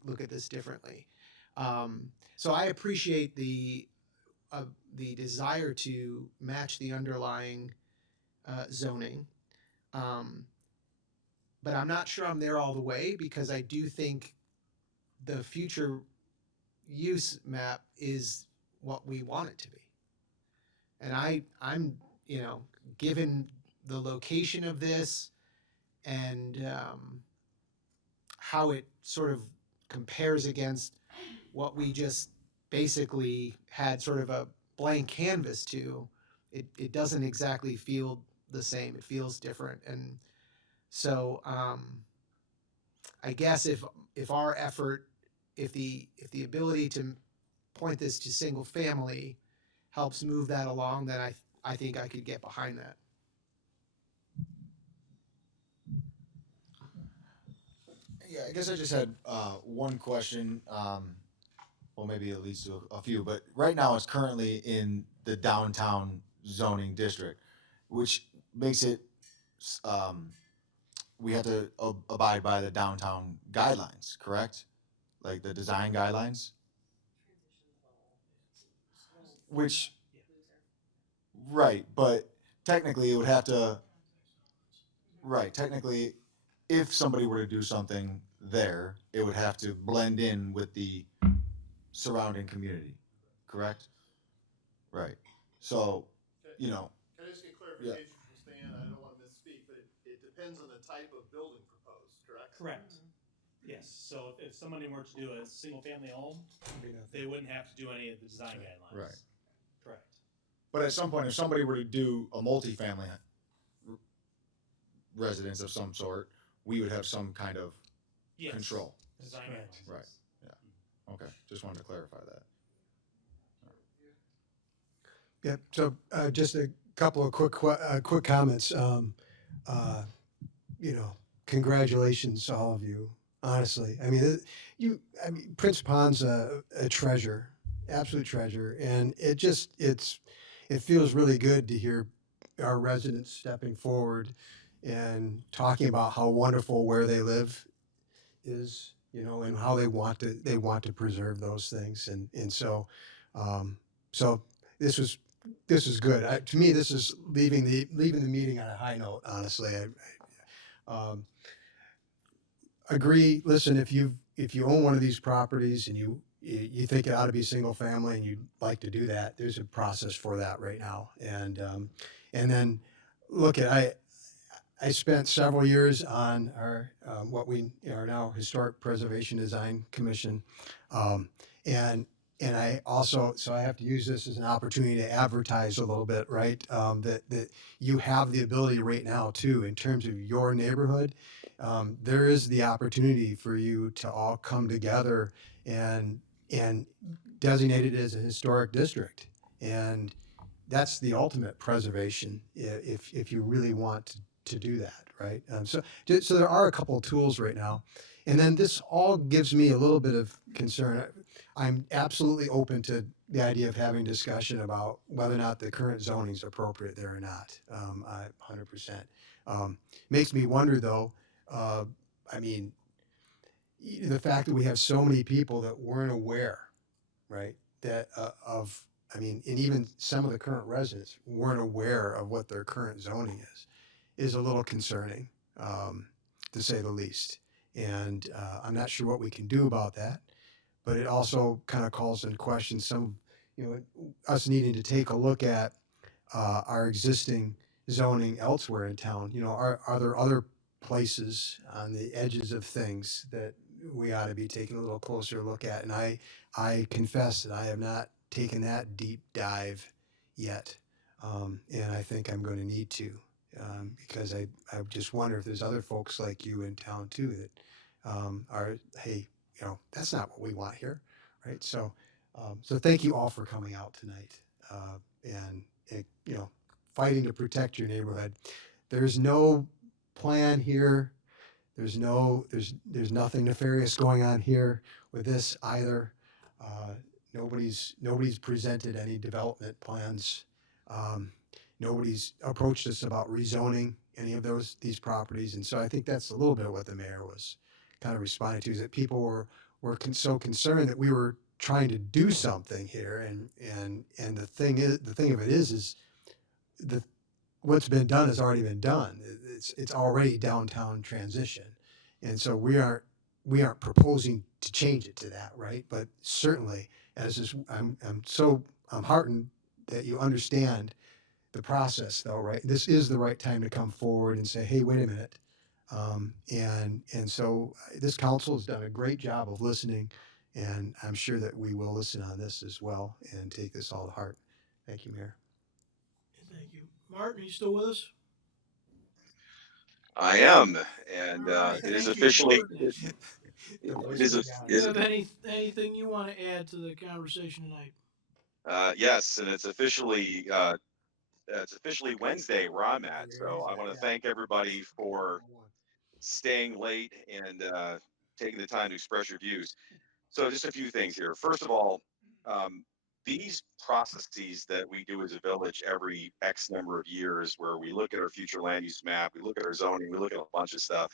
look at this differently. So I appreciate the desire to match the underlying zoning, but I'm not sure I'm there all the way, because I do think the future use map is what we want it to be. And I'm given the location of this and how it sort of compares against what we just basically had sort of a blank canvas to, it doesn't exactly feel the same. It feels different. And so I guess if our effort, if the ability to point this to single family helps move that along, then I think I could get behind that. Yeah, I guess I just had one question. Well, maybe it leads to a few, but right now it's currently in the downtown zoning district, which makes it, we have to abide by the downtown guidelines, correct? Like the design guidelines? Which, right, but technically it would have to, right, technically if somebody were to do something there, it would have to blend in with the surrounding community, correct? Right. So, Can I just get clarification from Stan? I don't want to misspeak, but it depends on the type of building proposed, correct? Correct. Yes, so if somebody were to do a single-family home, they wouldn't have to do any of the design guidelines. Right. Correct. But at some point, if somebody were to do a multifamily residence of some sort, we would have some kind of Yes. control. Design guidelines. Right, yeah. Okay, just wanted to clarify that. Yeah, so just a couple of quick comments. Congratulations to all of you. Honestly, I mean, Prince Pond's a treasure, absolute treasure, and it feels really good to hear our residents stepping forward and talking about how wonderful where they live is, and how they want to preserve those things, and so this is good. To me, this is leaving the meeting on a high note. Honestly, I agree. Listen, if you own one of these properties and you think it ought to be single family and you'd like to do that, there's a process for that right now. And then look at I spent several years on our what we are now Historic Preservation Design Commission, and I also, so I have to use this as an opportunity to advertise a little bit, right? That you have the ability right now too, in terms of your neighborhood, there is the opportunity for you to all come together and designate it as a historic district, and that's the ultimate preservation if you really want to do that, right? So there are a couple of tools right now, And then this all gives me a little bit of concern. I'm absolutely open to the idea of having discussion about whether or not the current zoning is appropriate there or not. 100%. Makes me wonder though, I mean, the fact that we have so many people that weren't aware, right? That I mean, and even some of the current residents weren't aware of what their current zoning is a little concerning, to say the least. And I'm not sure what we can do about that, but it also kind of calls into question some, us needing to take a look at our existing zoning elsewhere in town. Are there other places on the edges of things that we ought to be taking a little closer look at? And I confess that I have not taken that deep dive yet. And I think I'm going to need to, because I just wonder if there's other folks like you in town too that are, hey, that's not what we want here, right? So thank you all for coming out tonight, and fighting to protect your neighborhood. There's no plan here. There's nothing nefarious going on here with this either. Nobody's presented any development plans. Nobody's approached us about rezoning any of these properties, and so I think that's a little bit of what the mayor was kind of responding to, is that people were so concerned that we were trying to do something here, and the thing of it is the what's been done has already been done. It's already downtown transition, and so we aren't proposing to change it to that, right? But certainly, I'm heartened that you understand the process, though, right? This is the right time to come forward and say, hey, wait a minute. And so this council has done a great job of listening, and I'm sure that we will listen on this as well and take this all to heart. Thank you, Mayor. Thank you. Martin, are you still with us? I am, and All right, it is thank you. officially. The voice It is. of A, God. Do you is have anything you want to add to the conversation tonight? yes, and it's officially Wednesday where I'm at. So I want to thank everybody for staying late and taking the time to express your views. So just a few things here. First of all, um, these processes that we do as a village every X number of years, where we look at our future land use map, we look at our zoning, we look at a bunch of stuff.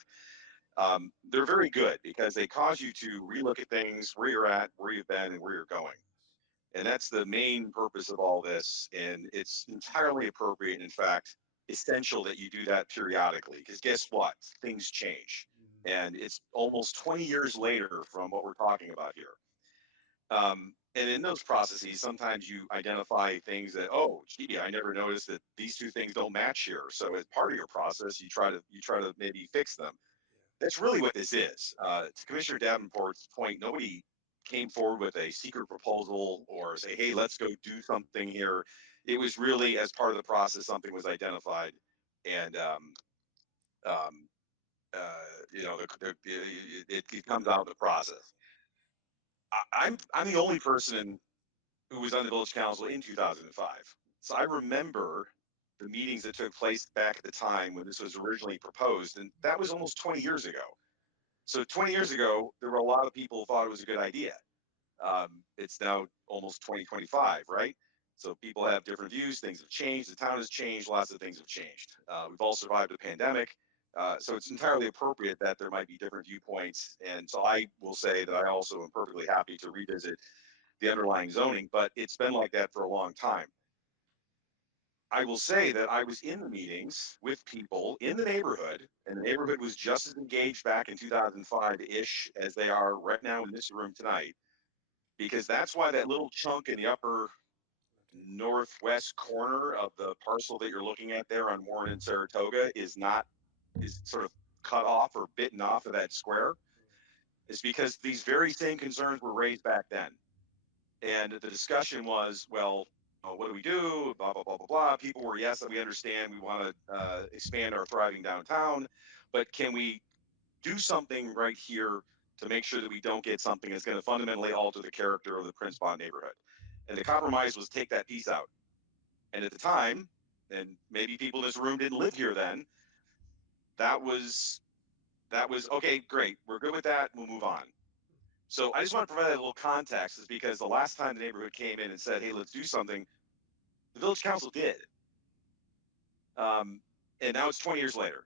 They're very good because they cause you to relook at things, where you're at, where you've been, and where you're going. And that's the main purpose of all this. And it's entirely appropriate, and in fact, essential that you do that periodically. Because guess what? Things change. And it's almost 20 years later from what we're talking about here. And in those processes, sometimes you identify things that, oh, gee, I never noticed that these two things don't match here. So as part of your process, you try to maybe fix them. That's really what this is. To Commissioner Davenport's point, nobody came forward with a secret proposal or say, hey, let's go do something here. It was really as part of the process, something was identified, and um, it comes out of the process. I'm the only person who was on the village council in 2005, so I remember the meetings that took place back at the time when this was originally proposed, and that was almost 20 years ago. So 20 years ago, there were a lot of people who thought it was a good idea. It's now almost 2025, right? So people have different views. Things have changed. The town has changed. Lots of things have changed. We've all survived the pandemic. So it's entirely appropriate that there might be different viewpoints. And so I will say that I also am perfectly happy to revisit the underlying zoning, but it's been like that for a long time. I will say that I was in the meetings with people in the neighborhood, and the neighborhood was just as engaged back in 2005-ish as they are right now in this room tonight, because that's why that little chunk in the upper northwest corner of the parcel that you're looking at there on Warren and Saratoga is sort of cut off or bitten off of that square, is because these very same concerns were raised back then. And the discussion was, well, what do we do? Blah, blah, blah, blah, blah. People were, yes, we understand. We want to expand our thriving downtown, but can we do something right here to make sure that we don't get something that's going to fundamentally alter the character of the Prince Pond neighborhood? And the compromise was take that piece out. And at the time, and maybe people in this room didn't live here then, that was that was okay, great. We're good with that. We'll move on. So I just want to provide a little context, is because the last time the neighborhood came in and said, hey, let's do something, the village council did. And now it's 20 years later.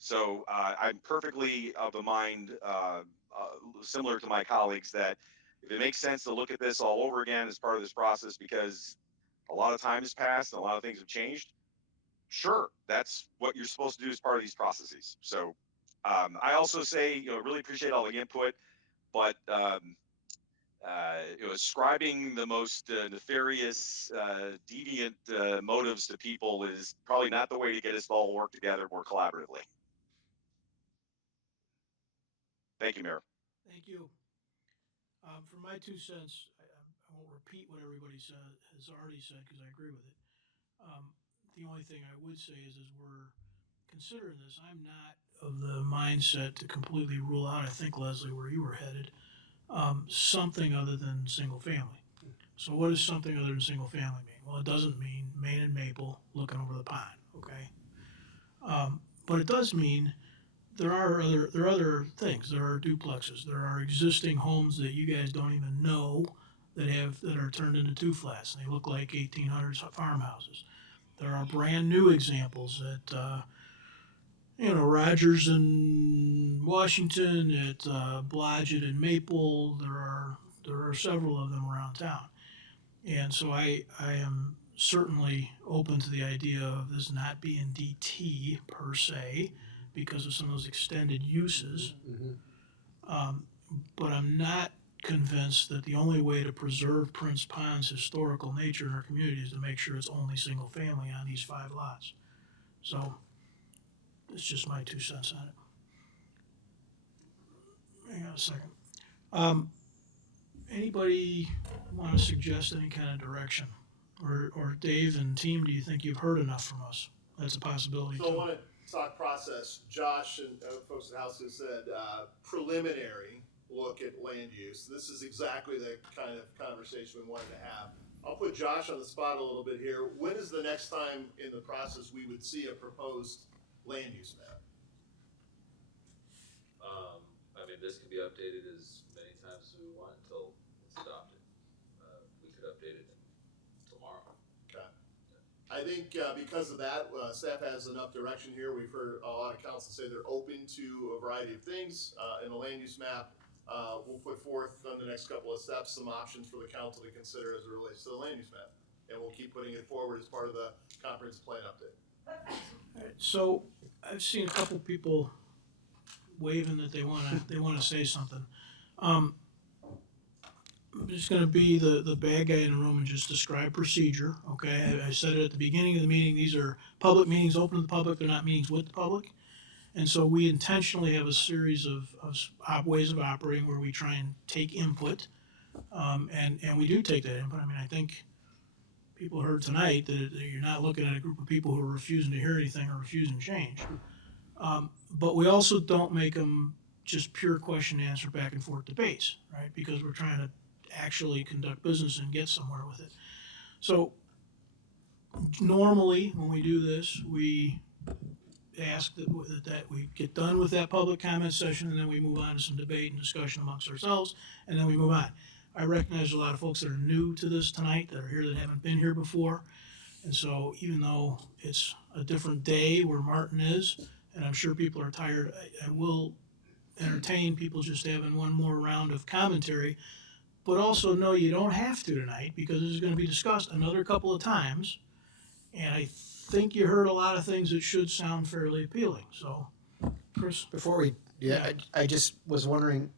So I'm perfectly of the mind, similar to my colleagues, that if it makes sense to look at this all over again as part of this process, because a lot of time has passed and a lot of things have changed, sure, that's what you're supposed to do as part of these processes. So I also say, really appreciate all the input, but ascribing the most nefarious, deviant motives to people is probably not the way to get us to all work together more collaboratively. Thank you, Mayor. Thank you. For my 2 cents, I won't repeat what everybody has already said because I agree with it. The only thing I would say is, as we're considering this, I'm not of the mindset to completely rule out, I think, Leslie, where you were headed, something other than single family. So what does something other than single family mean? Well, it doesn't mean Maine and Maple looking over the pond, okay? But it does mean there are other things. There are duplexes. There are existing homes that you guys don't even know that are turned into 2 flats. And they look like 1800s farmhouses. There are brand new examples at Rogers in Washington, at Blodgett and Maple. There are several of them around town. And so I am certainly open to the idea of this not being DT per se, because of some of those extended uses. But I'm not convinced that the only way to preserve Prince Pond's historical nature in our community is to make sure it's only single family on these 5 lots. So it's just my 2 cents on it. Hang on a second. Anybody want to suggest any kind of direction? Or Dave and team, do you think you've heard enough from us? That's a possibility So I too. want to talk process. Josh and folks at the house have said preliminary look at land use. This is exactly the kind of conversation we wanted to have. I'll put Josh on the spot a little bit here. When is the next time in the process we would see a proposed land use map? I mean, this can be updated as many times as we want until it's adopted. We could update it tomorrow. Okay. I think because of that, staff has enough direction here. We've heard a lot of council say they're open to a variety of things in the land use map. We'll put forth on the next couple of steps some options for the council to consider as it relates to the land use map. And we'll keep putting it forward as part of the comprehensive plan update. All right, so I've seen a couple people waving that they want to say something. I'm just going to be the bad guy in the room and just describe procedure. Okay, I said it at the beginning of the meeting. These are public meetings, open to the public. They're not meetings with the public, and so we intentionally have a series of ways of operating where we try and take input, and we do take that input. I mean, I think people heard tonight that you're not looking at a group of people who are refusing to hear anything or refusing change. But we also don't make them just pure question and answer back and forth debates, right? Because we're trying to actually conduct business and get somewhere with it. So normally when we do this, we ask that we get done with that public comment session, and then we move on to some debate and discussion amongst ourselves, and then we move on. I recognize a lot of folks that are new to this tonight, that are here that haven't been here before. And so even though it's a different day where Martin is, and I'm sure people are tired, I will entertain people just having one more round of commentary. But also know you don't have to tonight, because this is going to be discussed another couple of times. And I think you heard a lot of things that should sound fairly appealing. So, Chris? Before we, I just was wondering,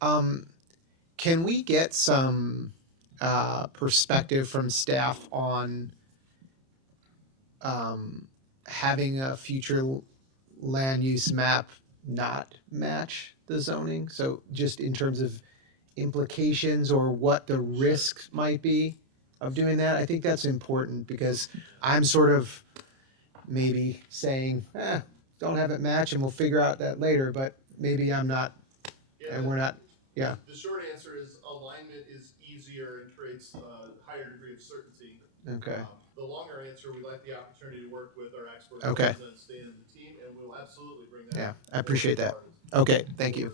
can we get some perspective from staff on having a future land use map not match the zoning? So just in terms of implications or what the risks might be of doing that, I think that's important, because I'm sort of maybe saying, don't have it match and we'll figure out that later, but maybe I'm not, and we're not, yeah. The short answer is alignment is easier and creates a higher degree of certainty. Okay. the longer answer, we'd like the opportunity to work with our expert Okay. representatives, stay in the team, and we'll absolutely bring that. Yeah, I appreciate that. Okay, thank you.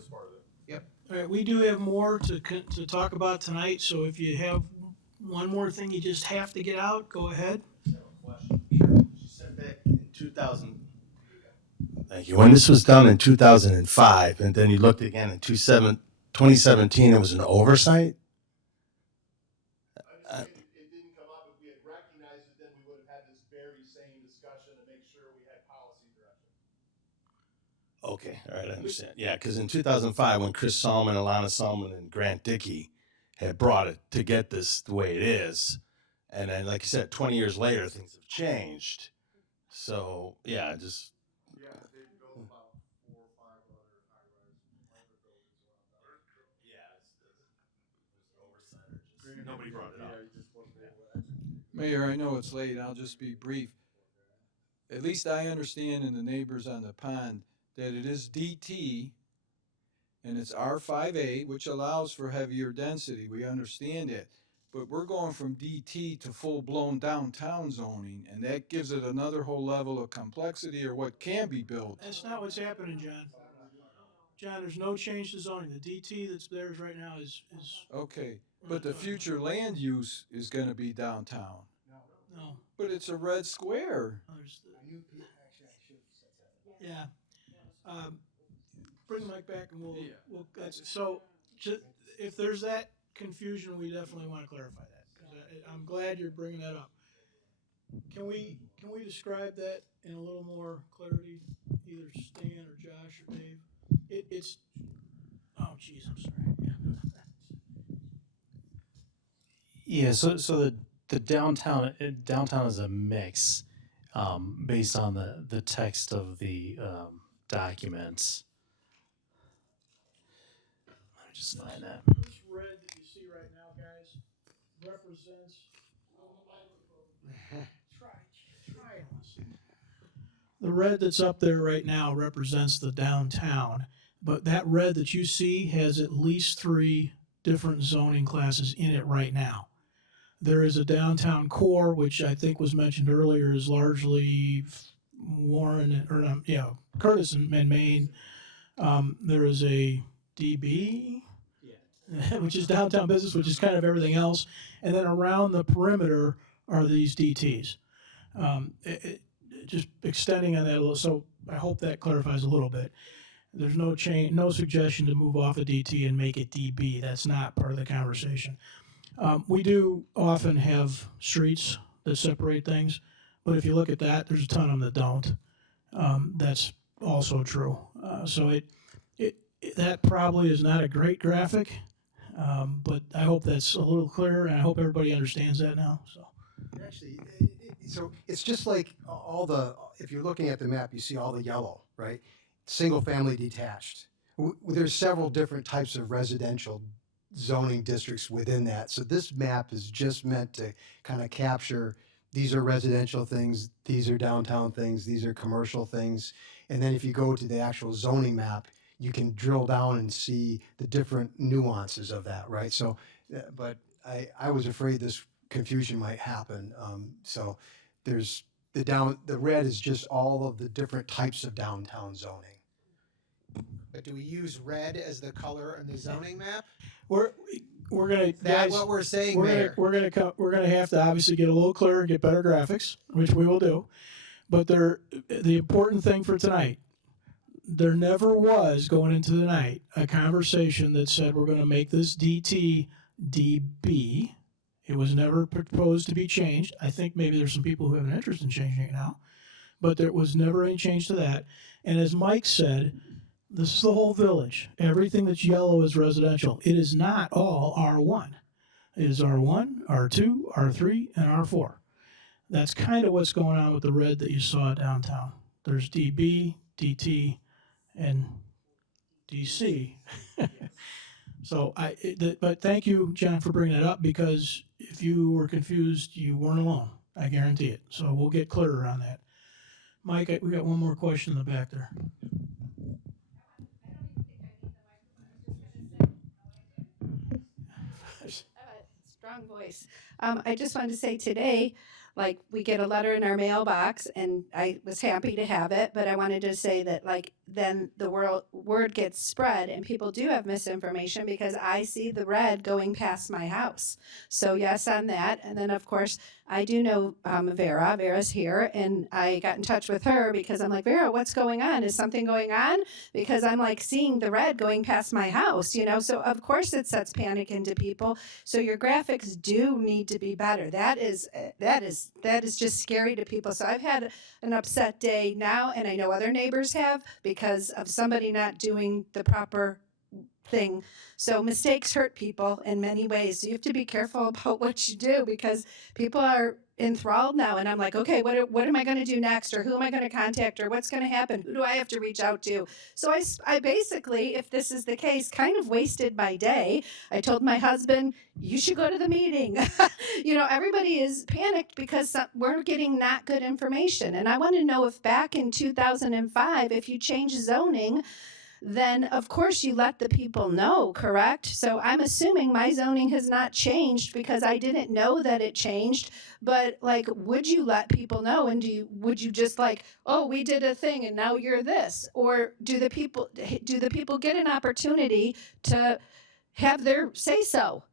Yep. All right, we do have more to talk about tonight, so if you have one more thing you just have to get out, go ahead. She said back in 2000. Thank you. When this was done in 2005, and then you looked again in 2017, it was an oversight. It didn't come up. If we had recognized it, then we would have had this very same discussion to make sure we had policy direction. Okay, all right, I understand. Yeah, because in 2005, when Chris Salmon, Alana Salmon, and Grant Dickey had brought it to get this the way it is, and then, like you said, 20 years later, things have changed. So, yeah, just. Yeah, they built about 4 or 5 other high-rise buildings around there. Yeah, it's an oversight or just nobody brought it up. Mayor, I know it's late. I'll just be brief. At least I understand, and the neighbors on the pond, that it is DT and it's R5A, which allows for heavier density. We understand it. But we're going from DT to full-blown downtown zoning, and that gives it another whole level of complexity or what can be built. That's not what's happening, John. John, there's no change to zoning. The DT that's there right now is. Okay, but the future land use is gonna be downtown. No. But it's a red square. Yeah. Bring Mike back and we'll so if there's that confusion, we definitely want to clarify that. 'Cause I'm glad you're bringing that up. Can we describe that in a little more clarity, either Stan or Josh or Dave? It's oh geez, I'm sorry. Yeah, so the downtown is a mix based on the text of the documents. Let me just find that. This red that you see right now, guys, represents. Try it. The red that's up there right now represents the downtown, but that red that you see has at least 3 different zoning classes in it right now. There is a downtown core, which I think was mentioned earlier, is largely Warren or Curtis and Maine. There is a DB, which is downtown business, which is kind of everything else, and then around the perimeter are these DTs. Just extending on that a little, so I hope that clarifies a little bit. There's no change, no suggestion to move off of DT and make it DB. That's not part of the conversation. We do often have streets that separate things, but if you look at that, there's a ton of them that don't. That's also true. So that probably is not a great graphic, but I hope that's a little clearer, and I hope everybody understands that now. So. Actually, so it's just like if you're looking at the map, you see all the yellow, right? Single family detached. There's several different types of residential zoning districts within that. So this map is just meant to kind of capture, these are residential things, these are downtown things, these are commercial things. And then if you go to the actual zoning map, you can drill down and see the different nuances of that, right? So, but I was afraid this confusion might happen. So there's the red is just all of the different types of downtown zoning. But do we use red as the color in the zoning map? We're gonna Is that guys, what we're saying, we're Mayor? We're gonna have to obviously get a little clearer and get better graphics, which we will do. But the important thing for tonight, there never was going into the night a conversation that said we're going to make this DT DB. It was never proposed to be changed. I think maybe there's some people who have an interest in changing it now, but there was never any change to that. And as Mike said, this is the whole village. Everything that's yellow is residential. It is not all R1. It is R1, R2, R3, and R4. That's kind of what's going on with the red that you saw downtown. There's DB, DT, and DC. So but thank you, John, for bringing that up, because if you were confused, you weren't alone. I guarantee it. So we'll get clearer on that. Mike, we got one more question in the back there. Strong voice. I just wanted to say today, like, we get a letter in our mailbox, and I was happy to have it, but I wanted to say that, like, then the word gets spread, and people do have misinformation because I see the red going past my house. So yes on that. And then, of course, I do know Vera. Vera's here, and I got in touch with her because I'm like, Vera, what's going on? Is something going on? Because I'm like seeing the red going past my house, you know? So of course it sets panic into people. So your graphics do need to be better. That is just scary to people. So I've had an upset day now, and I know other neighbors have because of somebody not doing the proper thing. So mistakes hurt people in many ways. So you have to be careful about what you do because people are enthralled now. And I'm like, okay, what am I going to do next? Or who am I going to contact? Or what's going to happen? Who do I have to reach out to? So I basically, if this is the case, kind of wasted my day. I told my husband, you should go to the meeting. You know, everybody is panicked because we're getting not good information. And I want to know if back in 2005, if you change zoning, then of course you let the people know, correct? So I'm assuming my zoning has not changed because I didn't know that it changed. But like, would you let people know? And would you just like, oh, we did a thing and now you're this? Or do the people get an opportunity to have their say so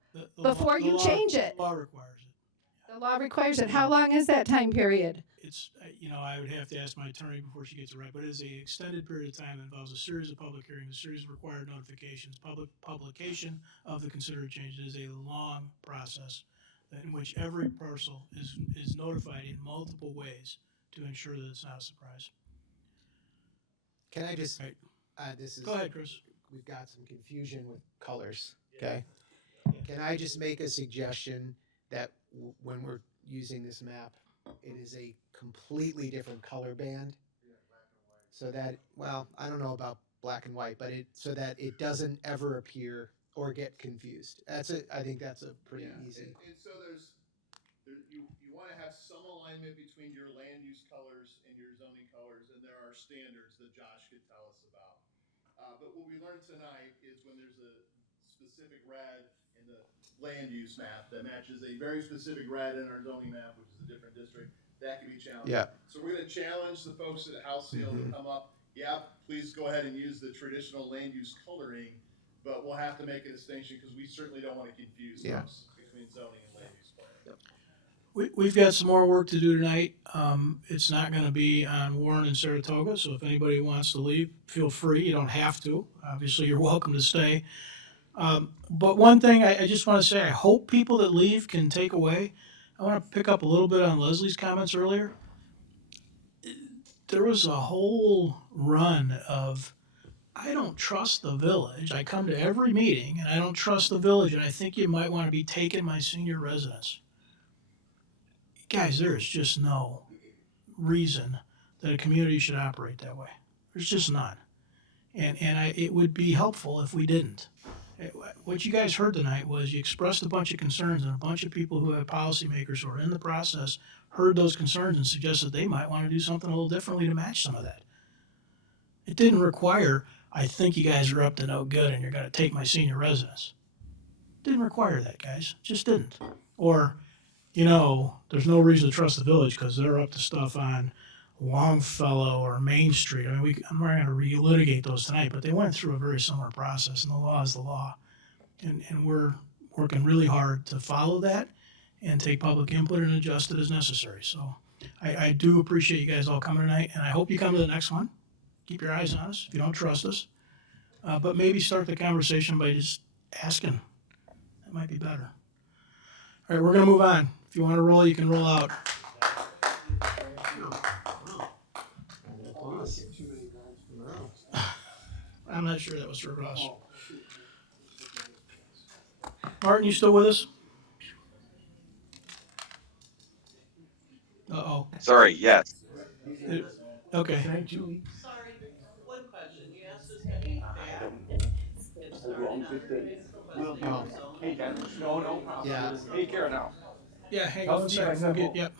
before you change it? The law requires it. The law requires it. How long is that time period? It's, I would have to ask my attorney before she gets it right, but it is an extended period of time that involves a series of public hearings, a series of required notifications, public publication of the considered change. It is a long process in which every parcel is notified in multiple ways to ensure that it's not a surprise. Can I just, Right. Go ahead, Chris. We've got some confusion with colors, okay? Can I just make a suggestion that when we're using this map, it is a completely different color band? So that, well, I don't know about black and white, but so that it doesn't ever appear or get confused. I think that's a pretty easy. And so you want to have some alignment between your land use colors and your zoning colors, and there are standards that Josh could tell us about. But what we learned tonight is when there's a specific red in the land use map that matches a very specific red in our zoning map, which is a different district, that can be challenging. Yeah. So we're going to challenge the folks at House Seal to come up. Yeah, please go ahead and use the traditional land use coloring, but we'll have to make a distinction because we certainly don't want to confuse folks between zoning and land use coloring. We've got some more work to do tonight. It's not going to be on Warren and Saratoga, so if anybody wants to leave, feel free. You don't have to. Obviously, you're welcome to stay. But one thing I just want to say, I hope people that leave can take away. I want to pick up a little bit on Leslie's comments earlier. There was a whole run of, I don't trust the village. I come to every meeting and I don't trust the village, and I think you might want to be taking my senior residence. Guys, there is just no reason that a community should operate that way. There's just none. And it would be helpful if we didn't. What you guys heard tonight was you expressed a bunch of concerns, and a bunch of people who have policymakers who are in the process heard those concerns and suggested they might want to do something a little differently to match some of that. It didn't require, I think you guys are up to no good and you're going to take my senior residence. It didn't require that, guys. It just didn't. Or, there's no reason to trust the village because they're up to stuff on Longfellow or Main Street. I mean, I'm not going to relitigate those tonight, but they went through a very similar process, and the law is the law. And we're working really hard to follow that and take public input and adjust it as necessary. So I do appreciate you guys all coming tonight, and I hope you come to the next one. Keep your eyes on us if you don't trust us. But maybe start the conversation by just asking. That might be better. All right, we're going to move on. If you want to roll, you can roll out. I'm not sure that was for Ross. Martin, you still with us? Uh-oh. Sorry, yes. Okay. Sorry, one question. You asked this many Hey, guys, no problem. Yeah. Take care now. Yeah, hang on one second. We'll get, yep.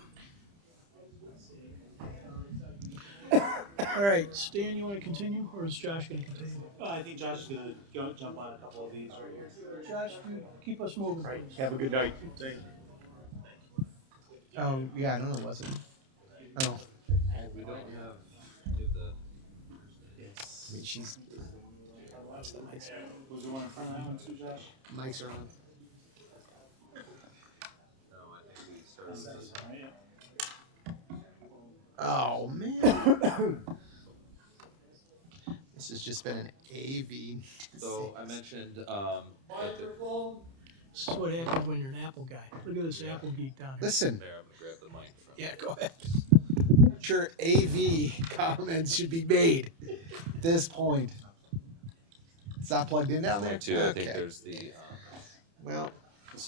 All right, Stan, you want to continue, or is Josh going to continue? I think Josh is going to jump on a couple of these right here. Josh, you keep us moving. Right. please. Have a good night. Oh, yeah, no, it wasn't. Oh. We don't have I mean, she's. Watch the mics. Was the one in front of that one too, Josh? Mics are on. No, I think we started this. Oh, man. This has just been an AV. So I mentioned, at the, This is what happens when you're an Apple guy. Look at this Apple geek down here. Listen. there, I'm gonna grab the microphone. Yeah, go ahead. Sure, AV comments should be made at this point. It's not plugged in down there? Too, I think there's the, Well,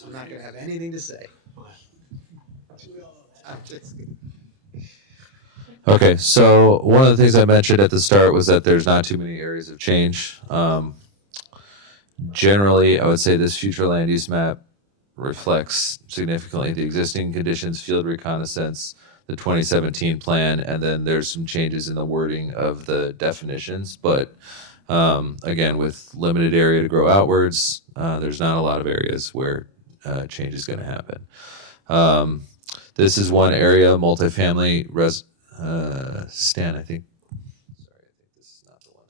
I'm not going to have anything to say. I'm just kidding. Okay, so one of the things I mentioned at the start was that there's not too many areas of change. Generally, I would say this future land use map reflects significantly the existing conditions, field reconnaissance, the 2017 plan, and then there's some changes in the wording of the definitions. But again, with limited area to grow outwards, there's not a lot of areas where change is going to happen. This is one area, multifamily Stan, I think. Sorry, I think this is not the one.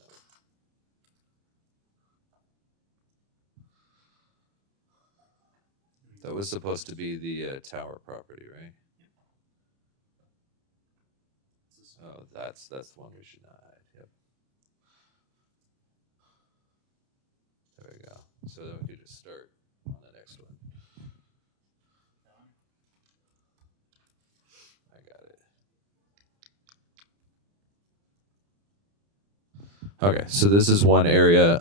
That was supposed to be the tower property, right? Oh, that's the one we should not hide. Yep. There we go. So then we could just start on the next one. I got it. Okay, so this is one area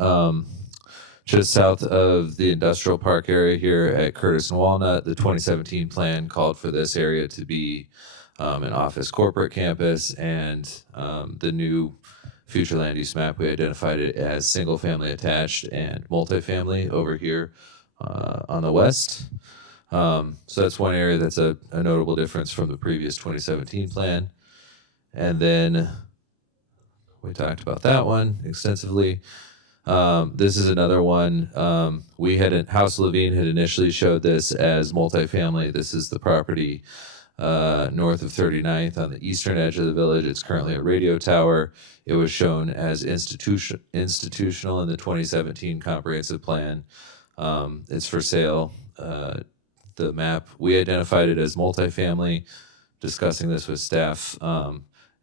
just south of the industrial park area here at Curtis and Walnut. The 2017 plan called for this area to be an office corporate campus, and the new future land use map, we identified it as single family attached and multifamily over here on the west. So that's one area that's a notable difference from the previous 2017 plan. And then we talked about that one extensively. This is another one. House Levine had initially showed this as multifamily. This is the property north of 39th on the eastern edge of the village. It's currently a radio tower. It was shown as institutional in the 2017 comprehensive plan. It's for sale. The map, we identified it as multifamily. Discussing this with staff,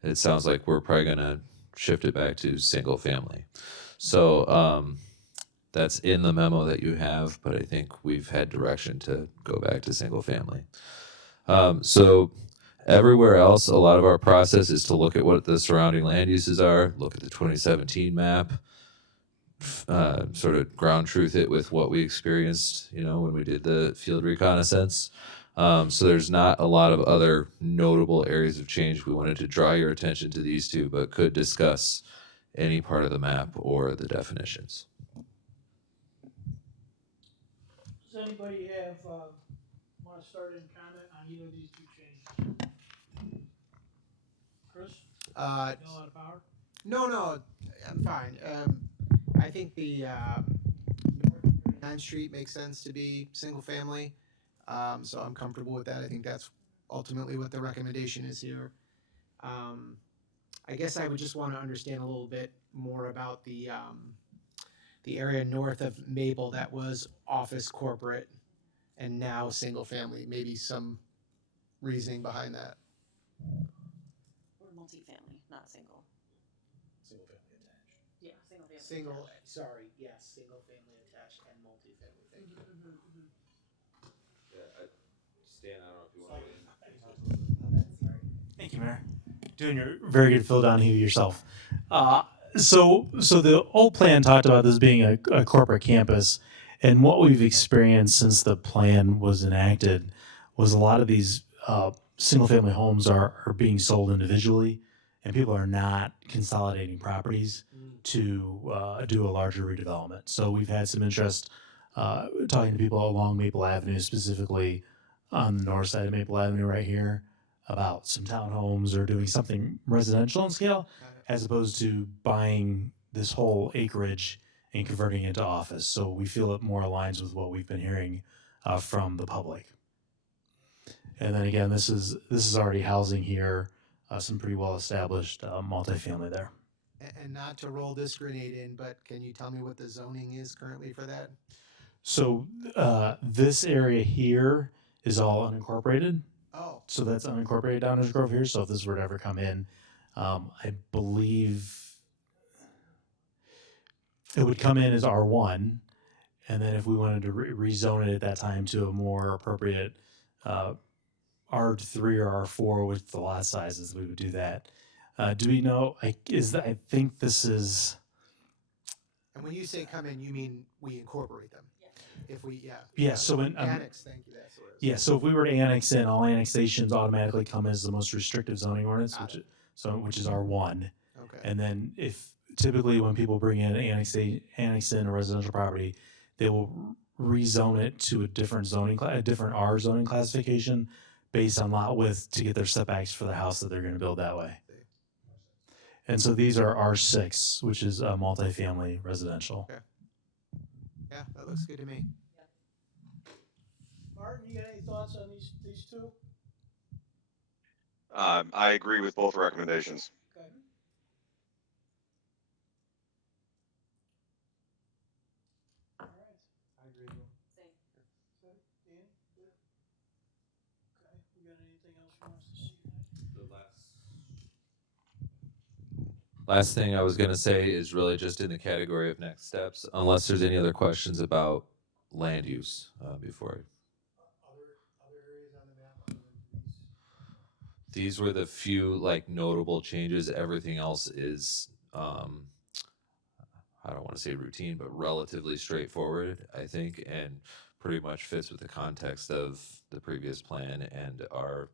it sounds like we're probably going to shift it back to single family. So that's in the memo that you have, but I think we've had direction to go back to single family. So everywhere else, a lot of our process is to look at what the surrounding land uses are, look at the 2017 map, sort of ground truth it with what we experienced, when we did the field reconnaissance. So there's not a lot of other notable areas of change. We wanted to draw your attention to these two, but could discuss any part of the map or the definitions. Does anybody want to start in comment on either of these two changes? Chris? You got a lot of power? No, I'm fine. I think the North 39th Street makes sense to be single family, so I'm comfortable with that. I think that's ultimately what the recommendation is here. I guess I would just want to understand a little bit more about the area north of Maple that was office corporate and now single family. Maybe some reasoning behind that. Or multifamily, not single. Single family attached. Yeah, single family. Single family attached and multifamily. Thank you. Yeah, Stan, I don't know if you want to. Thank you, Mayor. Doing your very good Phil Donahue yourself. So the old plan talked about this being a corporate campus, and what we've experienced since the plan was enacted was a lot of these single-family homes are being sold individually, and people are not consolidating properties to do a larger redevelopment. So we've had some interest talking to people along Maple Avenue, specifically on the north side of Maple Avenue right here. about some townhomes or doing something residential in scale, as opposed to buying this whole acreage and converting it to office. So we feel it more aligns with what we've been hearing from the public. And then again, this is already housing here, some pretty well established multifamily there. And not to roll this grenade in, but can you tell me what the zoning is currently for that? So this area here is all unincorporated. Oh. So that's unincorporated Downers Grove here. So if this were to ever come in, I believe it would come in as R1. And then if we wanted to rezone it at that time to a more appropriate R3 or R4 with the lot sizes, we would do that. Do we know, I think this is... And when you say come in, you mean we incorporate them? If we, yeah. Yeah, so when annex, thank you. That's what it is. Yeah, so if we were to annex in, all annexations automatically come as the most restrictive zoning ordinance, which is R1. Okay. And then if typically when people bring in annex in a residential property, they will rezone it to a different a different R zoning classification based on lot width to get their setbacks for the house that they're going to build that way. And so these are R6, which is multifamily residential. Okay. Yeah, that looks good to me. Martin, you got any thoughts on these two? I agree with both recommendations. Okay. All right. I agree with them. Same. Okay, Danny? Good? Okay, we got anything else you want us to see tonight? Last thing I was going to say is really just in the category of next steps, unless there's any other questions about land use before. These were the few like notable changes. Everything else is, I don't want to say routine, but relatively straightforward, I think, and pretty much fits with the context of the previous plan and our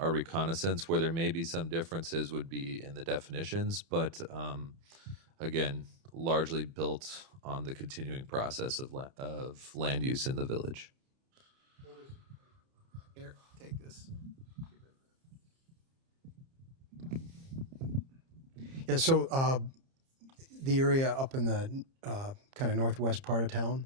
reconnaissance. Where there may be some differences would be in the definitions, but again, largely built on the continuing process of land use in the village. Here, take this. Yeah, so the area up in the kind of northwest part of town.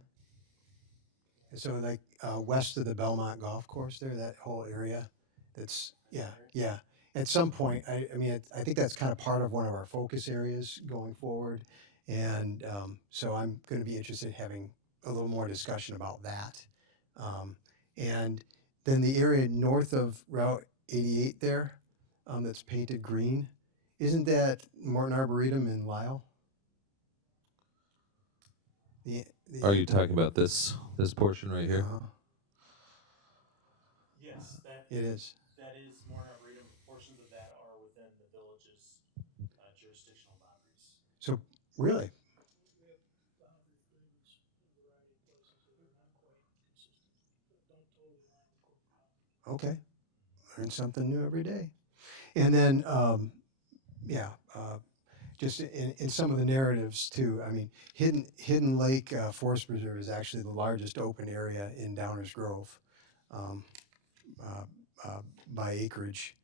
So like west of the Belmont Golf Course there, that whole area. That's, yeah. At some point, I mean, I think that's kind of part of one of our focus areas going forward. And so I'm going to be interested in having a little more discussion about that. And then the area north of Route 88 there, that's painted green, isn't that Morton Arboretum in Lyle? Are you talking about this portion right here? Yes, it is. That is Morton Arboretum. Portions of that are within the village's jurisdictional boundaries. So really? Okay, learn something new every day. And then, just in some of the narratives too. I mean, Hidden Lake Forest Preserve is actually the largest open area in Downers Grove by acreage.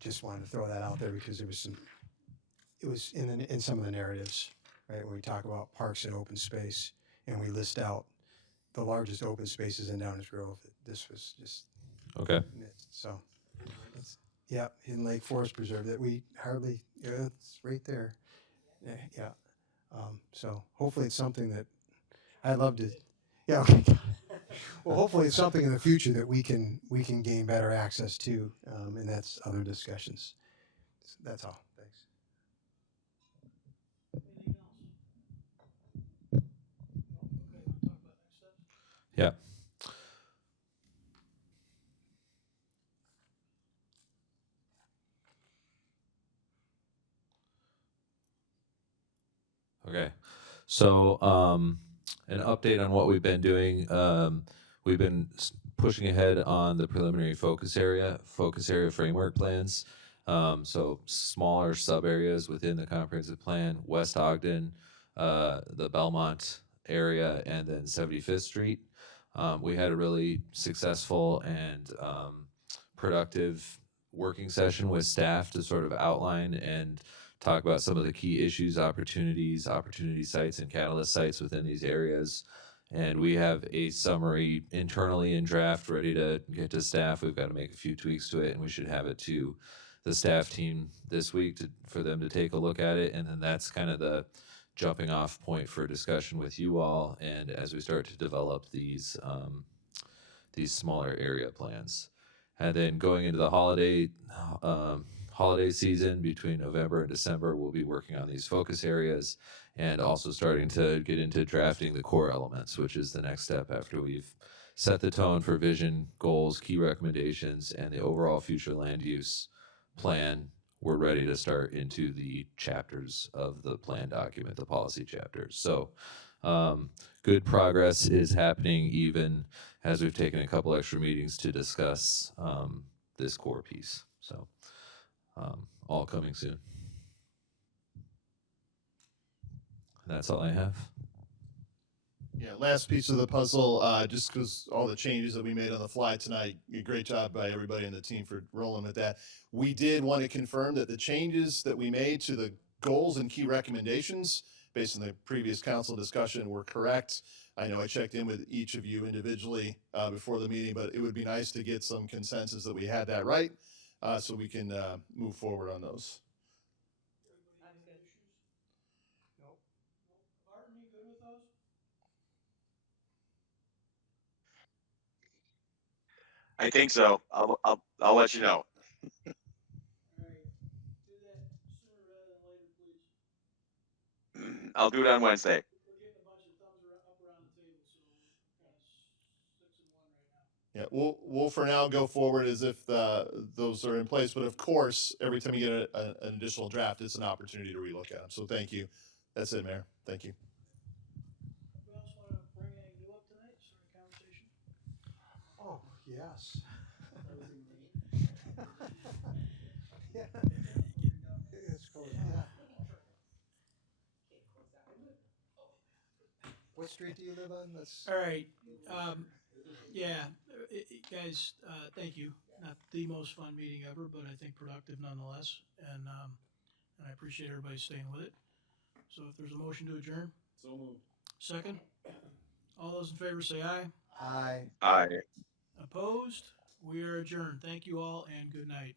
Just wanted to throw that out there because it was in some of the narratives, right? When we talk about parks and open space, and we list out the largest open spaces in Downers Grove. This was just okay. So, yeah, Hidden Lake Forest Preserve that we hardly, it's right there. Yeah. So hopefully it's something that I'd love to. Yeah. Okay. Well, hopefully it's something in the future that we can gain better access to, and that's other discussions. So that's all. Thanks. Yeah. Okay. So, an update on what we've been doing. We've been pushing ahead on the preliminary focus area framework plans. So smaller sub areas within the comprehensive plan, West Ogden, the Belmont area, and then 75th Street. We had a really successful and productive working session with staff to sort of outline and talk about some of the key issues, opportunities, opportunity sites, and catalyst sites within these areas. And we have a summary internally in draft ready to get to staff. We've got to make a few tweaks to it, and we should have it to the staff team this week for them to take a look at it. And then that's kind of the jumping off point for discussion with you all. And as we start to develop these smaller area plans. And then going into the holiday season between November and December, we'll be working on these focus areas and also starting to get into drafting the core elements, which is the next step after we've set the tone for vision, goals, key recommendations, and the overall future land use plan. We're ready to start into the chapters of the plan document, the policy chapters. So good progress is happening even as we've taken a couple extra meetings to discuss this core piece. So all coming soon. And that's all I have. Yeah, last piece of the puzzle, just because all the changes that we made on the fly tonight, great job by everybody on the team for rolling with that. We did want to confirm that the changes that we made to the goals and key recommendations based on the previous council discussion were correct. I know I checked in with each of you individually before the meeting, but it would be nice to get some consensus that we had that right so we can move forward on those. Martin, you good with those? I think so. I'll let you know. I'll do it on Wednesday. Yeah, we'll for now go forward as if those are in place. But of course, every time you get an additional draft, it's an opportunity to relook at them. So thank you. That's it, Mayor. Thank you. Who else want to bring anything new up tonight? Start a conversation. Oh, yes. Yeah. It's cool. Yeah. What street do you live on? All right. Yeah, guys, thank you. Not the most fun meeting ever, but I think productive nonetheless. And I appreciate everybody staying with it. So if there's a motion to adjourn. So moved. Second. All those in favor say aye. Aye. Aye. Opposed? We are adjourned. Thank you all and good night.